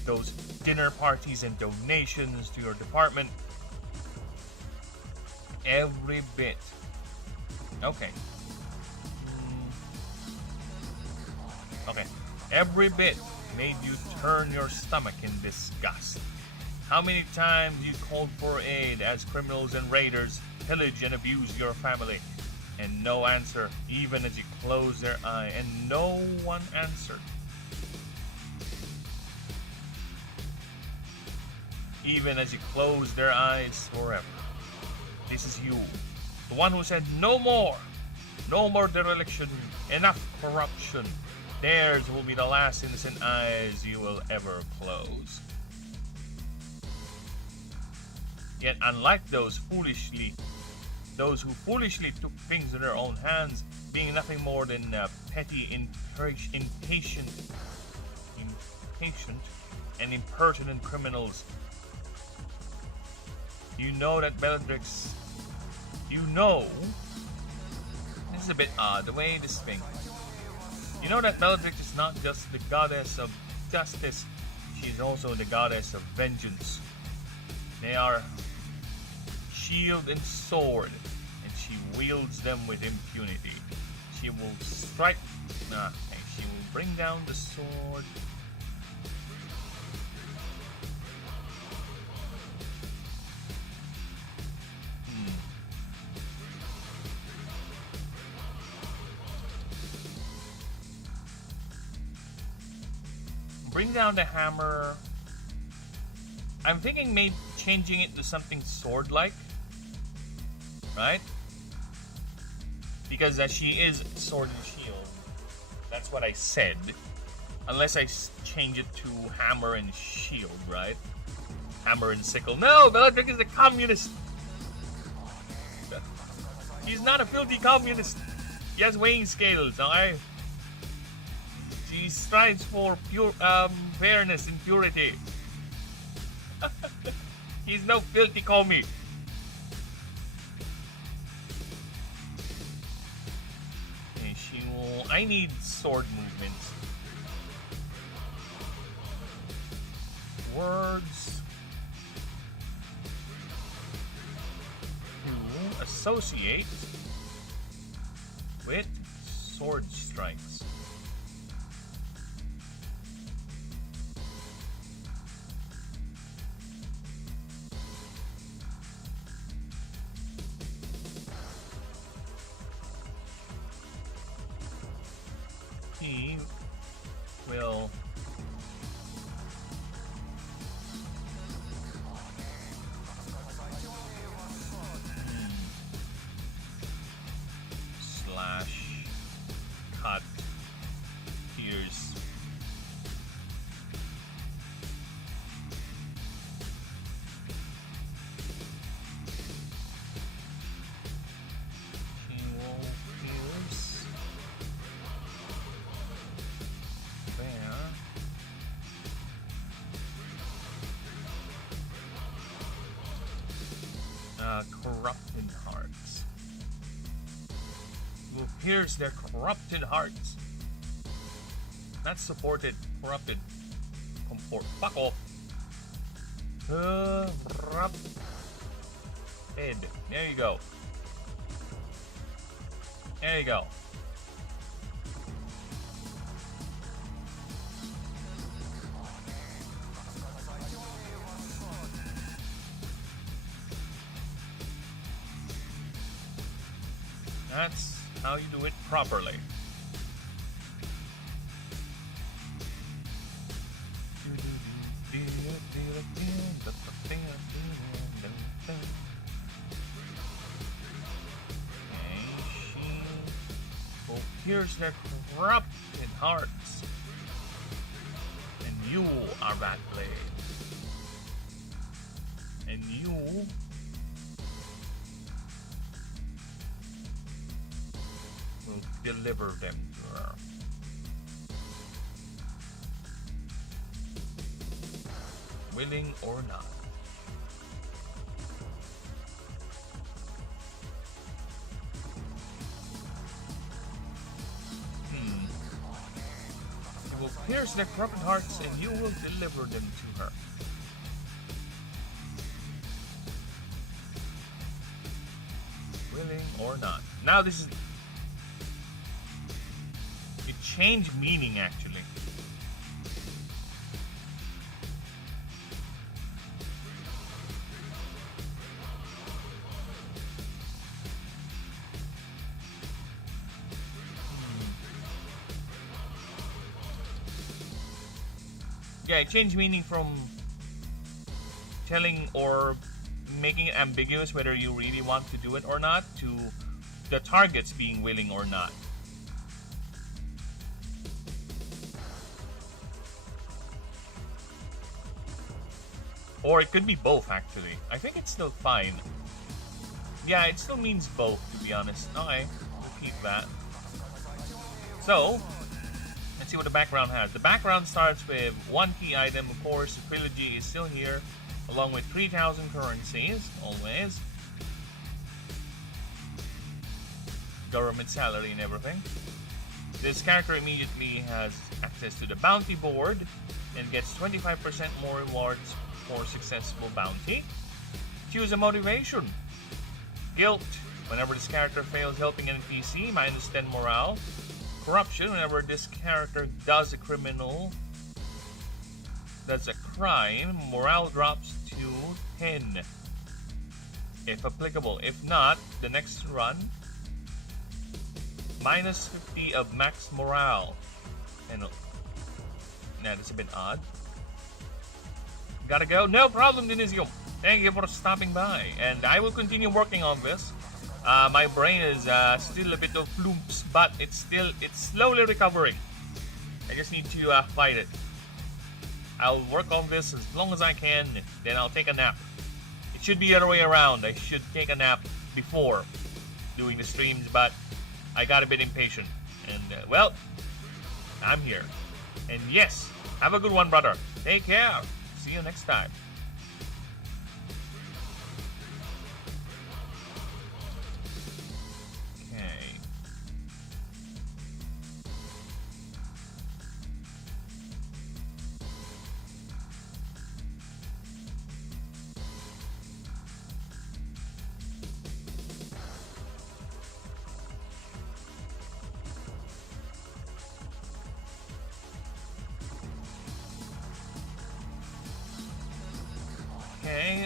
those dinner parties and donations to your department. Every bit. Okay. Okay. Every bit made you turn your stomach in disgust. How many times you called for aid as criminals and raiders pillage and abuse your family, and no answer, even as you closed their eye, and no one answered. Even as you closed their eyes forever. This is you, the one who said no more dereliction, enough corruption. Theirs will be the last innocent eyes you will ever close. Yet unlike those who foolishly took things in their own hands, being nothing more than petty, impatient and impertinent criminals, you know that Bellatrix, this is a bit odd, the way this thing, you know that Bellatrix is not just the goddess of justice, she is also the goddess of vengeance. They are shield and sword, and she wields them with impunity. She will strike, she will bring down the sword. Bring down the hammer. I'm thinking maybe changing it to something sword-like, right? Because she is sword and shield. That's what I said. Unless I change it to hammer and shield, right? Hammer and sickle. No, Bellatrix is a communist. He's not a filthy communist. He has weighing scales, alright? She strives for pure fairness and purity. He's no filthy commie. Okay, she will. I need sword movements. Words to associate with sword strikes. He will slash cut pierce corrupted hearts. Will pierce their corrupted hearts. Not supported, corrupted. Fuck off. Corrupted. There you go. There you go. That's how you do it properly. Here's their corrupted hearts, and you are that blade, and you will deliver them to her. Willing or not. You will pierce their corrupted hearts and you will deliver them to her. Willing or not. Now this is... It changed meaning actually. Yeah, it changed meaning from telling or making it ambiguous whether you really want to do it or not to the targets being willing or not. Or it could be both actually. I think it's still fine. Yeah, it still means both to be honest. Okay, we'll keep that. So, let's see what the background has. The background starts with one key item, of course, the trilogy is still here, along with 3,000 currencies, always. Government salary and everything. This character immediately has access to the bounty board and gets 25% more rewards for successful bounty. Choose a motivation. Guilt, whenever this character fails helping an NPC, minus 10 morale. Corruption, whenever this character does a crime, morale drops to 10. If applicable. If not, the next run, minus 50 of max morale. And that's a bit odd. Gotta go? No problem, Denizio. Thank you for stopping by. And I will continue working on this. My brain is still a bit of flumps, but it's slowly recovering. I just need to fight it. I'll work on this as long as I can, then I'll take a nap. It should be the other way around. I should take a nap before doing the streams, but I got a bit impatient. And, well, I'm here. And yes, have a good one, brother. Take care. See you next time.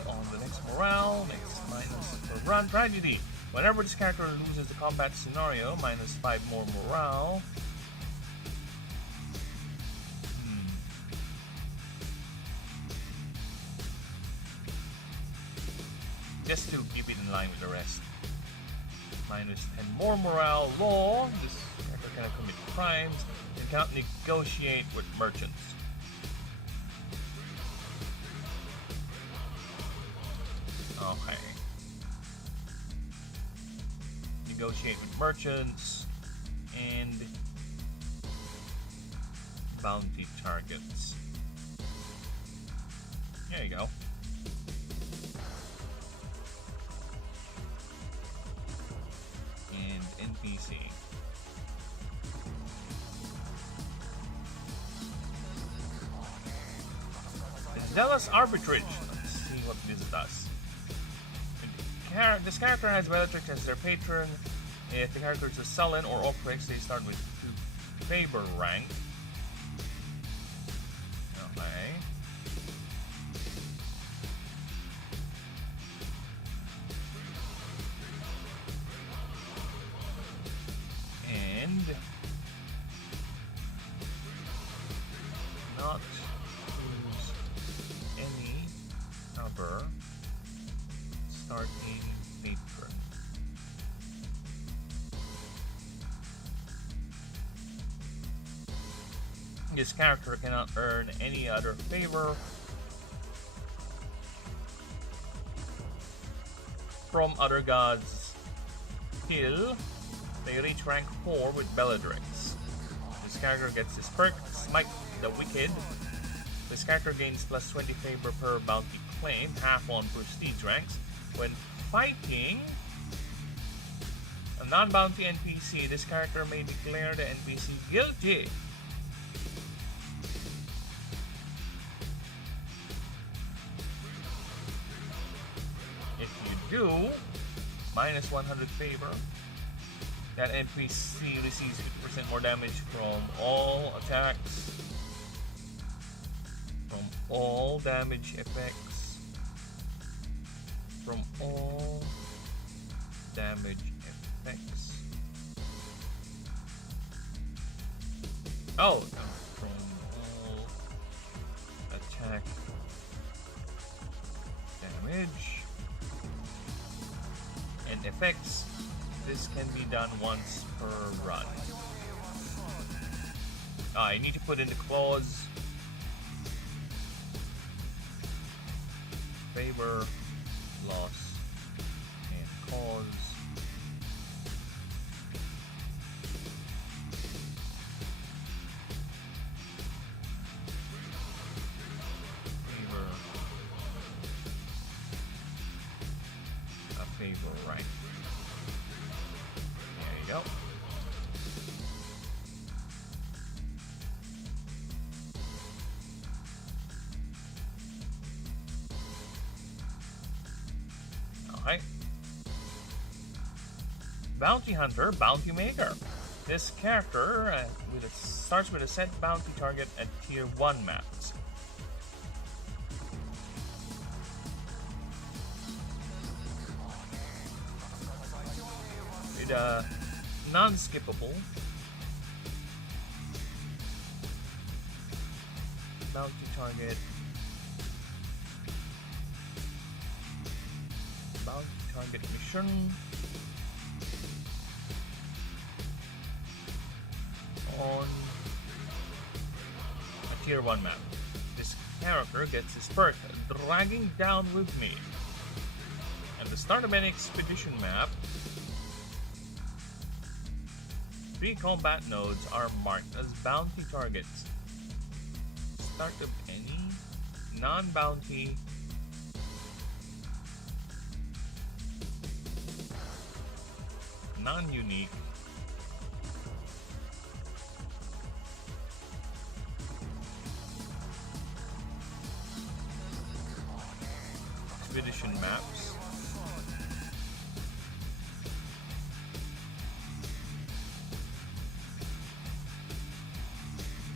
On the next morale, next minus for run tragedy. Whenever this character loses the combat scenario, minus 5 more morale. Just to keep it in line with the rest. Minus 10 more morale. Law. This character cannot commit crimes and cannot negotiate with merchants. Okay. Negotiate with merchants and bounty targets. There you go. And NPC. The Dallas Arbitrage. Let's what this does. This character has Bellatrix as their patron. If the character is a Sullen or Oprix, they start with 2 favor rank. Okay. And not use any other starting patron. This character cannot earn any other favor from other gods till they reach rank 4 with Bellatrix. This character gets his perk, Smite the Wicked. This character gains plus 20 favor per bounty claim, half on prestige ranks. When fighting a non-bounty NPC, this character may declare the NPC guilty. If you do, minus 100 favor. That NPC receives 50% more damage from all attacks, from all damage effects, from all damage effects. Oh, no, from all attack damage and effects. This can be done once per run. I need to put in the clause. Favor, loss, and cause. Favor. A favor rank. There you go. Alright. Bounty Hunter, Bounty Maker. This character starts with a set bounty target at tier 1 maps. With a non-skippable bounty target. Bounty target mission on a tier 1 map. This character gets his perk, Dragging Down With Me. At the start of any expedition map, 3 combat nodes are marked as bounty targets. Start of any non-bounty non-unique expedition maps.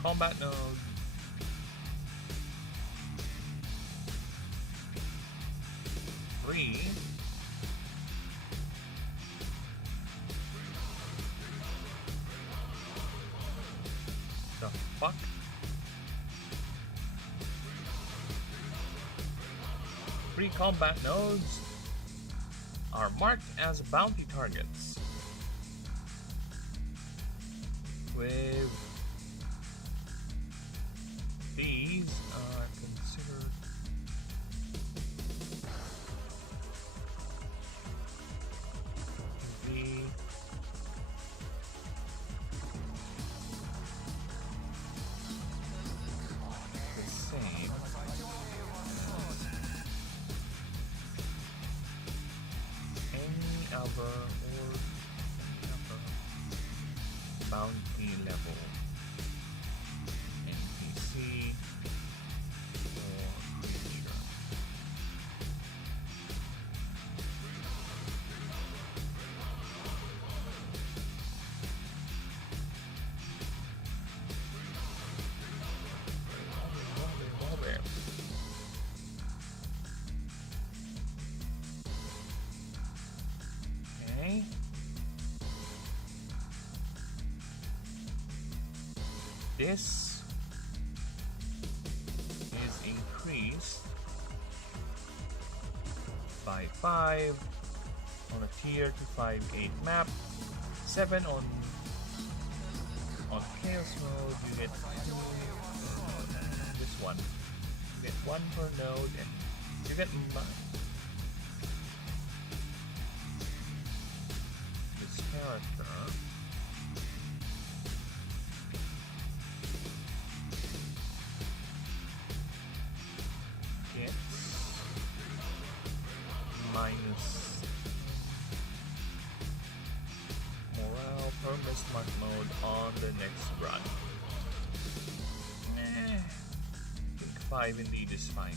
Combat node. Three. The fuck? Three combat nodes are marked as bounty targets with these are considered to be the same as any other bounty level NPC or creature. this is increased by 5 on a tier to 5/8 map, 7 on chaos mode. You get this one. You get 1 per node, and you get this character. Minus morale per smart mode on the next run. I think 5 indeed is fine.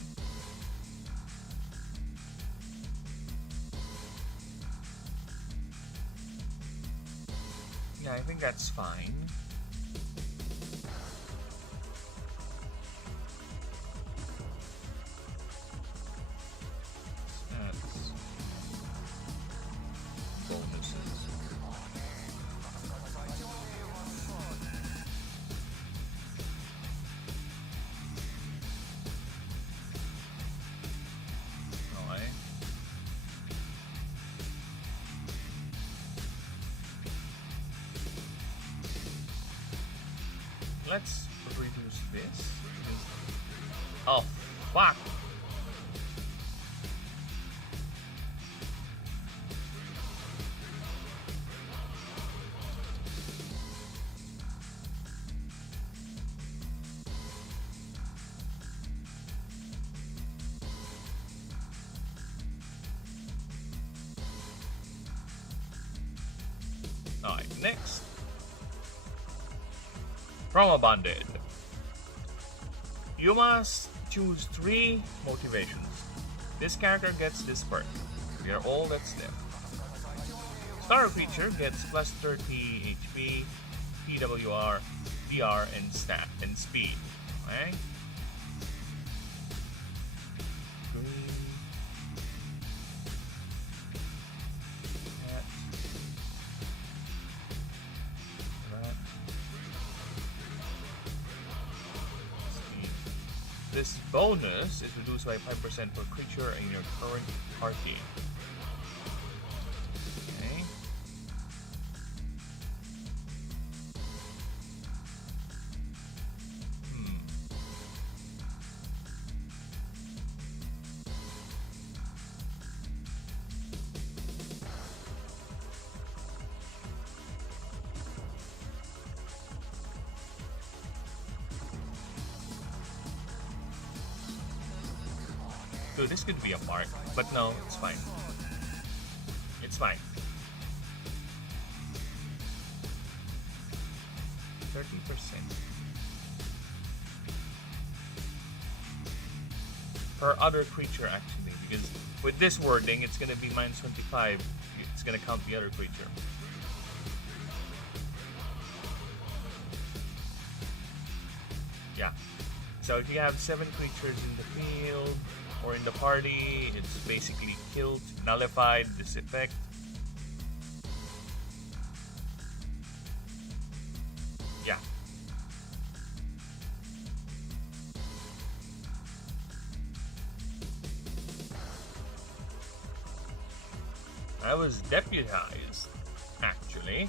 Yeah, I think that's fine. Let's reduce this. Oh, fuck! Alright, next. Trauma bonded. You must choose 3 motivations. This character gets this perk. We are all that's left. Star creature gets plus 30 HP, PWR, PR, and stat and speed. Okay? This bonus is reduced by 5% per creature in your current party. Okay. So this could be a mark, but no, it's fine. It's fine. 30%. Per other creature, actually, because with this wording, it's gonna be minus 25. It's gonna count the other creature. Yeah. So if you have 7 creatures in the field, or in the party, it's basically killed, nullified, this effect. Yeah. I was deputized, actually.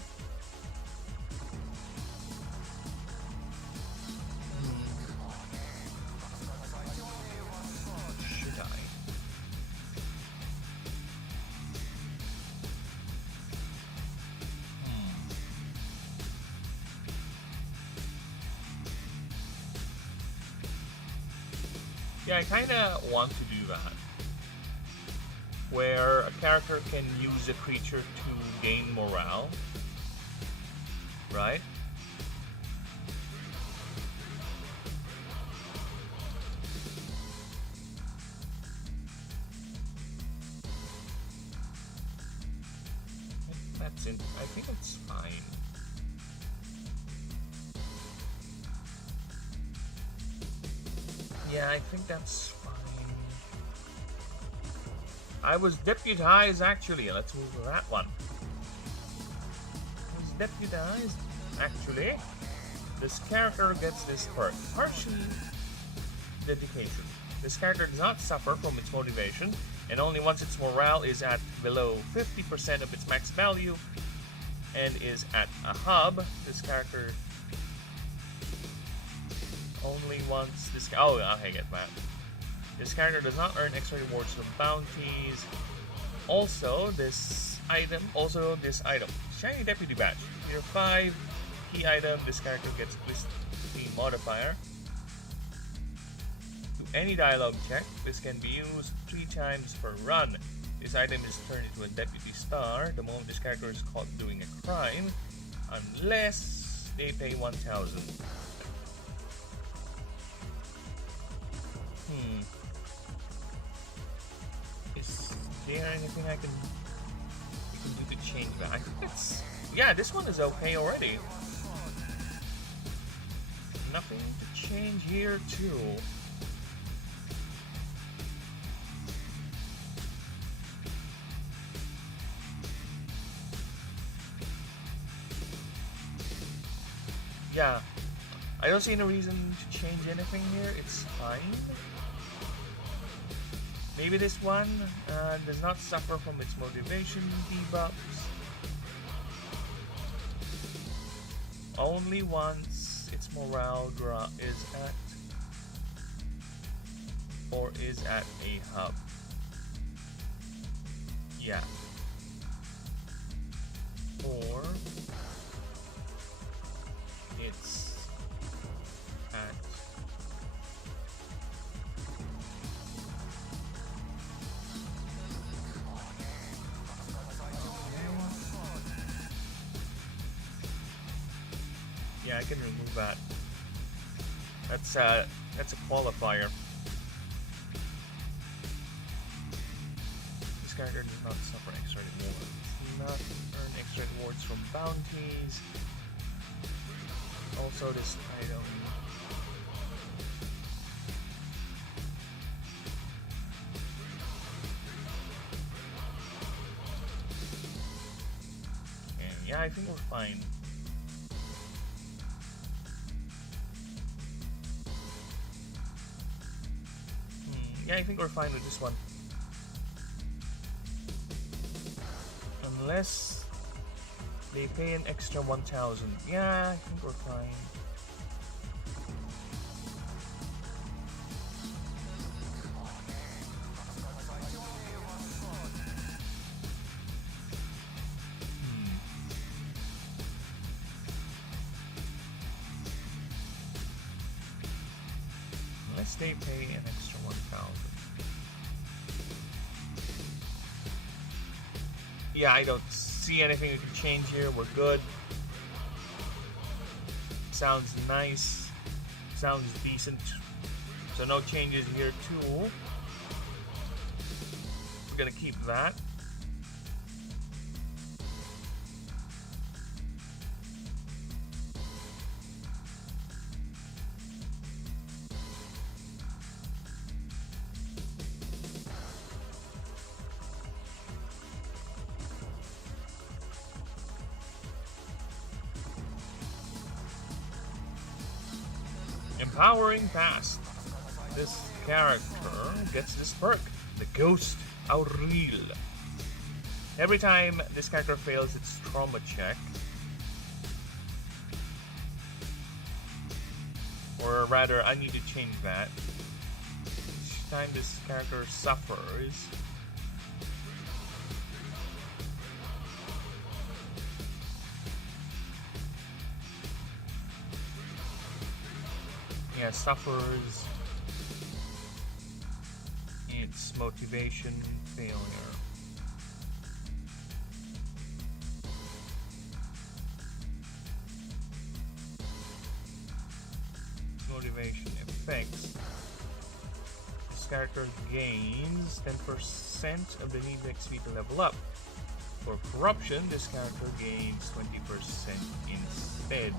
Yeah, I kinda want to do that. Where a character can use a creature to gain morale. Right? That's it. I think it's fine. Yeah, I think that's fine. I was deputized, actually. Let's move to that one. I was deputized, actually. this character gets this perk, Harsh Dedication. This character does not suffer from its motivation, and only once its morale is at below 50% of its max value and is at a hub, this character only once this I get that. This character does not earn extra rewards from bounties. Also, this item, Shiny Deputy Badge. Tier 5 key item, this character gets twist the modifier. To any dialogue check, this can be used 3 times per run. This item is turned into a deputy star the moment this character is caught doing a crime, unless they pay 1,000. Is there anything we can do to change that? I think it's... Yeah, this one is okay already. Nothing to change here too. Yeah, I don't see any reason to change anything here. It's fine. Maybe this one does not suffer from its motivation debuffs. Only once its morale drop is at a hub. Yeah. Or it's at I can remove that. That's a qualifier. This character does not suffer extra rewards. Does not earn extra rewards from bounties. Also, this item. And yeah, I think we're fine. Yeah, I think we're fine with this one. Unless they pay an extra 1,000. Yeah, I think we're fine. Unless they pay an extra 1,000. Yeah, I don't see anything we can change here. We're good. Sounds nice. Sounds decent. So no changes here too. We're gonna keep that. Empowering Past. This character gets this perk, the Ghost Auril. Every time this character fails its trauma check, or rather, I need to change that. Each time this character suffers, suffers its motivation failure. Motivation effects. This character gains 10% of the needed XP to level up. For corruption, this character gains 20% instead.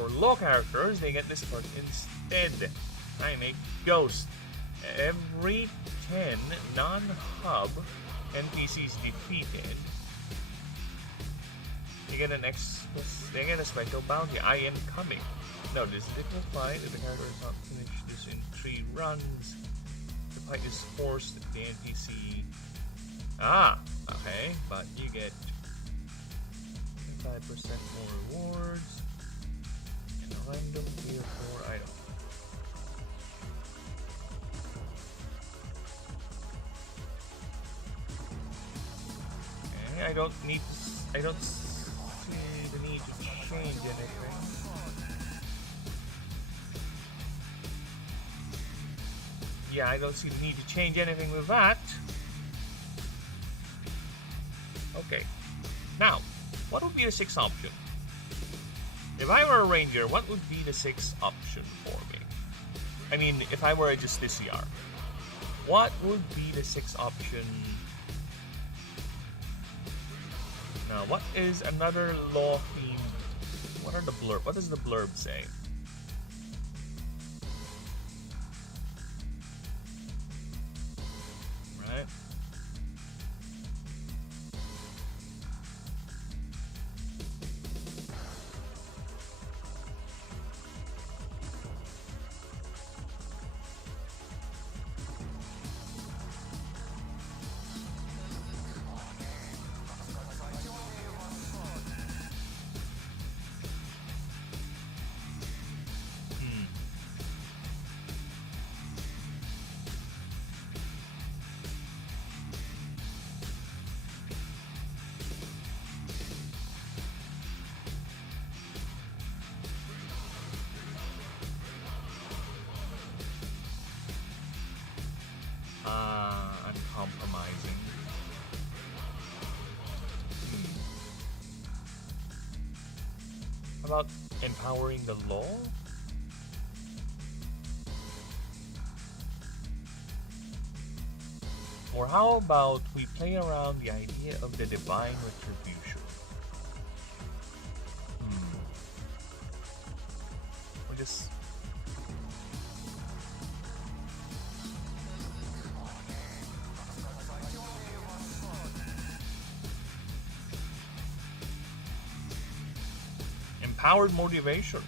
for low characters, they get this perk instead. I make Ghost. Every 10 non-hub NPCs defeated, they get a special bounty. I am coming. No, this is little fight. If the character is not finished this in 3 runs, the fight is forced at the NPC. Okay, but you get 5% more rewards and a random tier 4 item. Okay, I don't see the need to change anything. Yeah, I don't see the need to change anything with that. Okay. Now, what would be the 6th option? If I were a ranger, what would be the 6th option for me? I mean, if I were just this CR, what would be the 6th option? Now, what is another law theme? What does the blurb say? Right? Uncompromising. How about empowering the law? Or how about we play around the idea of the divine retribution? Or just empowered motivation.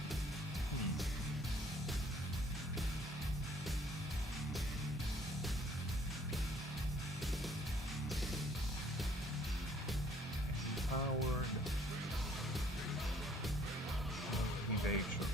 Empowered motivation.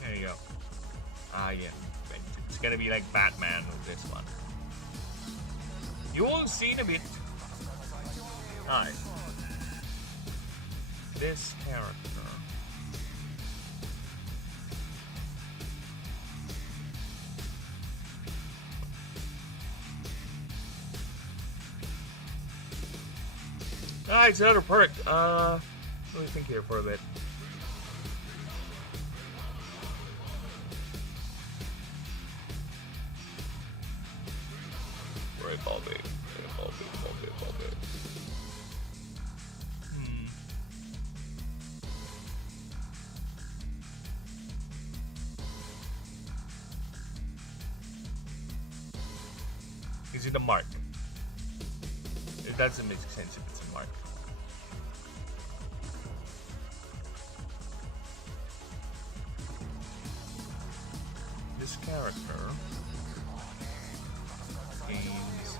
There you go. I am vengeance. It's gonna be like Batman with this one. You all seen a bit. Alright. This character. Ah, it's another perk. Let me think here for a bit. Is it a mark? It doesn't make sense if it's a mark. This character gains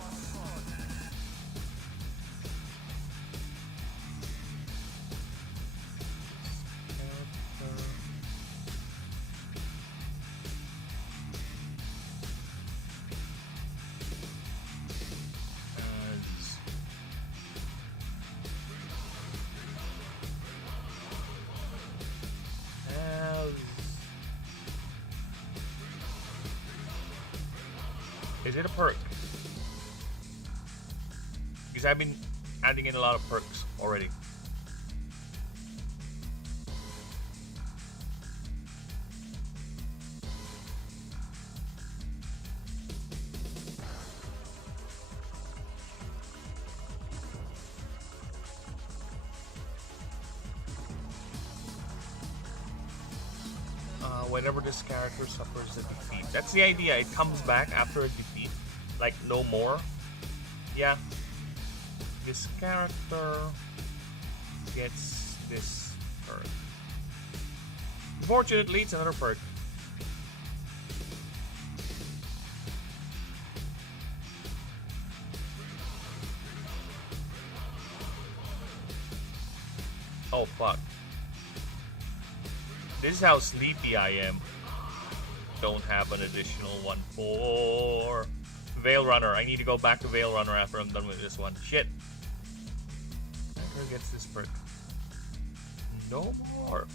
Is it a perk? Because I've been adding in a lot of perks already. Whenever this character suffers a defeat. That's the idea. It comes back after a defeat. Like, no more. Yeah. This character gets this perk. Unfortunately, it's another perk. Oh, fuck. This is how sleepy I am. Don't have an additional one for Veil Runner. I need to go back to Veil Runner after I'm done with this one. Shit. Who gets this perk? No more.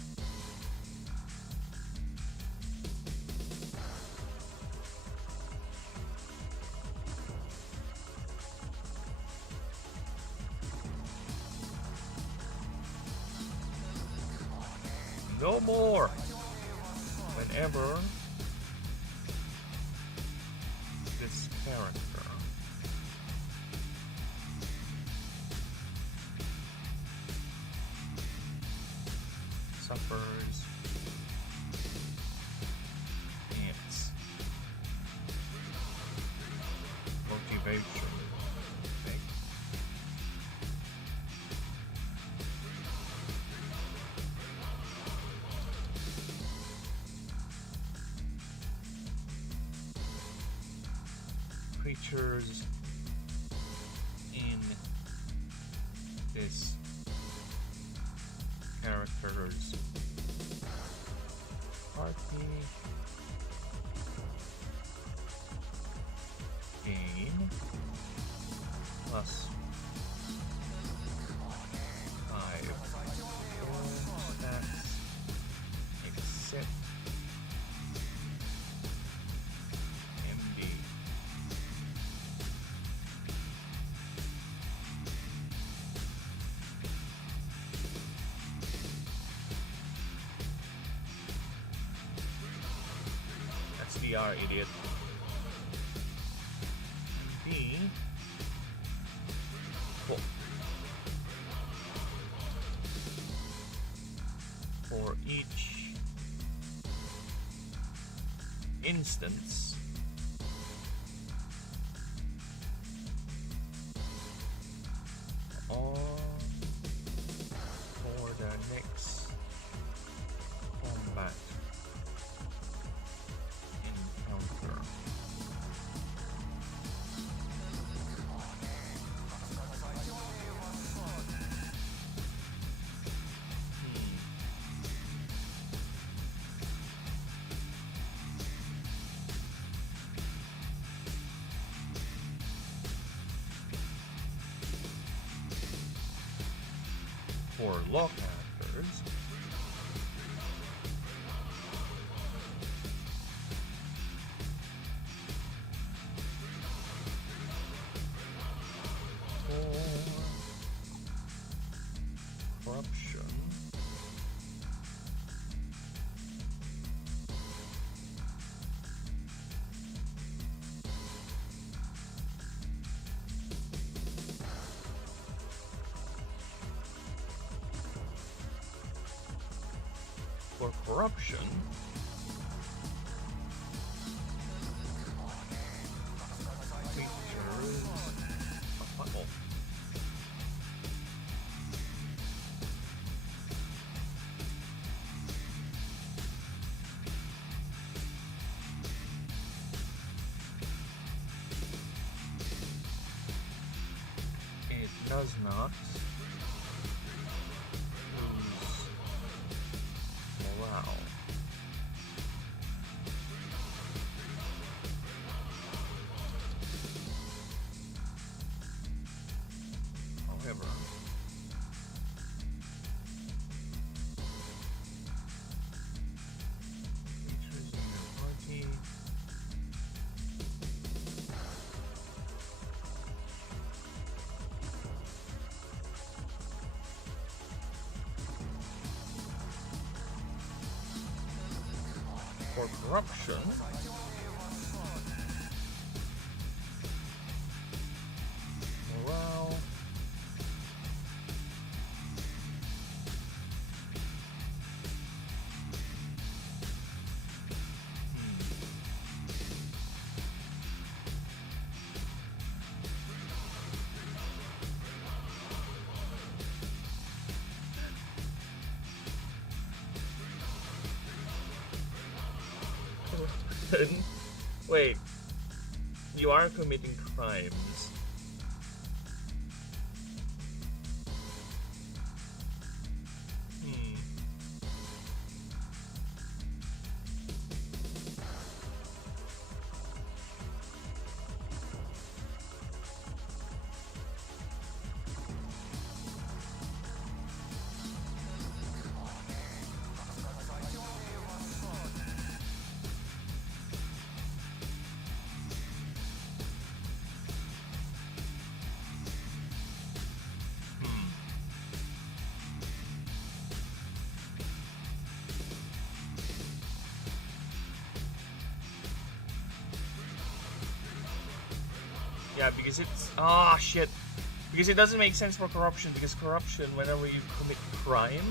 No more. Whenever this character suffers its motivation. Okay. Creatures in this character's party gain plus 5 stats except MD. That's DR, idiot. D. Cool. For each instance on for the next combat encounter. For law characters, for corruption, features a funnel. It does not lose morale. However, creatures in your party for corruption. Morale. Wait, you are committing crimes. Yeah, because it's... Ah, shit. Because it doesn't make sense for corruption, because corruption, whenever you commit crime...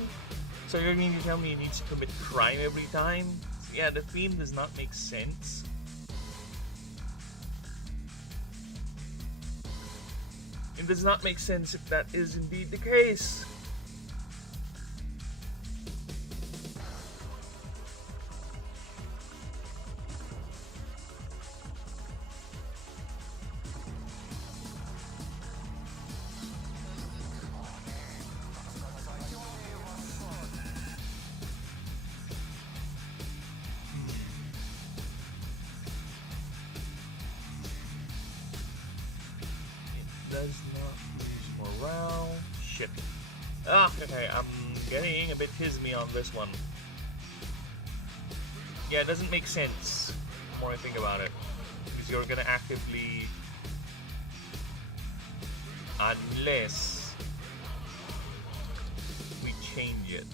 So you're going to tell me it needs to commit crime every time? So yeah, the theme does not make sense. It does not make sense if that is indeed the case. Does not lose morale. Shit. Ah, okay, I'm getting a bit hizzy on this one. Yeah, it doesn't make sense the more I think about it. Because you're gonna actively... Unless... we change it.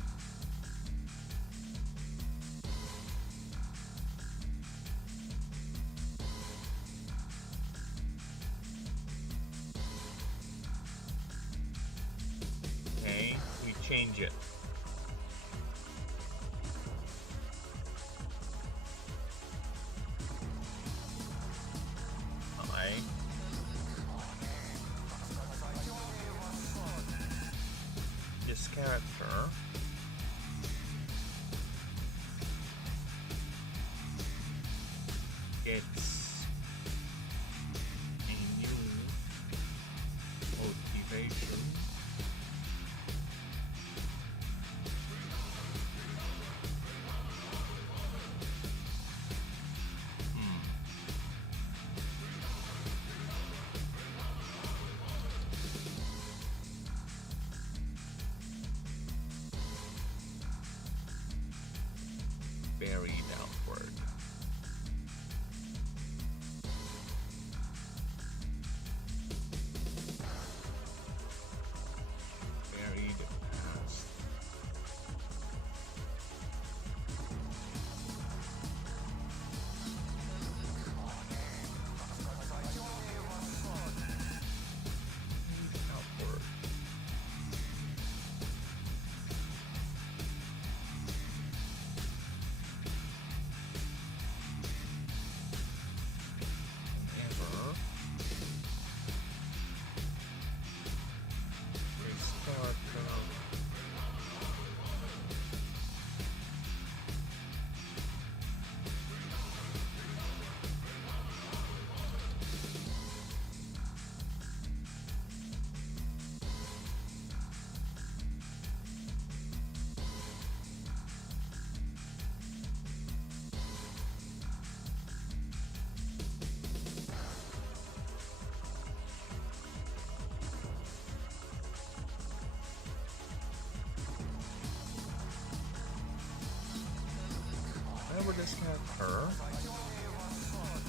Change it. This character gets a new motivation. Buried outward. Buried past. Outward. Whenever this can occur,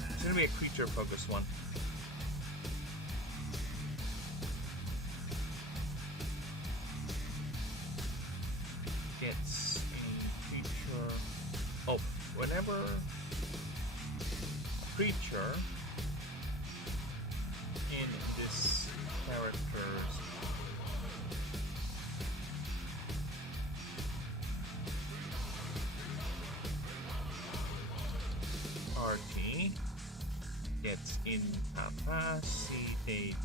it's gonna be a creature focused one. Gets a creature. Oh, whenever creature in this character's party gets incapacitated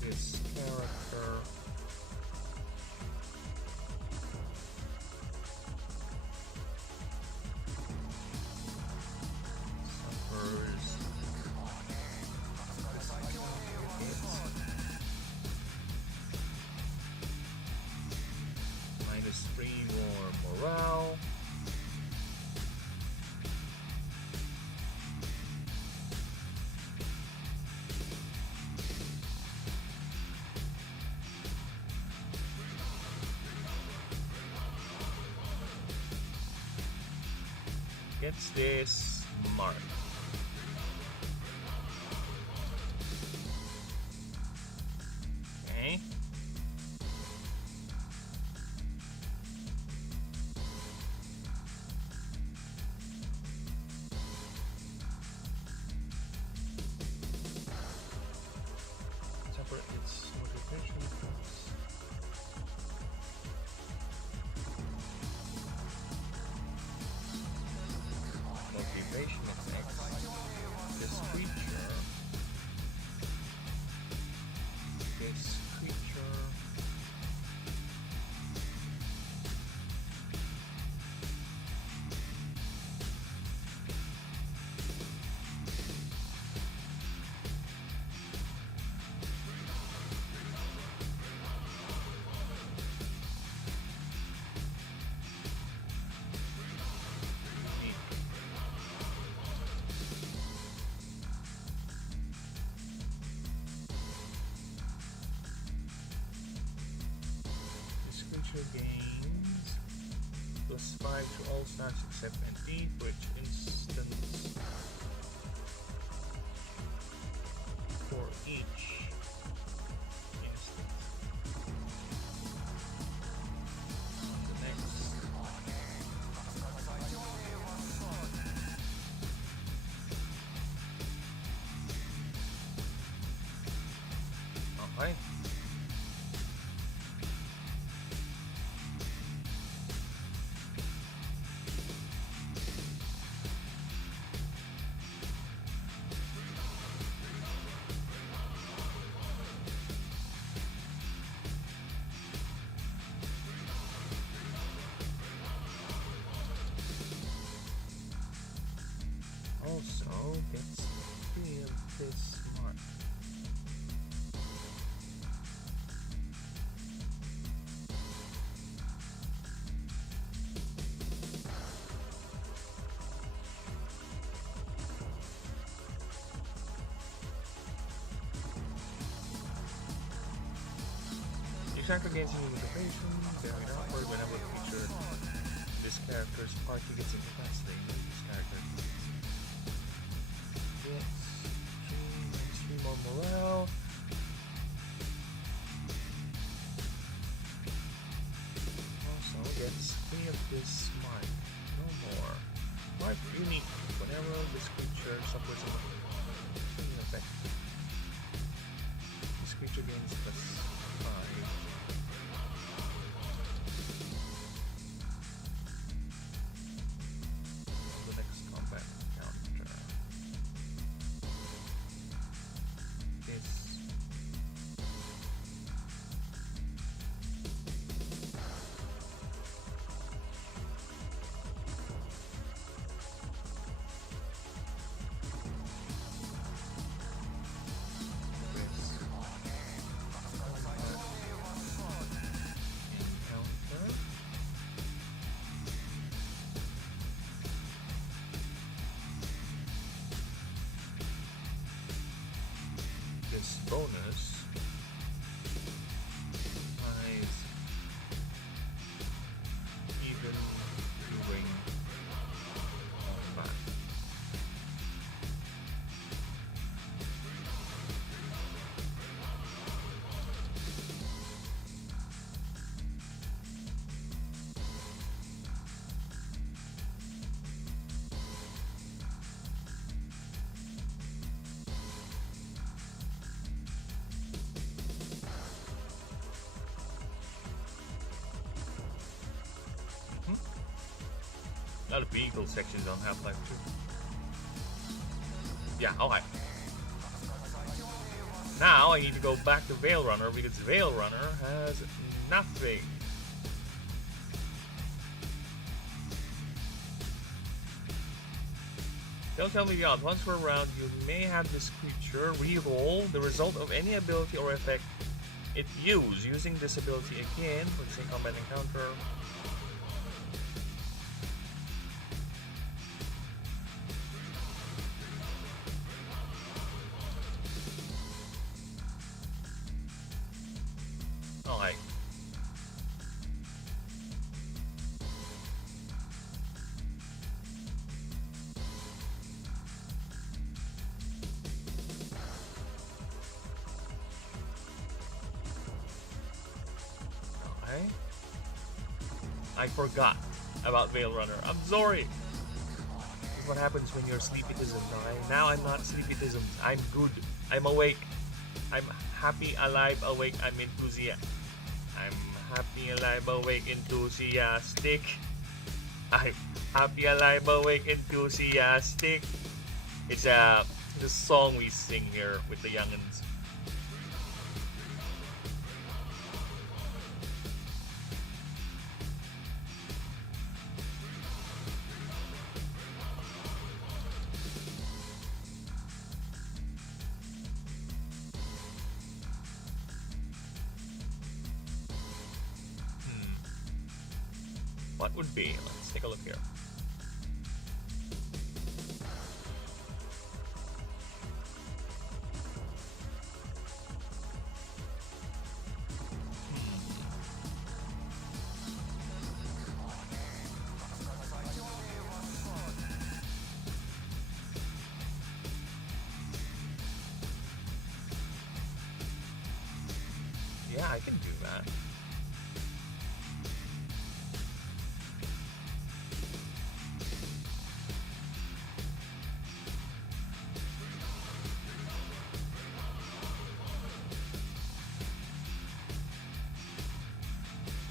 this character suffers -3 more morale. Gets this mark. Okay. Separate its motivation effects. Motivation effects. This creature gains +5 to all stats except NP for each instance. For each instance. The next. Okay. Also gets 3 of this mark. Each actor gains a new motivation, bearing outward whenever the feature this character's party gets incapacitated. This character gets 3 more morale. Also gets 3 of this mark. No more. Mark unique. Whenever this creature suffers an effect, this creature gains +5. lot of vehicle sections on Half-Life 2. Yeah, okay. Now I need to go back to Veil Runner because Veil Runner has nothing. Don't tell me the odds. Once per round, you may have this creature re-roll the result of any ability or effect it used. Using this ability again for the same combat encounter. Alright. I forgot about Veil Runner. I'm sorry. This is what happens when you're sleepytism. Now I'm not sleepytism. I'm good. I'm awake. I'm happy, alive, awake. I'm enthusiastic. I'm happy, alive, awake, enthusiastic. I'm happy, alive, awake, enthusiastic. It's the song we sing here with the youngins. What would be? Let's take a look here. Yeah, I can do that.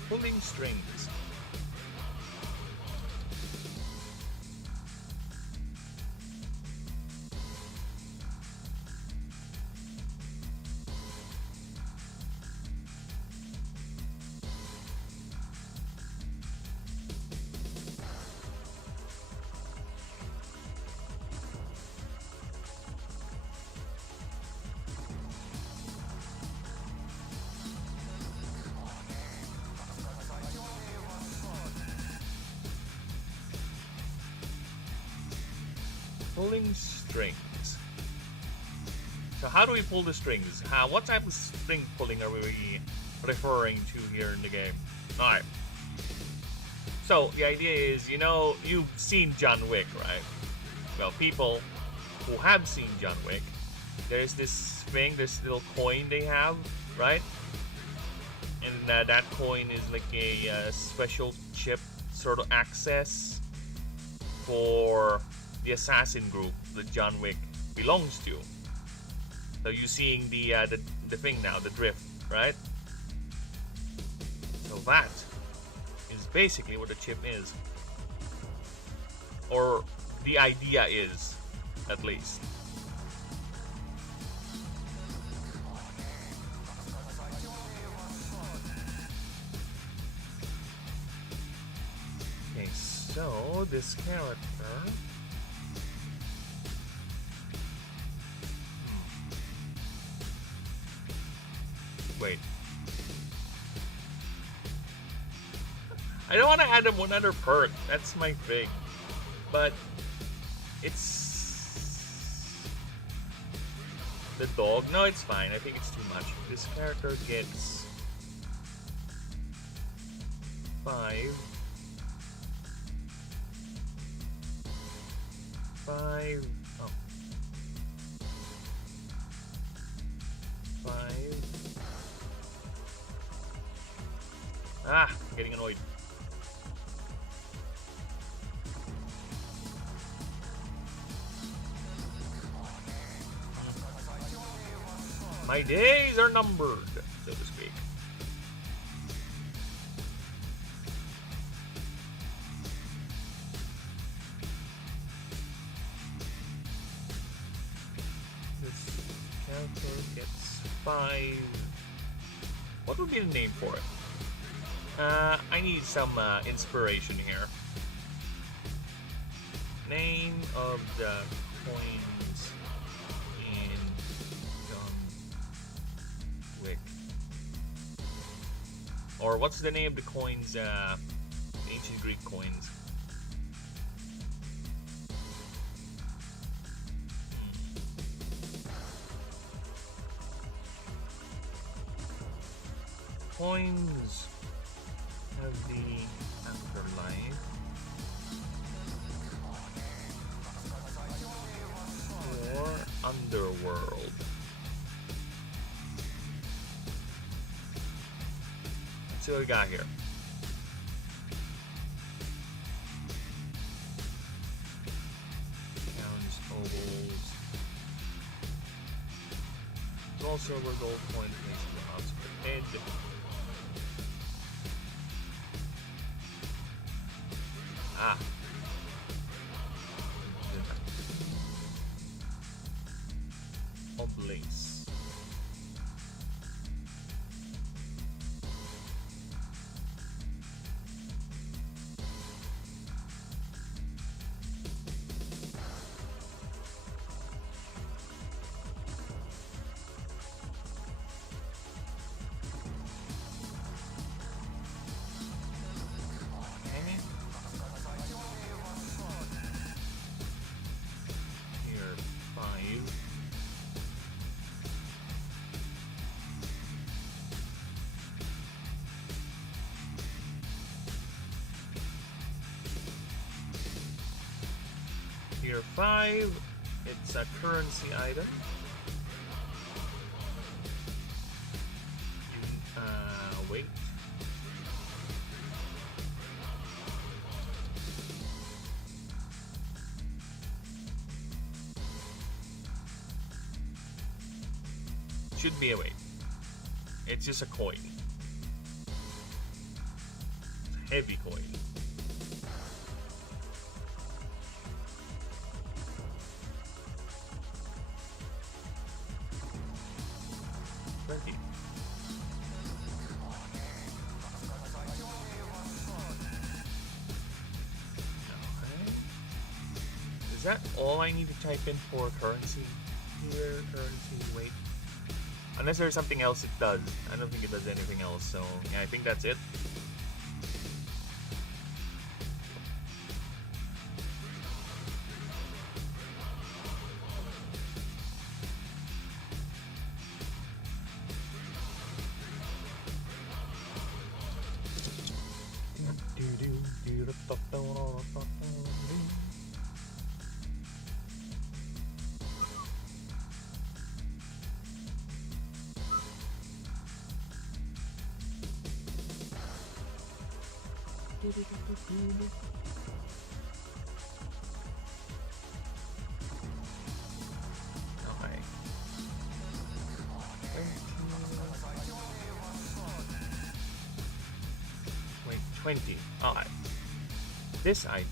Pulling strings. Pulling strings. So how do we pull the strings? What type of string pulling are we referring to here in the game? Alright. So the idea is, you know, you've seen John Wick, right? Well, people who have seen John Wick, there's this thing, this little coin they have, right? And that coin is like a special chip sort of access for the assassin group that John Wick belongs to. So you're seeing the thing now, the drift, right? So that is basically what the chip is, or the idea is, at least. Okay, so this character. Wait. I don't want to add him one other perk. That's my thing. But it's the dog. No, it's fine. I think it's too much. This character gets 5. 5. Oh. 5. Getting annoyed. My days are numbered, so to speak. gets 5. What would be the name for it? I need some inspiration here. Name of the coins in Gunwick. Or what's the name of the coins, ancient Greek coins? Coins of the afterlife or underworld. Let's see what we got here. Counts, ovals. Gold, silver, gold coin, makes the house per head. Ah. Oblace. Tier 5, it's a currency item. Wait. Should be a weight. It's just a coin. It's a heavy coin. Is that all I need to type in for currency? Here, currency, wait. Unless there's something else it does. I don't think it does anything else, so yeah, I think that's it. Okay. 20. Alright. This item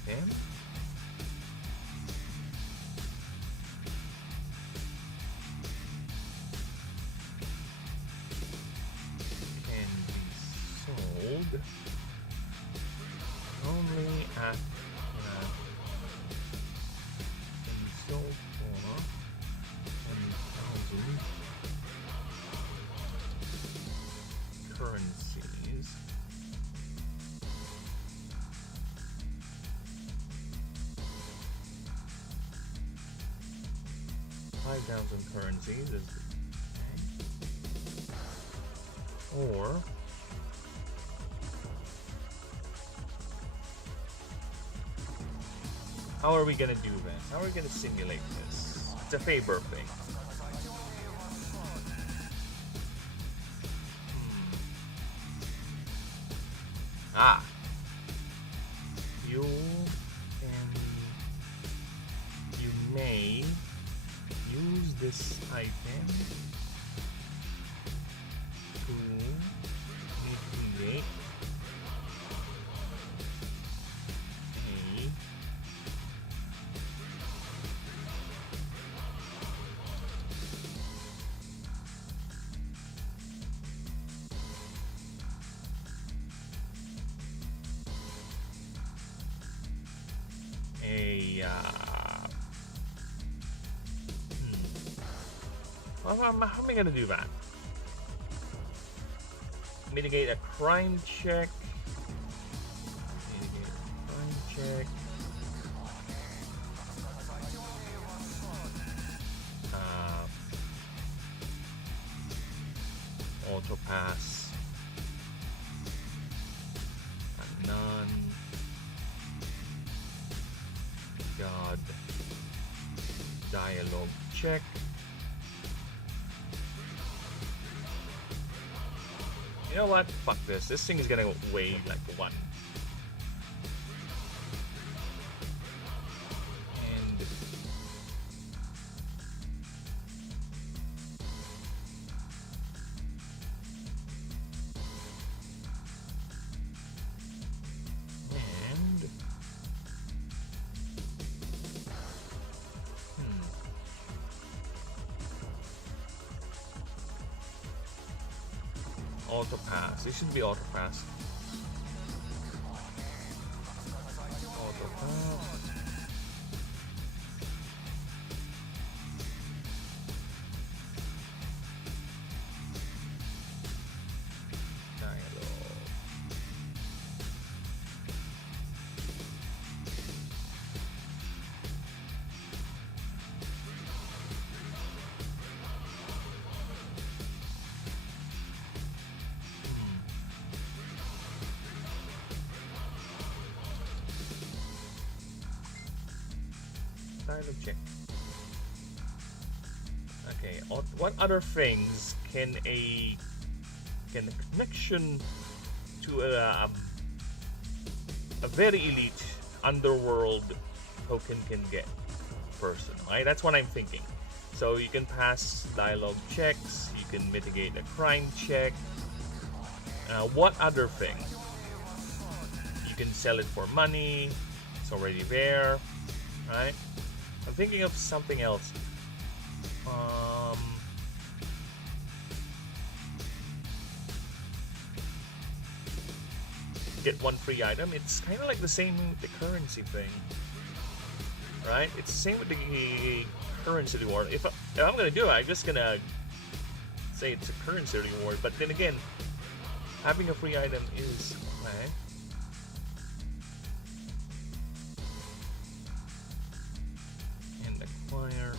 can be sold only at sold for 10,000 currencies. $5,000 currencies is or how are we gonna do this? How are we gonna simulate this? It's a favor thing. Ah. You may use this item to mitigate how am I gonna do that? Mitigate a crime check. Mitigate a crime check. Auto pass. A none. God. Dialogue check. You know what? Fuck this. This thing is gonna weigh like 1. And auto pass. It should be auto pass. Auto pass. Dialogue. Dialogue check. Okay, what other things can a connection to a very elite underworld token can get person, right? That's what I'm thinking. So you can pass dialogue checks, you can mitigate a crime check. What other thing? You can sell it for money, it's already there, right? I'm thinking of something else. Get 1 free item. It's kind of like the same with the currency thing, right? It's the same with the currency reward. If I'm gonna do it, I'm just gonna say it's a currency reward. But then again, having a free item is okay. Acquire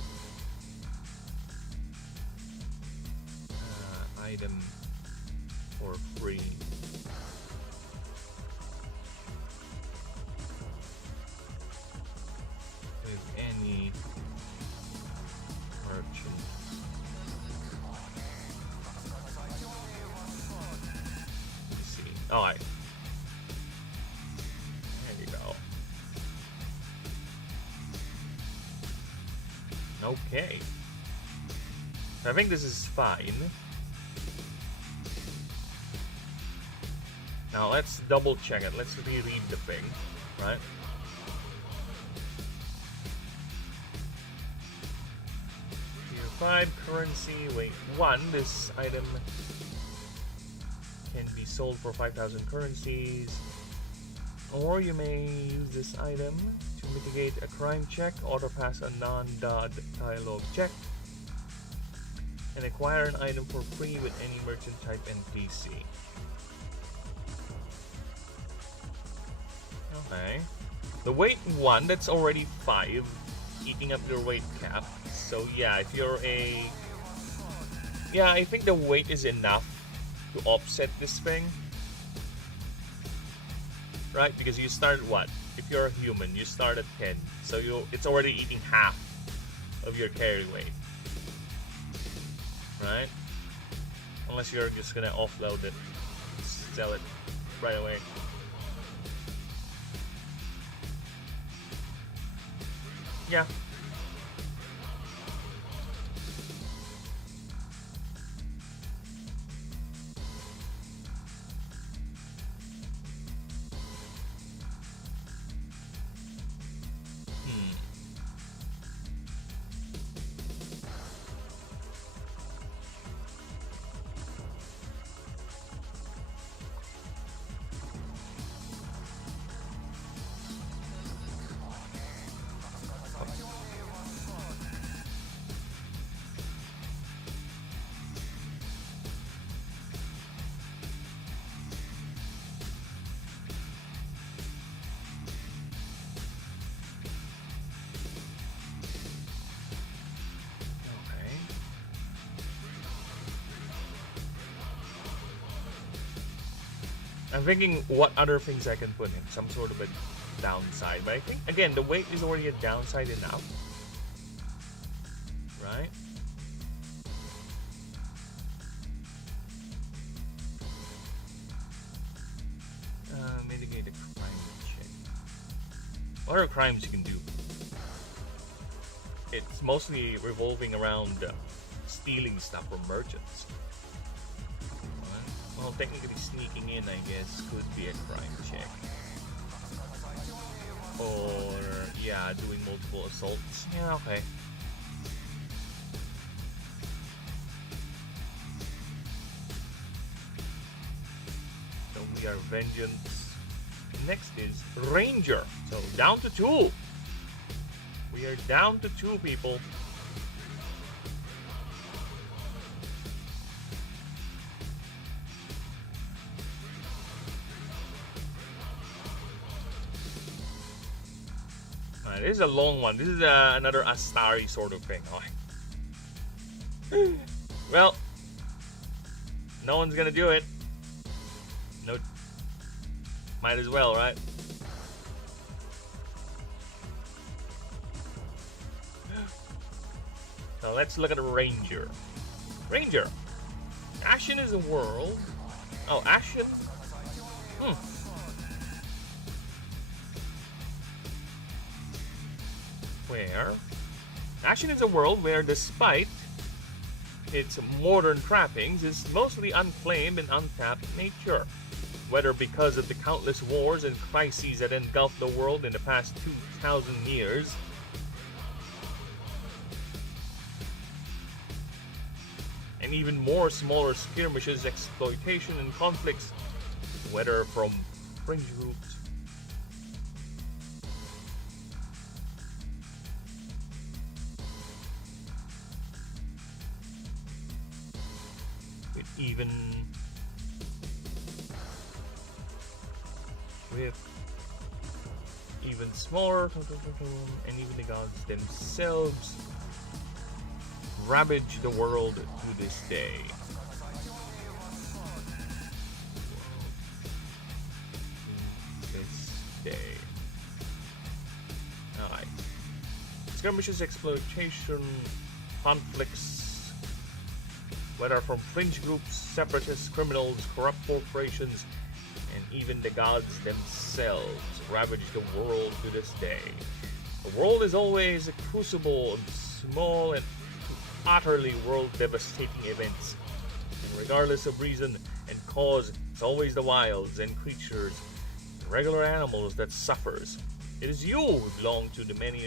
item for free. With any merchant. Let's see. Alright. There you go. Okay. I think this is fine. Now let's double check it. Let's reread the thing, right? Tier 5 currency, weight 1. This item can be sold for 5,000 currencies. Or you may use this item to mitigate a crime check, auto pass a non-dot dialogue check, and acquire an item for free with any merchant type NPC. Okay. The weight 1, that's already 5, eating up your weight cap. So yeah, if you're a... Yeah, I think the weight is enough to offset this thing. Right? Because you start what? If you're a human, you start at 10. So it's already eating half of your carry weight. Right? Unless you're just gonna offload it. Sell it right away. Yeah. I'm thinking what other things I can put in. Some sort of a downside. But I think, again, the weight is already a downside enough. Right? Mitigate the crime check. What are crimes you can do? It's mostly revolving around stealing stuff from merchants. Well, technically sneaking in, I guess, could be a crime check. Or, yeah, doing multiple assaults. Yeah, okay. So we are vengeance. Next is ranger. So down to 2. We are down to 2 people. Alright, this is a long one. This is another Astari sort of thing. Oh. Well, no one's gonna do it. No. Might as well, right? So let's look at a ranger. Ranger. Ashen is a world. Oh, Ashen. Where Ashen is a world where, despite its modern trappings, is mostly unclaimed and untapped nature. Whether because of the countless wars and crises that engulfed the world in the past 2,000 years, and even more smaller skirmishes, exploitation, and conflicts, whether from fringe groups, with even smaller, and even the gods themselves ravage the world to this day. Alright. Skirmishes, exploitation, conflicts, whether from fringe groups, separatists, criminals, corrupt corporations, and even the gods themselves ravage the world to this day. The world is always a crucible of small and utterly world-devastating events, and regardless of reason and cause, it's always the wilds and creatures, the regular animals that suffers. It is you who belong to the many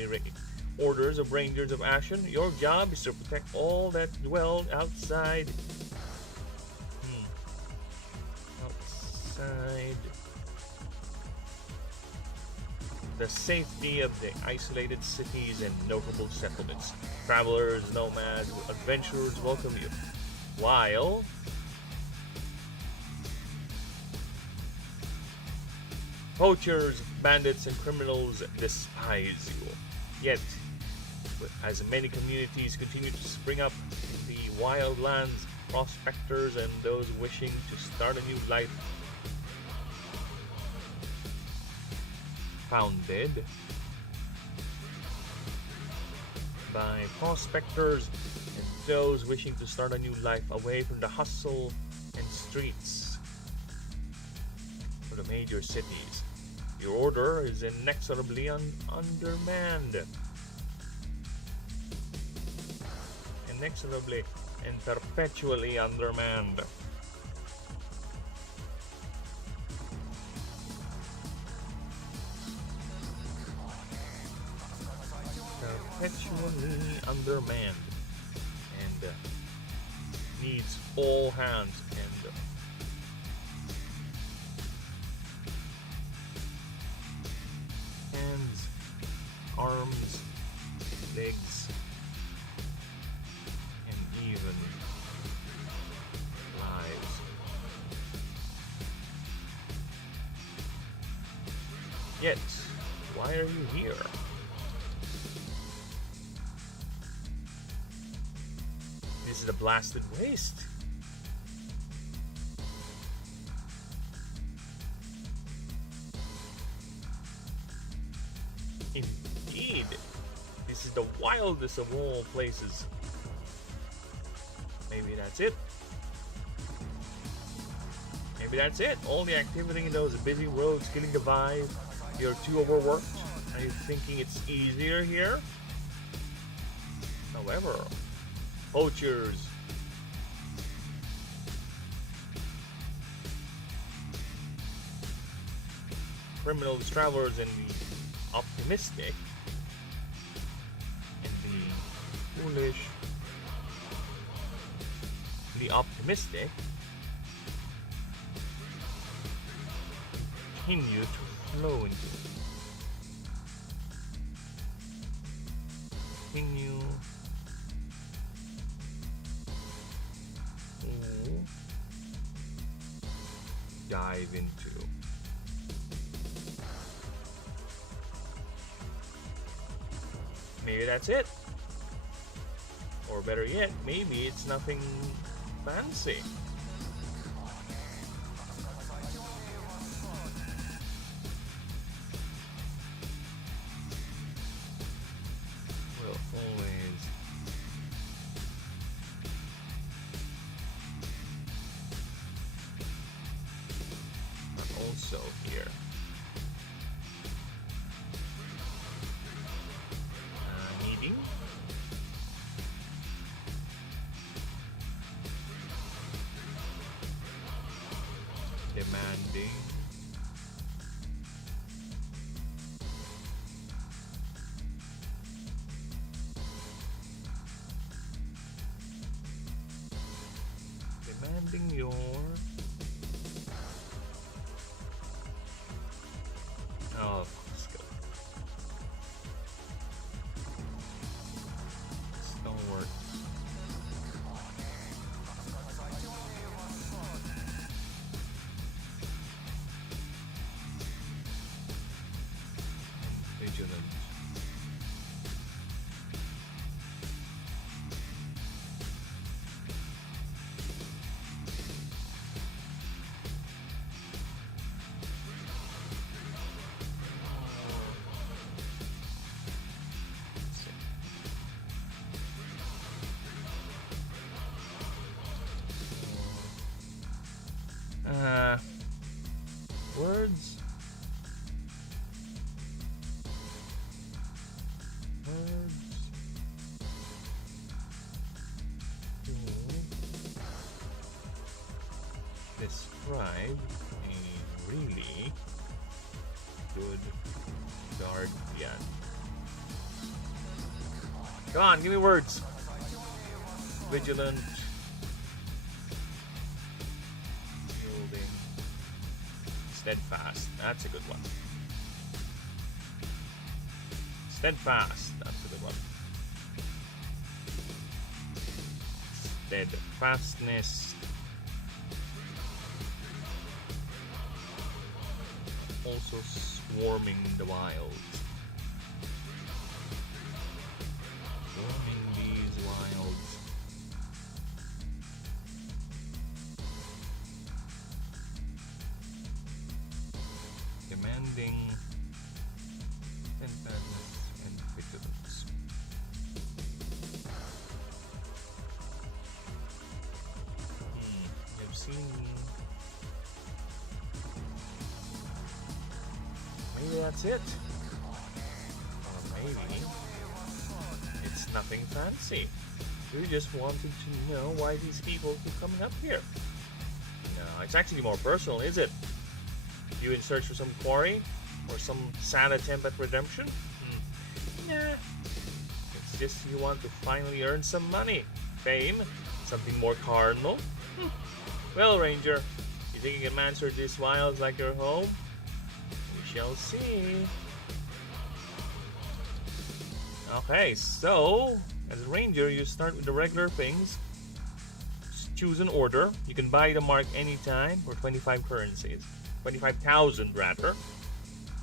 orders of Rangers of Ashen. Your job is to protect all that dwell outside the safety of the isolated cities and notable settlements. Travelers, nomads, adventurers welcome you, while poachers, bandits, and criminals despise you. Yet, as many communities continue to spring up in the wild lands, prospectors and those wishing to start a new life founded by prospectors and those wishing to start a new life away from the hustle and streets for the major cities. Your order is inexorably undermanned. Inexorably and perpetually undermanned. Perpetually undermanned and needs all hands and arms, legs, and even lives. Yet, why are you here? This is the blasted waste. Indeed. This is the wildest of all places. Maybe that's it. Maybe that's it. All the activity in those busy roads killing the vibe. You're too overworked. Are you thinking it's easier here? However, poachers. Criminals, travelers, and the optimistic. And the foolish. The optimistic continue to flow into it. Continue to dive into. Maybe that's it. Or better yet, maybe it's nothing fancy. We'll always but also here. Needing. Demanding. Demanding your skill. Stalwart. Vigilant. Words. Describe a really good guardian. Come on, give me words. Vigilant. Yielding. Steadfast. That's a good one. Steadfast. That's a good one. Steadfastness. Also swarming the wild. Swarming these wilds. Demanding steadfastness and vigilance. You've seen. Maybe that's it. Or maybe it's nothing fancy. You just wanted to know why these people keep coming up here. No, it's actually more personal, is it? You in search for some quarry? Or some sad attempt at redemption? Nah. It's just you want to finally earn some money. Fame? Something more carnal? Well, Ranger, you think you can master these wilds like your home? Shall see. Okay, so as a ranger, you start with the regular things. Just choose an order. You can buy the mark anytime for 25 currencies, 25,000 rather.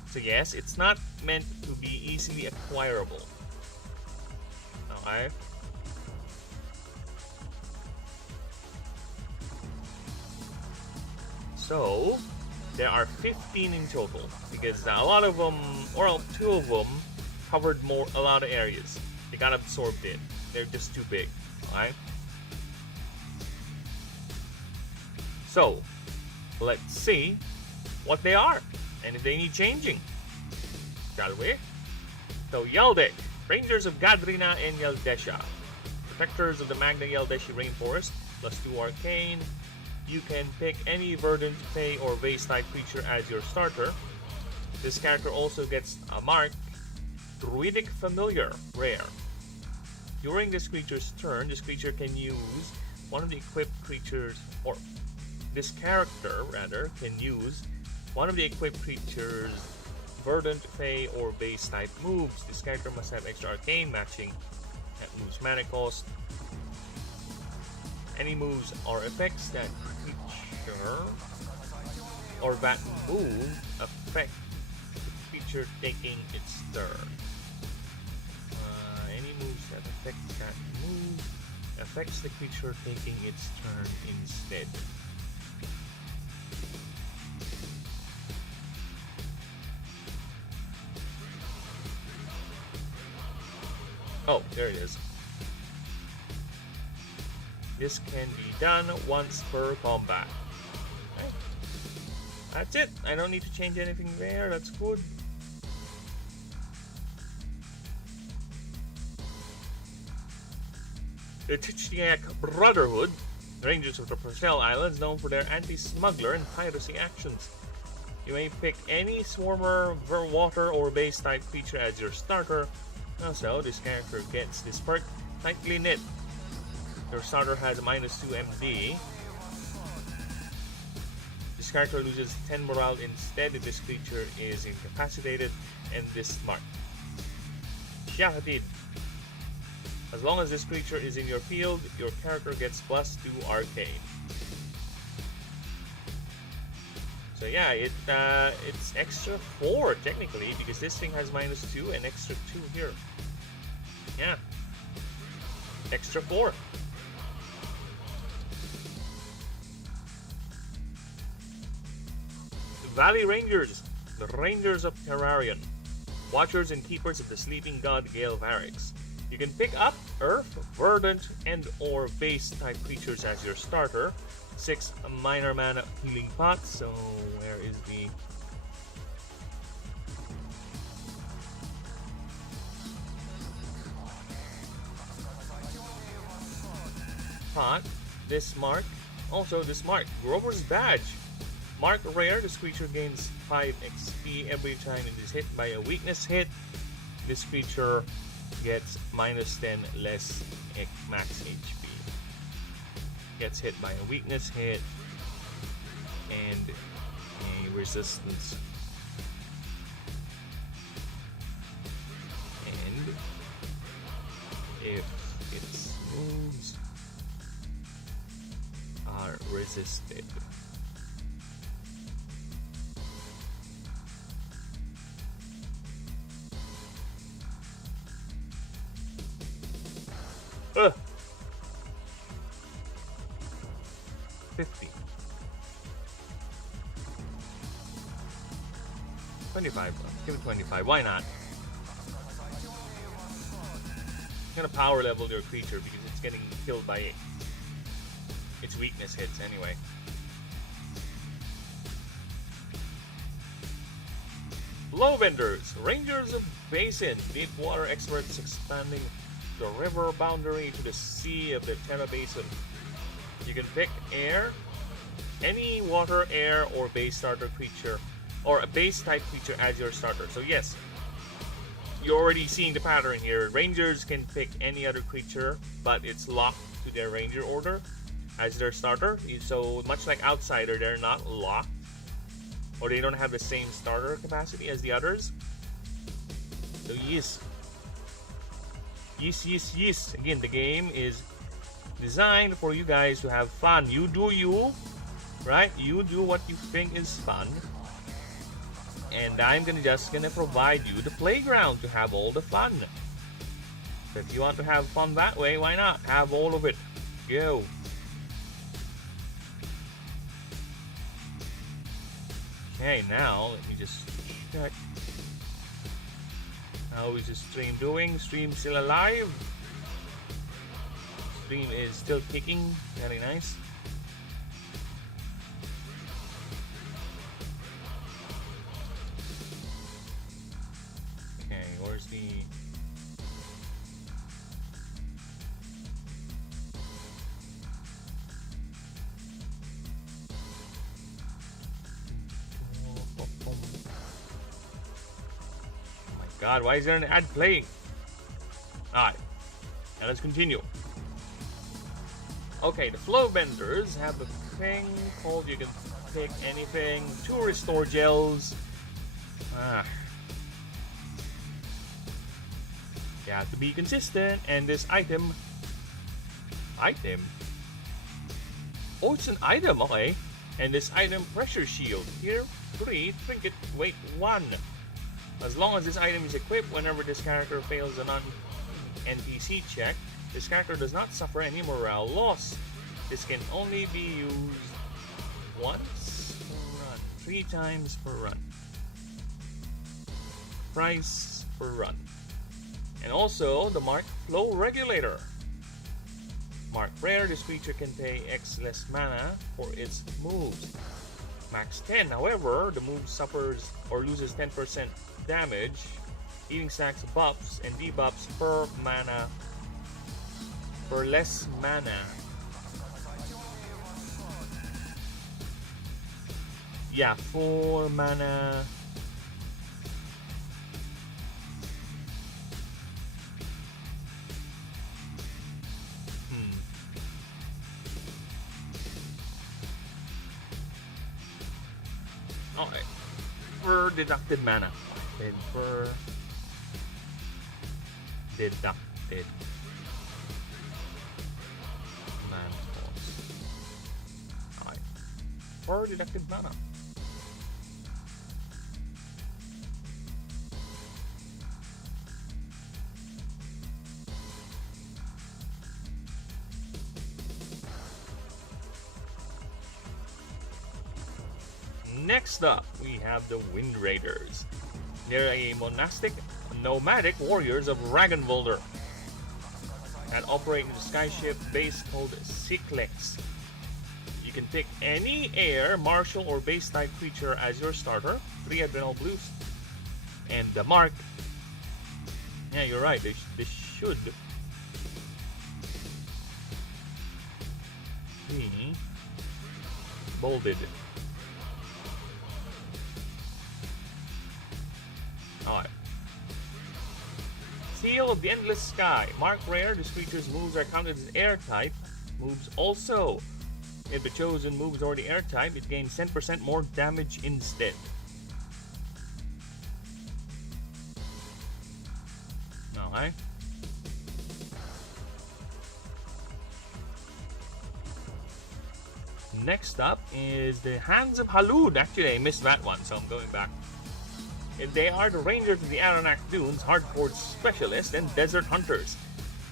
So yes, it's not meant to be easily acquirable. Okay. So there are 15 in total, because a lot of them, or 2 of them, covered a lot of areas. They got absorbed in. They're just too big. Alright? So, let's see what they are and if they need changing. Shall we? So, Yaldic, Rangers of Gadrina and Yaldesha, Protectors of the Magna Yaldeshi Rainforest, +2 Arcane. You can pick any Verdant, Fey, or Vase type creature as your starter. This character also gets a mark, Druidic Familiar, rare. During this creature's turn, this creature can use one of the equipped creatures, or this character, rather, can use one of the equipped creatures' Verdant, Fey, or Base type moves. This character must have extra Arcane matching that moves mana cost. Any moves or effects that creature or that move affect the creature taking its turn. Any moves that affect that move affects the creature taking its turn instead. Oh, there it is. This can be done once per combat. Okay. That's it. I don't need to change anything there. That's good. The Tichniak Brotherhood, Rangers of the Purcell Islands, known for their anti-smuggler and piracy actions. You may pick any Swarmer, Water, or Base type creature as your starter. Also, this character gets this perk, Tightly Knit. Your starter has a -2 MD. This character loses 10 morale instead if this creature is incapacitated, and this mark. Shahadid. As long as this creature is in your field, your character gets +2 Arcane. So yeah, it's extra 4 technically, because this thing has -2 and extra 2 here. Yeah. Extra 4. Valley Rangers, the Rangers of Terrarion, Watchers and Keepers of the Sleeping God Gale Varix. You can pick up Earth, Verdant, and or Base type creatures as your starter. 6 minor mana healing pots. So where is the pot? This mark. Also this mark. Grover's Badge. Mark rare. This creature gains 5 XP every time it is hit by a weakness hit. This creature gets -10 less max HP. Gets hit by a weakness hit and a resistance. And if its moves are resisted. Ugh. 50. 25. Give it 25. Why not? I'm gonna power level your creature because it's getting killed by its weakness hits anyway. Lowbenders, Rangers of Basin, deep water experts expanding the river boundary to the sea of the Terra Basin. You can pick air, any water, air, or base starter creature, or a base type creature as your starter. So yes, you're already seeing the pattern here. Rangers can pick any other creature, but it's locked to their ranger order as their starter. So much like Outsider, they're not locked, or they don't have the same starter capacity as the others. So yes. Yes. Again, the game is designed for you guys to have fun. You do you, right? You do what you think is fun. And I'm just gonna provide you the playground to have all the fun. So if you want to have fun that way, why not? Have all of it. Go. Okay, now let me just check. How is the stream doing? Stream still alive? Stream is still kicking. Very nice. Okay, where's the... God, why is there an ad playing? Alright, now let's continue. Okay, the flow benders have a thing called you can pick anything. 2 restore gels. You have to be consistent, and this item. Oh, it's an item, okay. And this item pressure shield. Here, 3, trinket, weight 1. As long as this item is equipped, whenever this character fails a non-NPC check, this character does not suffer any morale loss. This can only be used once per run, 3 times per run. Price per run. And also the Mark Flow Regulator. Mark Rare, this creature can pay X less mana for its moves. Max 10, however, the move suffers or loses 10% damage, healing stacks buffs and debuffs per mana, for less mana. Yeah, 4 mana. Okay. For deducted mana. And for deducted mana cost. Alright. For deducted mana. Next up, we have the Wind Raiders. They're a nomadic warriors of Ragnvaldr that operate in a skyship base called Cyclex. You can pick any air, martial, or base type creature as your starter. 3 adrenal boost. And the mark. Yeah, you're right. This should be bolded. Alright. Seal of the Endless Sky. Mark Rare, this creature's moves are counted as air type. Moves also. If the chosen move is already air type, it gains 10% more damage instead. Alright. Next up is the Hands of Halud. Actually, I missed that one, so I'm going back. They are the Ranger to the Aranak Dunes, Hardcore Specialist, and Desert Hunters.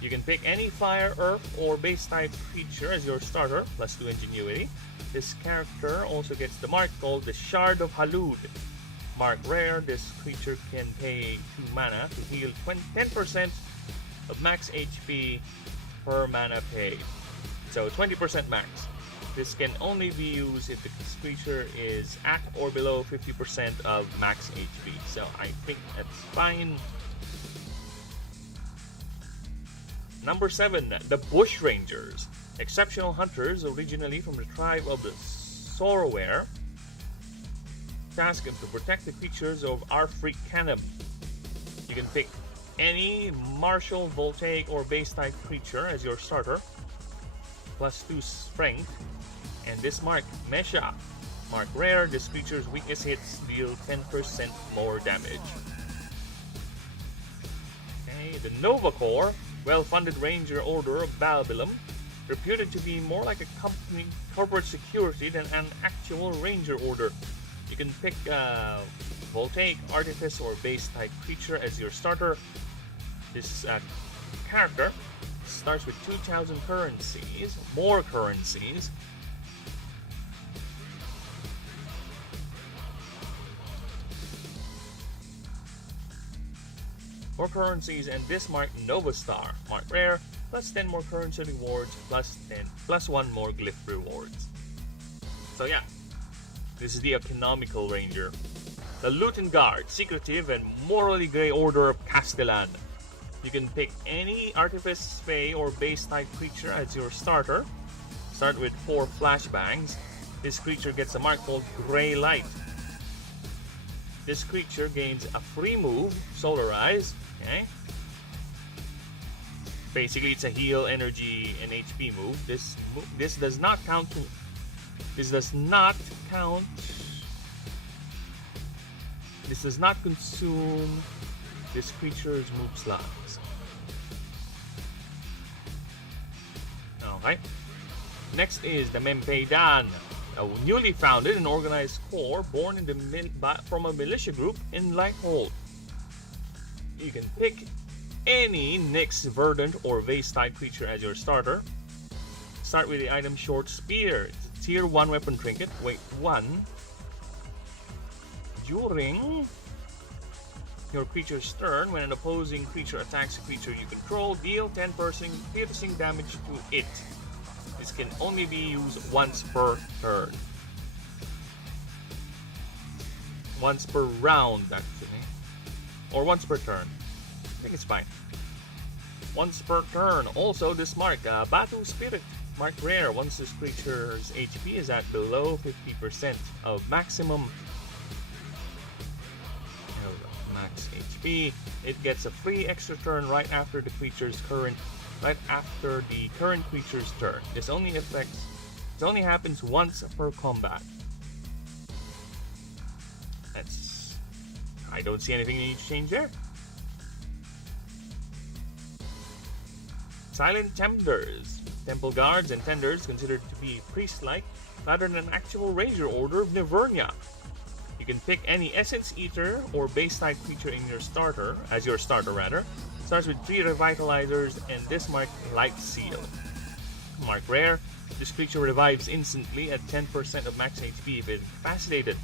You can pick any fire, earth, or base type creature as your starter, plus 2 ingenuity. This character also gets the mark called the Shard of Halud. Mark Rare, this creature can pay 2 mana to heal 10% of max HP per mana paid. So 20% max. This can only be used if the creature is at or below 50% of max HP. So I think that's fine. Number 7, the Bush Rangers. Exceptional hunters originally from the tribe of the Soroware. Task them to protect the creatures of Africanum. You can pick any martial, voltaic, or base type creature as your starter. Plus 2 strength. And this mark, Mesha. Mark Rare, this creature's weakest hits deal 10% more damage. Okay, the Nova Corps, well-funded ranger order of Babylon, reputed to be more like a company corporate security than an actual ranger order. You can pick voltaic, artifice, or base type creature as your starter. This character starts with 2,000 currencies, more currencies. more currencies, and this mark Nova Star, mark rare, plus 10 more currency rewards, plus 1 more glyph rewards. So yeah, this is the economical ranger. The Luton Guard, secretive and morally grey order of Castellan. You can pick any artifice, fey, or base type creature as your starter. Start with 4 flashbangs. This creature gets a mark called Grey Light. This creature gains a free move, Solarize. Okay. Basically, it's a heal, energy, and HP move. This does not count. This does not count. This does not consume this creature's move slots. Alright. Next is the Mempeidan, a newly founded and organized corps born in from a militia group in Lighthold. You can pick any Nyx, Verdant, or Vase type creature as your starter. Start with the item Short Spear. It's a tier 1 weapon trinket, weight 1. During your creature's turn, when an opposing creature attacks a creature you control, deal 10 piercing damage to it. This can only be used once per turn. Once per round, actually. Or once per turn. I think it's fine. Once per turn. Also, this mark, Batu Spirit. Mark rare. Once this creature's HP is at below 50% of maximum max HP, it gets a free extra turn right after the current creature's turn. This only happens once per combat. I don't see anything you need to change there. Silent Tenders. Temple Guards and Tenders considered to be priest-like rather than an actual ranger order of Nivernia. You can pick any Essence Eater or base type creature in your starter, Starts with 3 Revitalizers and this mark Light Seal. Mark rare. This creature revives instantly at 10% of max HP if incapacitated.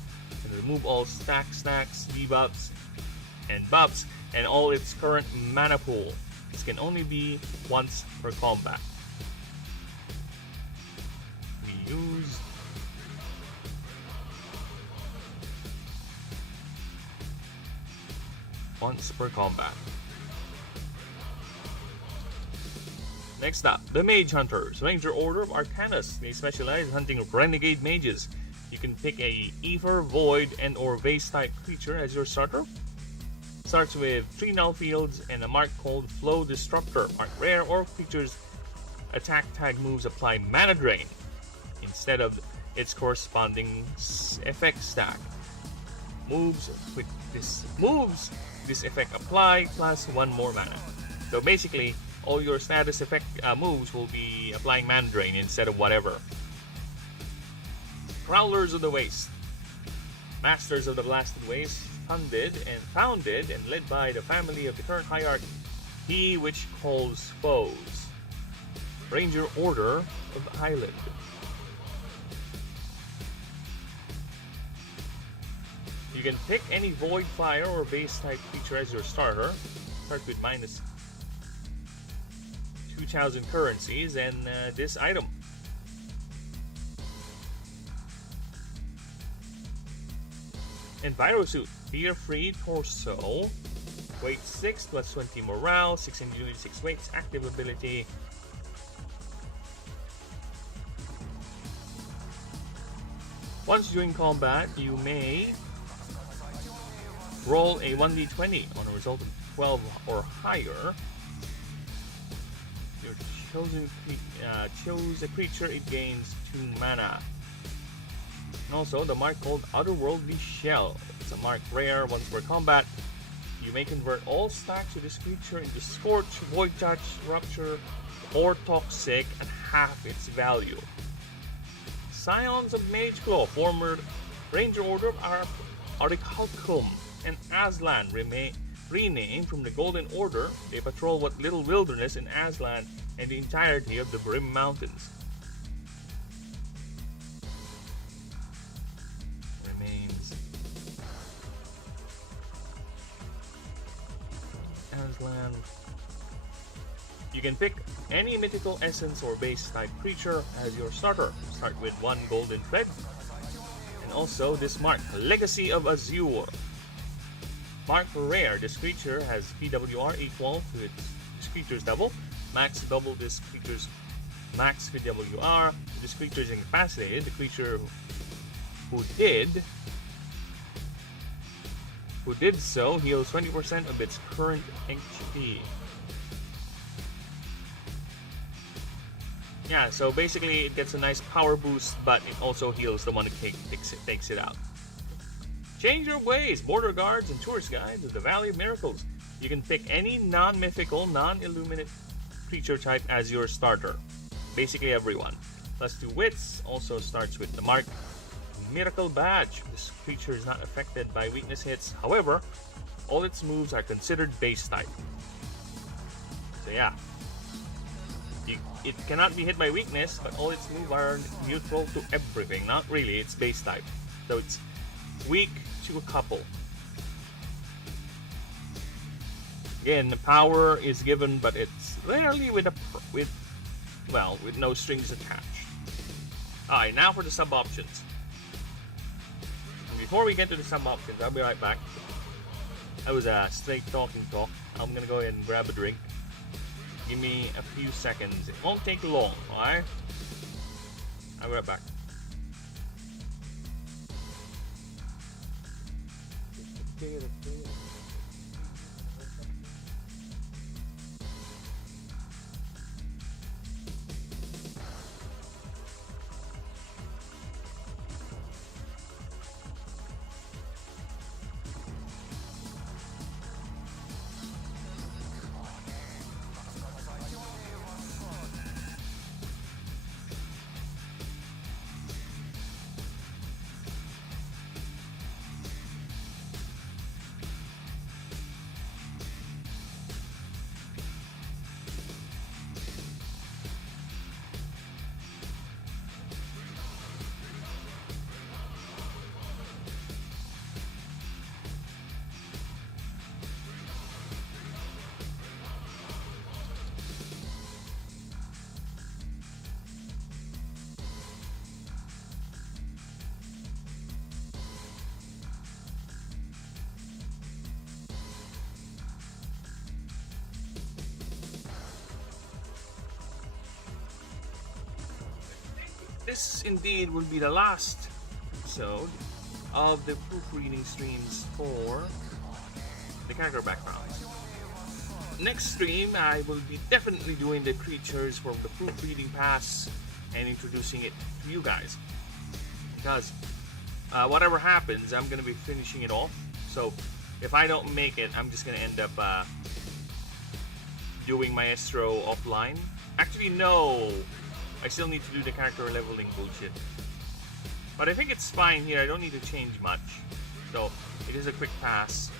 And remove all stacks, debuffs, and buffs, and all its current mana pool. This can only be once per combat. We use once per combat. Next up, the Mage Hunters, Ranger Order of Arcanus. They specialize in hunting renegade mages. You can pick a Ether, Void, and or Vase type creature as your starter. Starts with 3 null fields and a mark called Flow Disruptor. Mark rare, or creatures attack tag moves apply mana drain instead of its corresponding effect stack. Moves this effect apply plus 1 more mana. So basically, all your status effect moves will be applying mana drain instead of whatever. Prowlers of the Waste. Masters of the Blasted Waste, founded and led by the family of the current hierarch, he which calls foes. Ranger Order of Island. You can pick any Void, Fire, or Base type creature as your starter. Start with minus 2,000 currencies and this item. Envirosuit, Fear-Free Torso, weight 6 plus 20 morale, 6 ingenuity, 6 weights, active ability. Once during combat, you may roll a 1d20 on a result of 12 or higher. Your chose a creature, it gains 2 mana. And also the mark called Otherworldly Shell. It's a mark rare. Once per combat, you may convert all stacks of this creature into Scorch, Void Touch, Rupture, or Toxic at half its value. Scions of Mageclaw, former Ranger Order of Aurichalcum and Aslan, renamed from the Golden Order. They patrol what little wilderness in Aslan and the entirety of the Brim Mountains. Aslan. You can pick any mythical essence or base type creature as your starter. Start with 1 golden thread. And also this mark, Legacy of Azure. Mark for rare. This creature has PWR equal to this creature's double. Max double this creature's max PWR. If this creature is incapacitated, the creature who did so heals 20% of its current HP. Yeah, so basically it gets a nice power boost, but it also heals the one who takes it out. Change your ways, border guards and tourist guides of the Valley of Miracles. You can pick any non-mythical, non-illuminate creature type as your starter. Basically everyone. +2 wits also starts with the mark Miracle Badge. This creature is not affected by weakness hits. However, all its moves are considered base type. So yeah. It cannot be hit by weakness, but all its moves are neutral to everything. Not really, it's base type. So it's weak to a couple. Again, the power is given, but it's rarely with no strings attached. Alright, now for the sub options. Before we get to the sub options, I'll be right back. That was a straight talking talk. I'm gonna go ahead and grab a drink. Give me a few seconds. It won't take long, alright? I'll be right back. This indeed will be the last episode of the proofreading streams for the character backgrounds. Next stream, I will be definitely doing the creatures from the proofreading pass and introducing it to you guys. Because whatever happens, I'm going to be finishing it off. So if I don't make it, I'm just going to end up doing Maestro offline. Actually, no. I still need to do the character leveling bullshit. But I think it's fine here. I don't need to change much. So, it is a quick pass.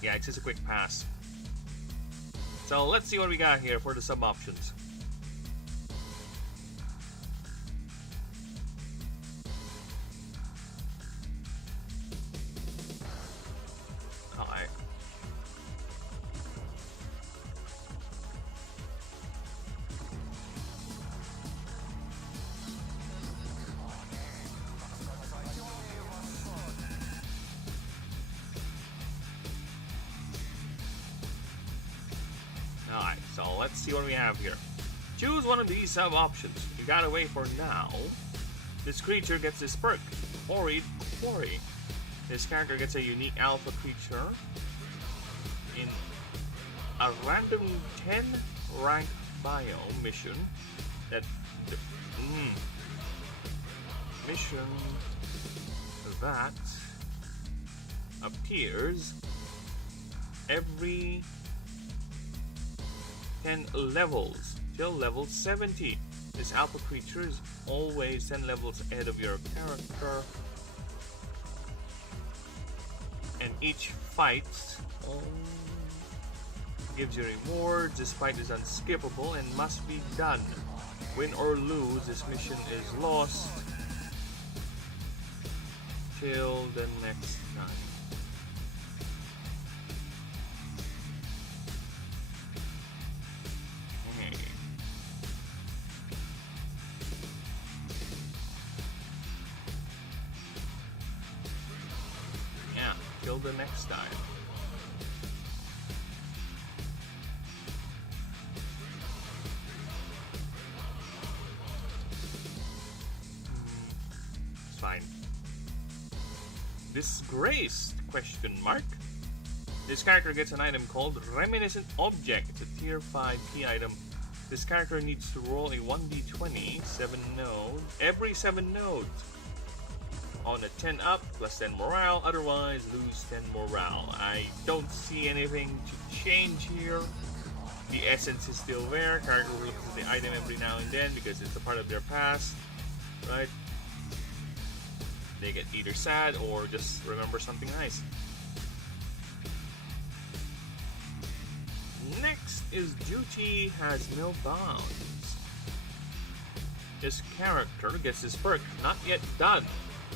Yeah, it's just a quick pass. So, let's see what we got here for the sub options. Alright. Alright, so let's see what we have here. Choose one of these sub options. You gotta wait for now. This creature gets this perk, Horrid Quarry. This character gets a unique alpha creature in a random 10 rank biome mission that appears every 10 levels till level 70. This alpha creature is always 10 levels ahead of your character, and each fight gives you rewards. This fight is unskippable and must be done. Win or lose, this mission is lost till the next time. till the next time. It's fine. Disgraced? Question mark. This character gets an item called Reminiscent Object. It's a tier 5 key item. This character needs to roll a 1d20, 7 nodes, every 7 nodes. On a 10 up, plus 10 morale, otherwise lose 10 morale. I don't see anything to change here. The essence is still there. Character looks at the item every now and then because it's a part of their past, right? They get either sad or just remember something nice. Next is Duty Has No Bounds. This character gets his perk, Not Yet Done.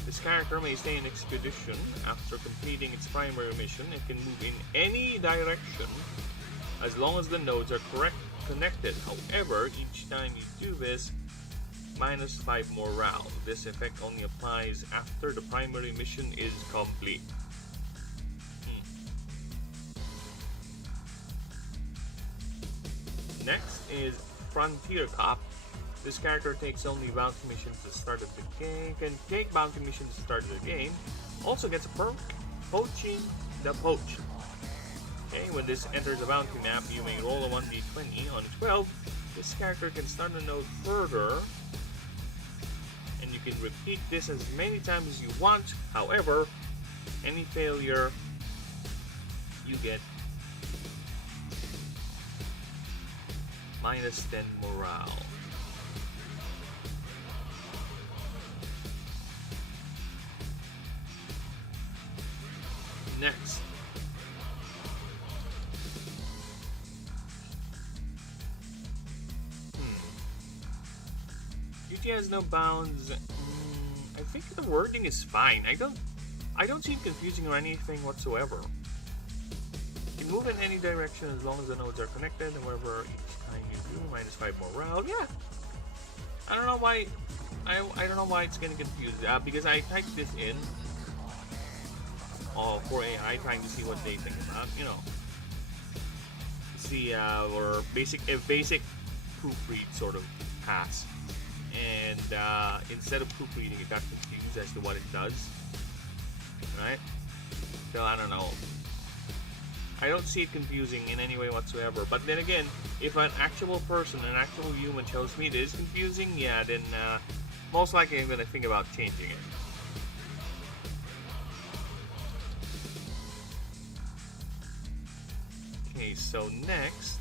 This character may stay in expedition after completing its primary mission. It can move in any direction as long as the nodes are connected. However, each time you do this, minus 5 morale. This effect only applies after the primary mission is complete. Next is Frontier Cop. This character takes only bounty missions at the start of the game. Can take bounty missions at the start of the game. Also gets a perk, Poaching the Poached. Okay, when this enters a bounty map, you may roll a 1d20. On 12, this character can start a node further, and you can repeat this as many times as you want. However, any failure, you get minus 10 morale. Next. Duty Has No Bounds. I think the wording is fine. I don't see it confusing or anything whatsoever. You can move in any direction as long as the nodes are connected. However, each time you do, minus 5 morale. Yeah. I don't know why. I don't know why it's getting confused. Because I typed this in for AI, trying to see what they think about. You know, see or basic proofread sort of pass. And instead of proofreading, it got confused as to what it does. Right? So I don't know. I don't see it confusing in any way whatsoever. But then again, if an actual person, an actual human tells me it is confusing, yeah, then most likely I'm going to think about changing it. Okay, so next.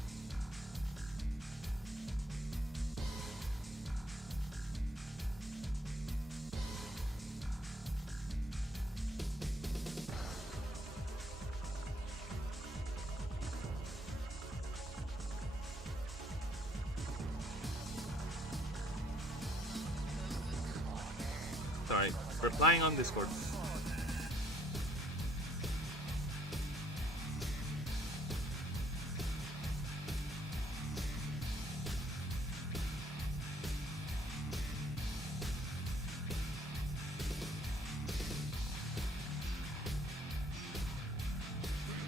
Sorry, replying on Discord.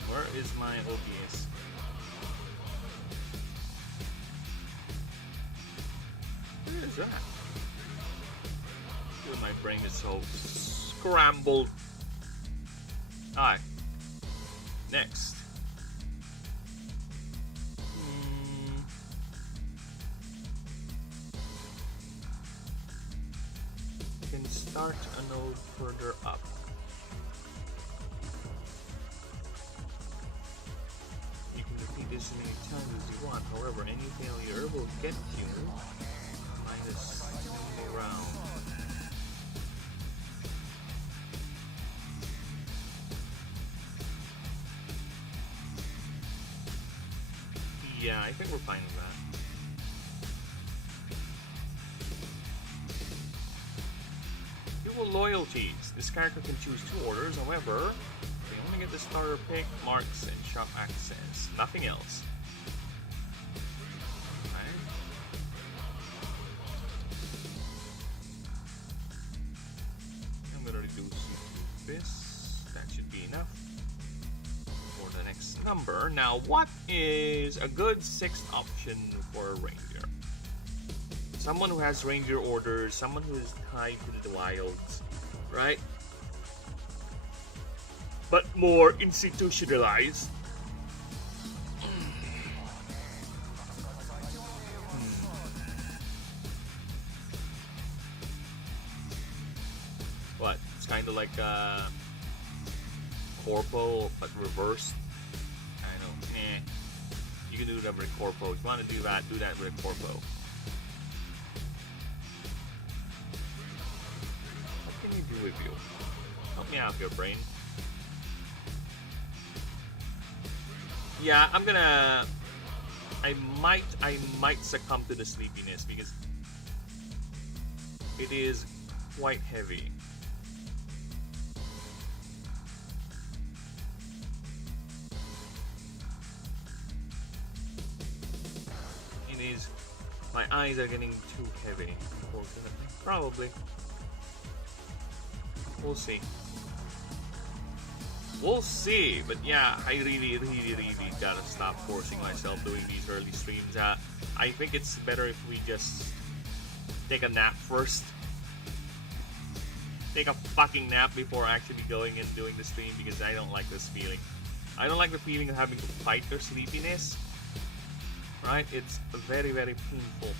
Where is my OBS? Where is that? My brain is so scrambled. Alright. Next. Can start a node further up. You can repeat this as many times as you want. However, any failure will get you minus morale. Yeah, I think we're fine with that. Dual loyalties. This character can choose 2 orders, however, they only get the starter pick, marks, and shop access. Nothing else. Right. I'm gonna reduce you to this. That should be enough for the next number. Now, what is a good 6th option for a ranger? Someone who has ranger orders, someone who is tied to the wilds, right? But more institutionalized. What? It's kind of like Corpo, but reversed. I know. You can do that with Corpo. If you want to do that with Corpo. What can you do with you? Help me out here, brain. Yeah, I might succumb to the sleepiness because it is quite heavy. My eyes are getting too heavy, unfortunately. Probably. We'll see. We'll see, but yeah, I really gotta stop forcing myself doing these early streams. I think it's better if we just take a nap first. Take a fucking nap before actually going and doing the stream because I don't like this feeling. I don't like the feeling of having to fight their sleepiness. Right? It's very painful.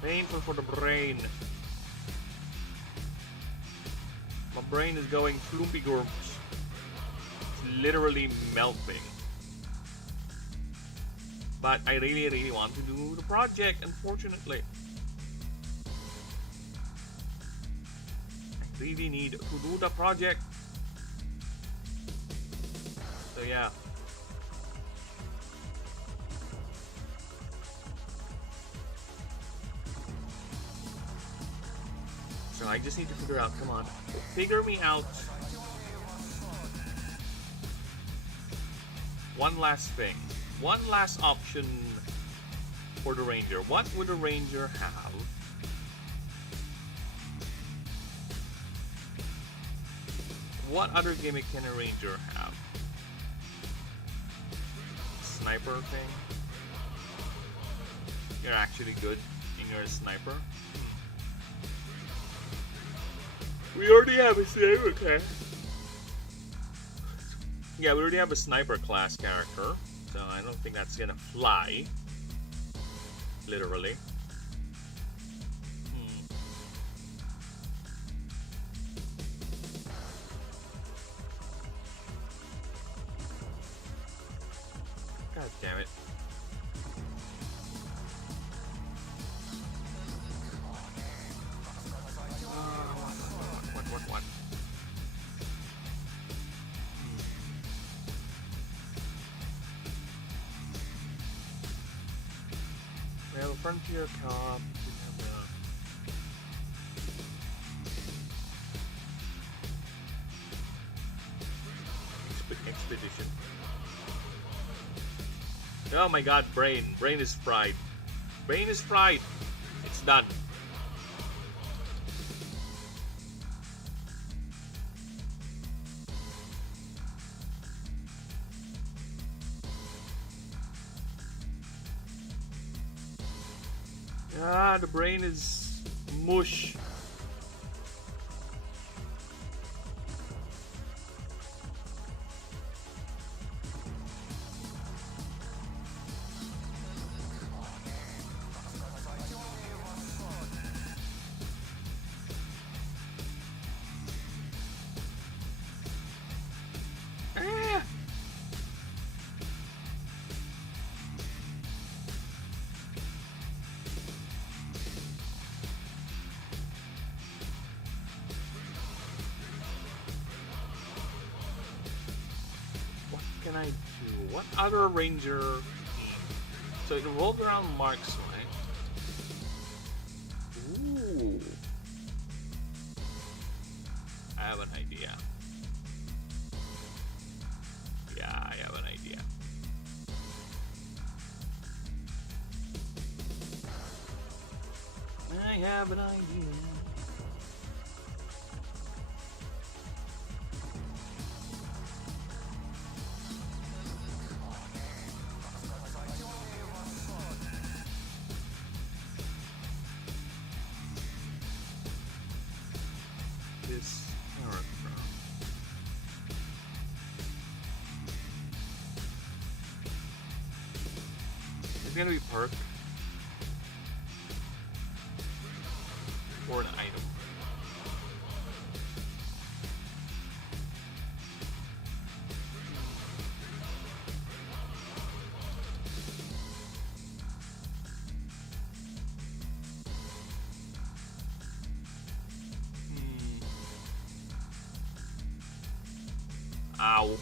Painful for the brain. My brain is going floopy gorps. It's literally melting. But I really want to do the project, unfortunately. I really need to do the project. So yeah. So I just need to figure out, come on, figure me out one last thing. One last option for the ranger. What would a ranger have? What other gimmick can a ranger have? Sniper thing? You're actually good and you're a sniper? We already have a sniper class. Yeah, we already have a sniper class character, so I don't think that's gonna fly. Literally. God damn it. What? Well, Frontier Cop. Expedition. Oh my god, brain. Brain is fried. Brain is fried. It's done. Ah, the brain is mush. What other ranger team? So it revolves around marks, right? Ooh. I have an idea. Yeah, I have an idea. I have an idea. character. It's gonna be perk or an item. Ow.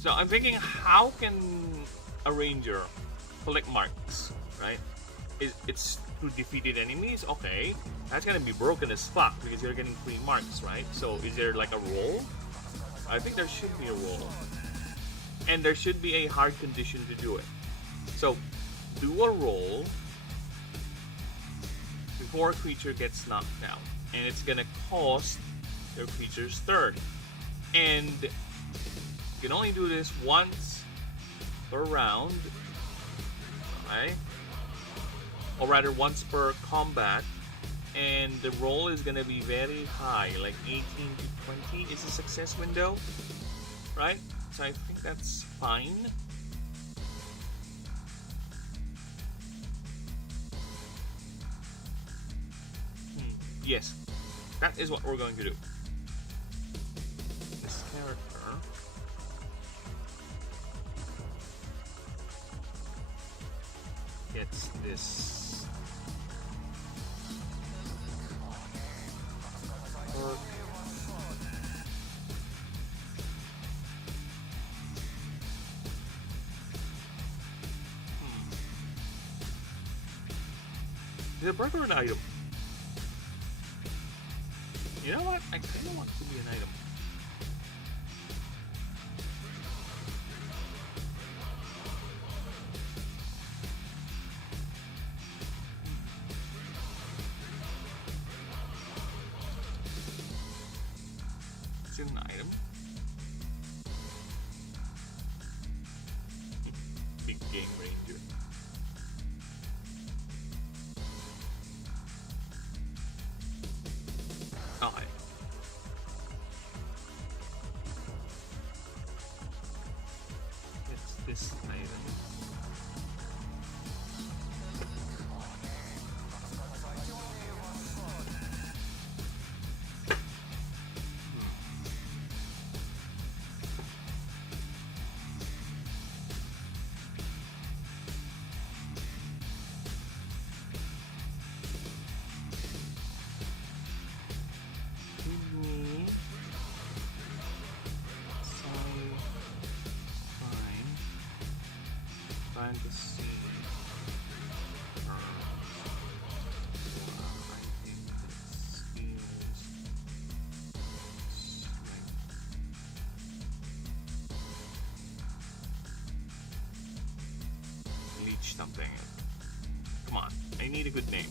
So I'm thinking, how can a ranger collect marks, right? It's through defeated enemies? Okay, that's gonna be broken as fuck because you're getting free marks, right? So is there like a roll? I think there should be a roll. And there should be a hard condition to do it. So do a roll before a creature gets knocked down. And it's gonna cost your creature's turn. And you can only do this once per round, right? Or rather once per combat. And the roll is gonna be very high, like 18 to 20 is a success window, right? So I think that's fine. Yes, that is what we're going to do. This character gets this perk. Is it a perk or an item? You know what? I kind of want it to be an item. It's an item. Big game ranger. Okay. It's this item. Fantasy leech something. Come on, I need a good name.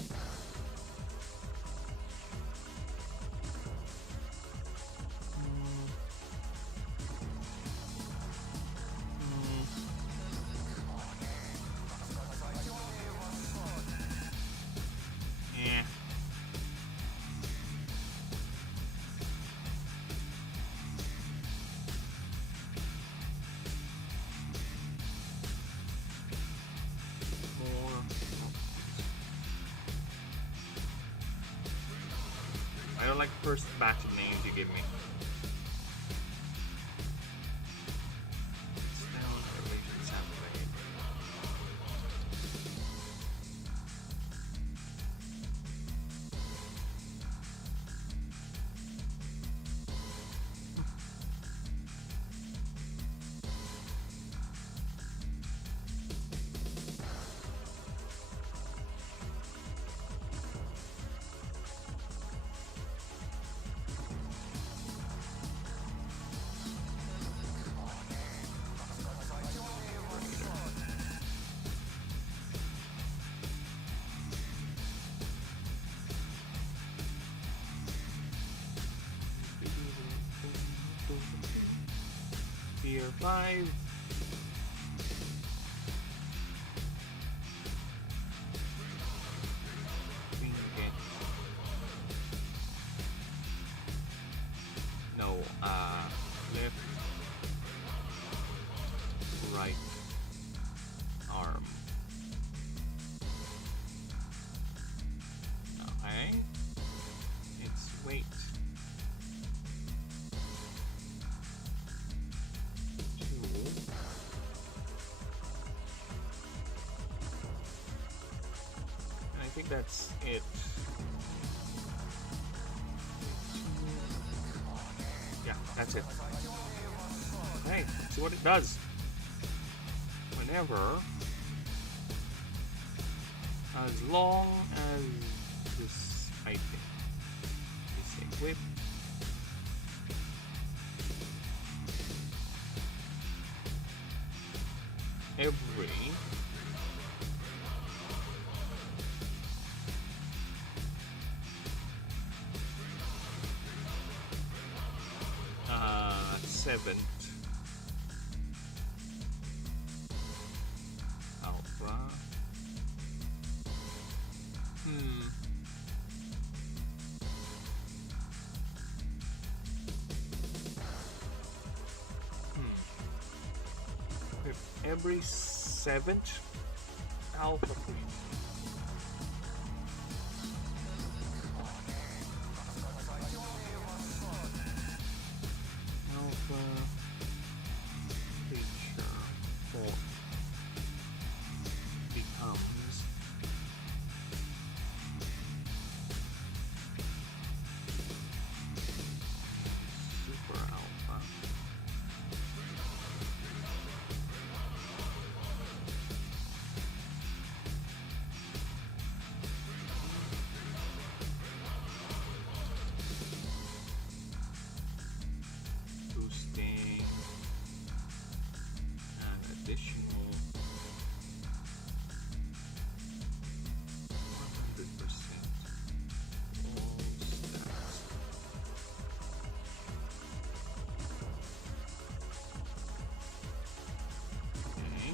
I don't like the first batch of names you give me. Tier 5. left, right arm. Okay. It's weight. 2. I think that's it. Yeah, that's it. Okay, let's see what it does. Whenever, as long as this item is equipped, every seventh alpha. If every 7th alpha queen. Additional 100% all stats. Okay.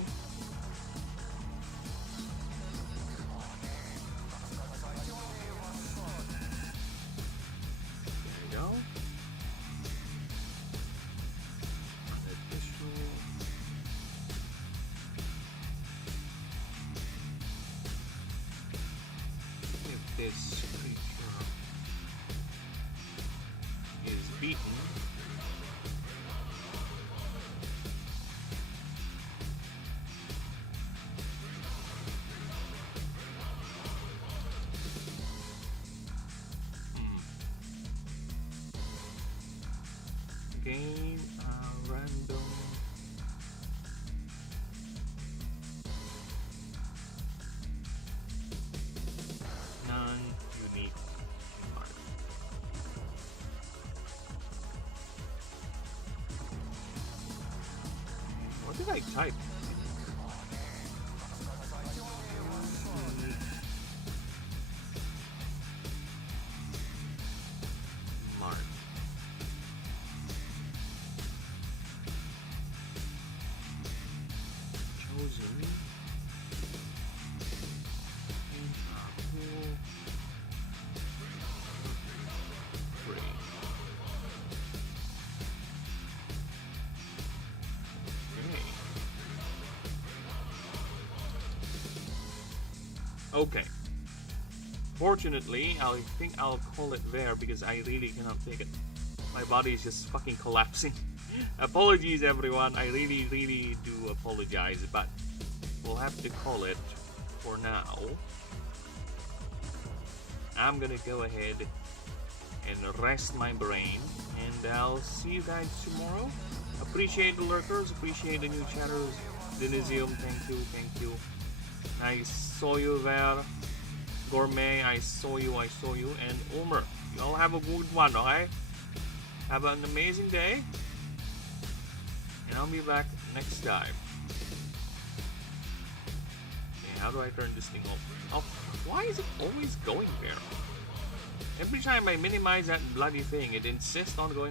There we go. This creature is beaten, gain a random non-unique mark. What did I type? Mark. Chosen. Okay. Fortunately, I think I'll call it there because I really cannot take it. My body is just fucking collapsing. Apologies everyone, I really do apologize, but we'll have to call it for now. I'm gonna go ahead and rest my brain, and I'll see you guys tomorrow. Appreciate the lurkers, appreciate the new chatters. Denisium, thank you. I saw you there. Gourmet, I saw you. And Omer, you all have a good one, okay? Have an amazing day. And I'll be back next time. Okay, how do I turn this thing off? Oh, why is it always going there? Every time I minimize that bloody thing, it insists on going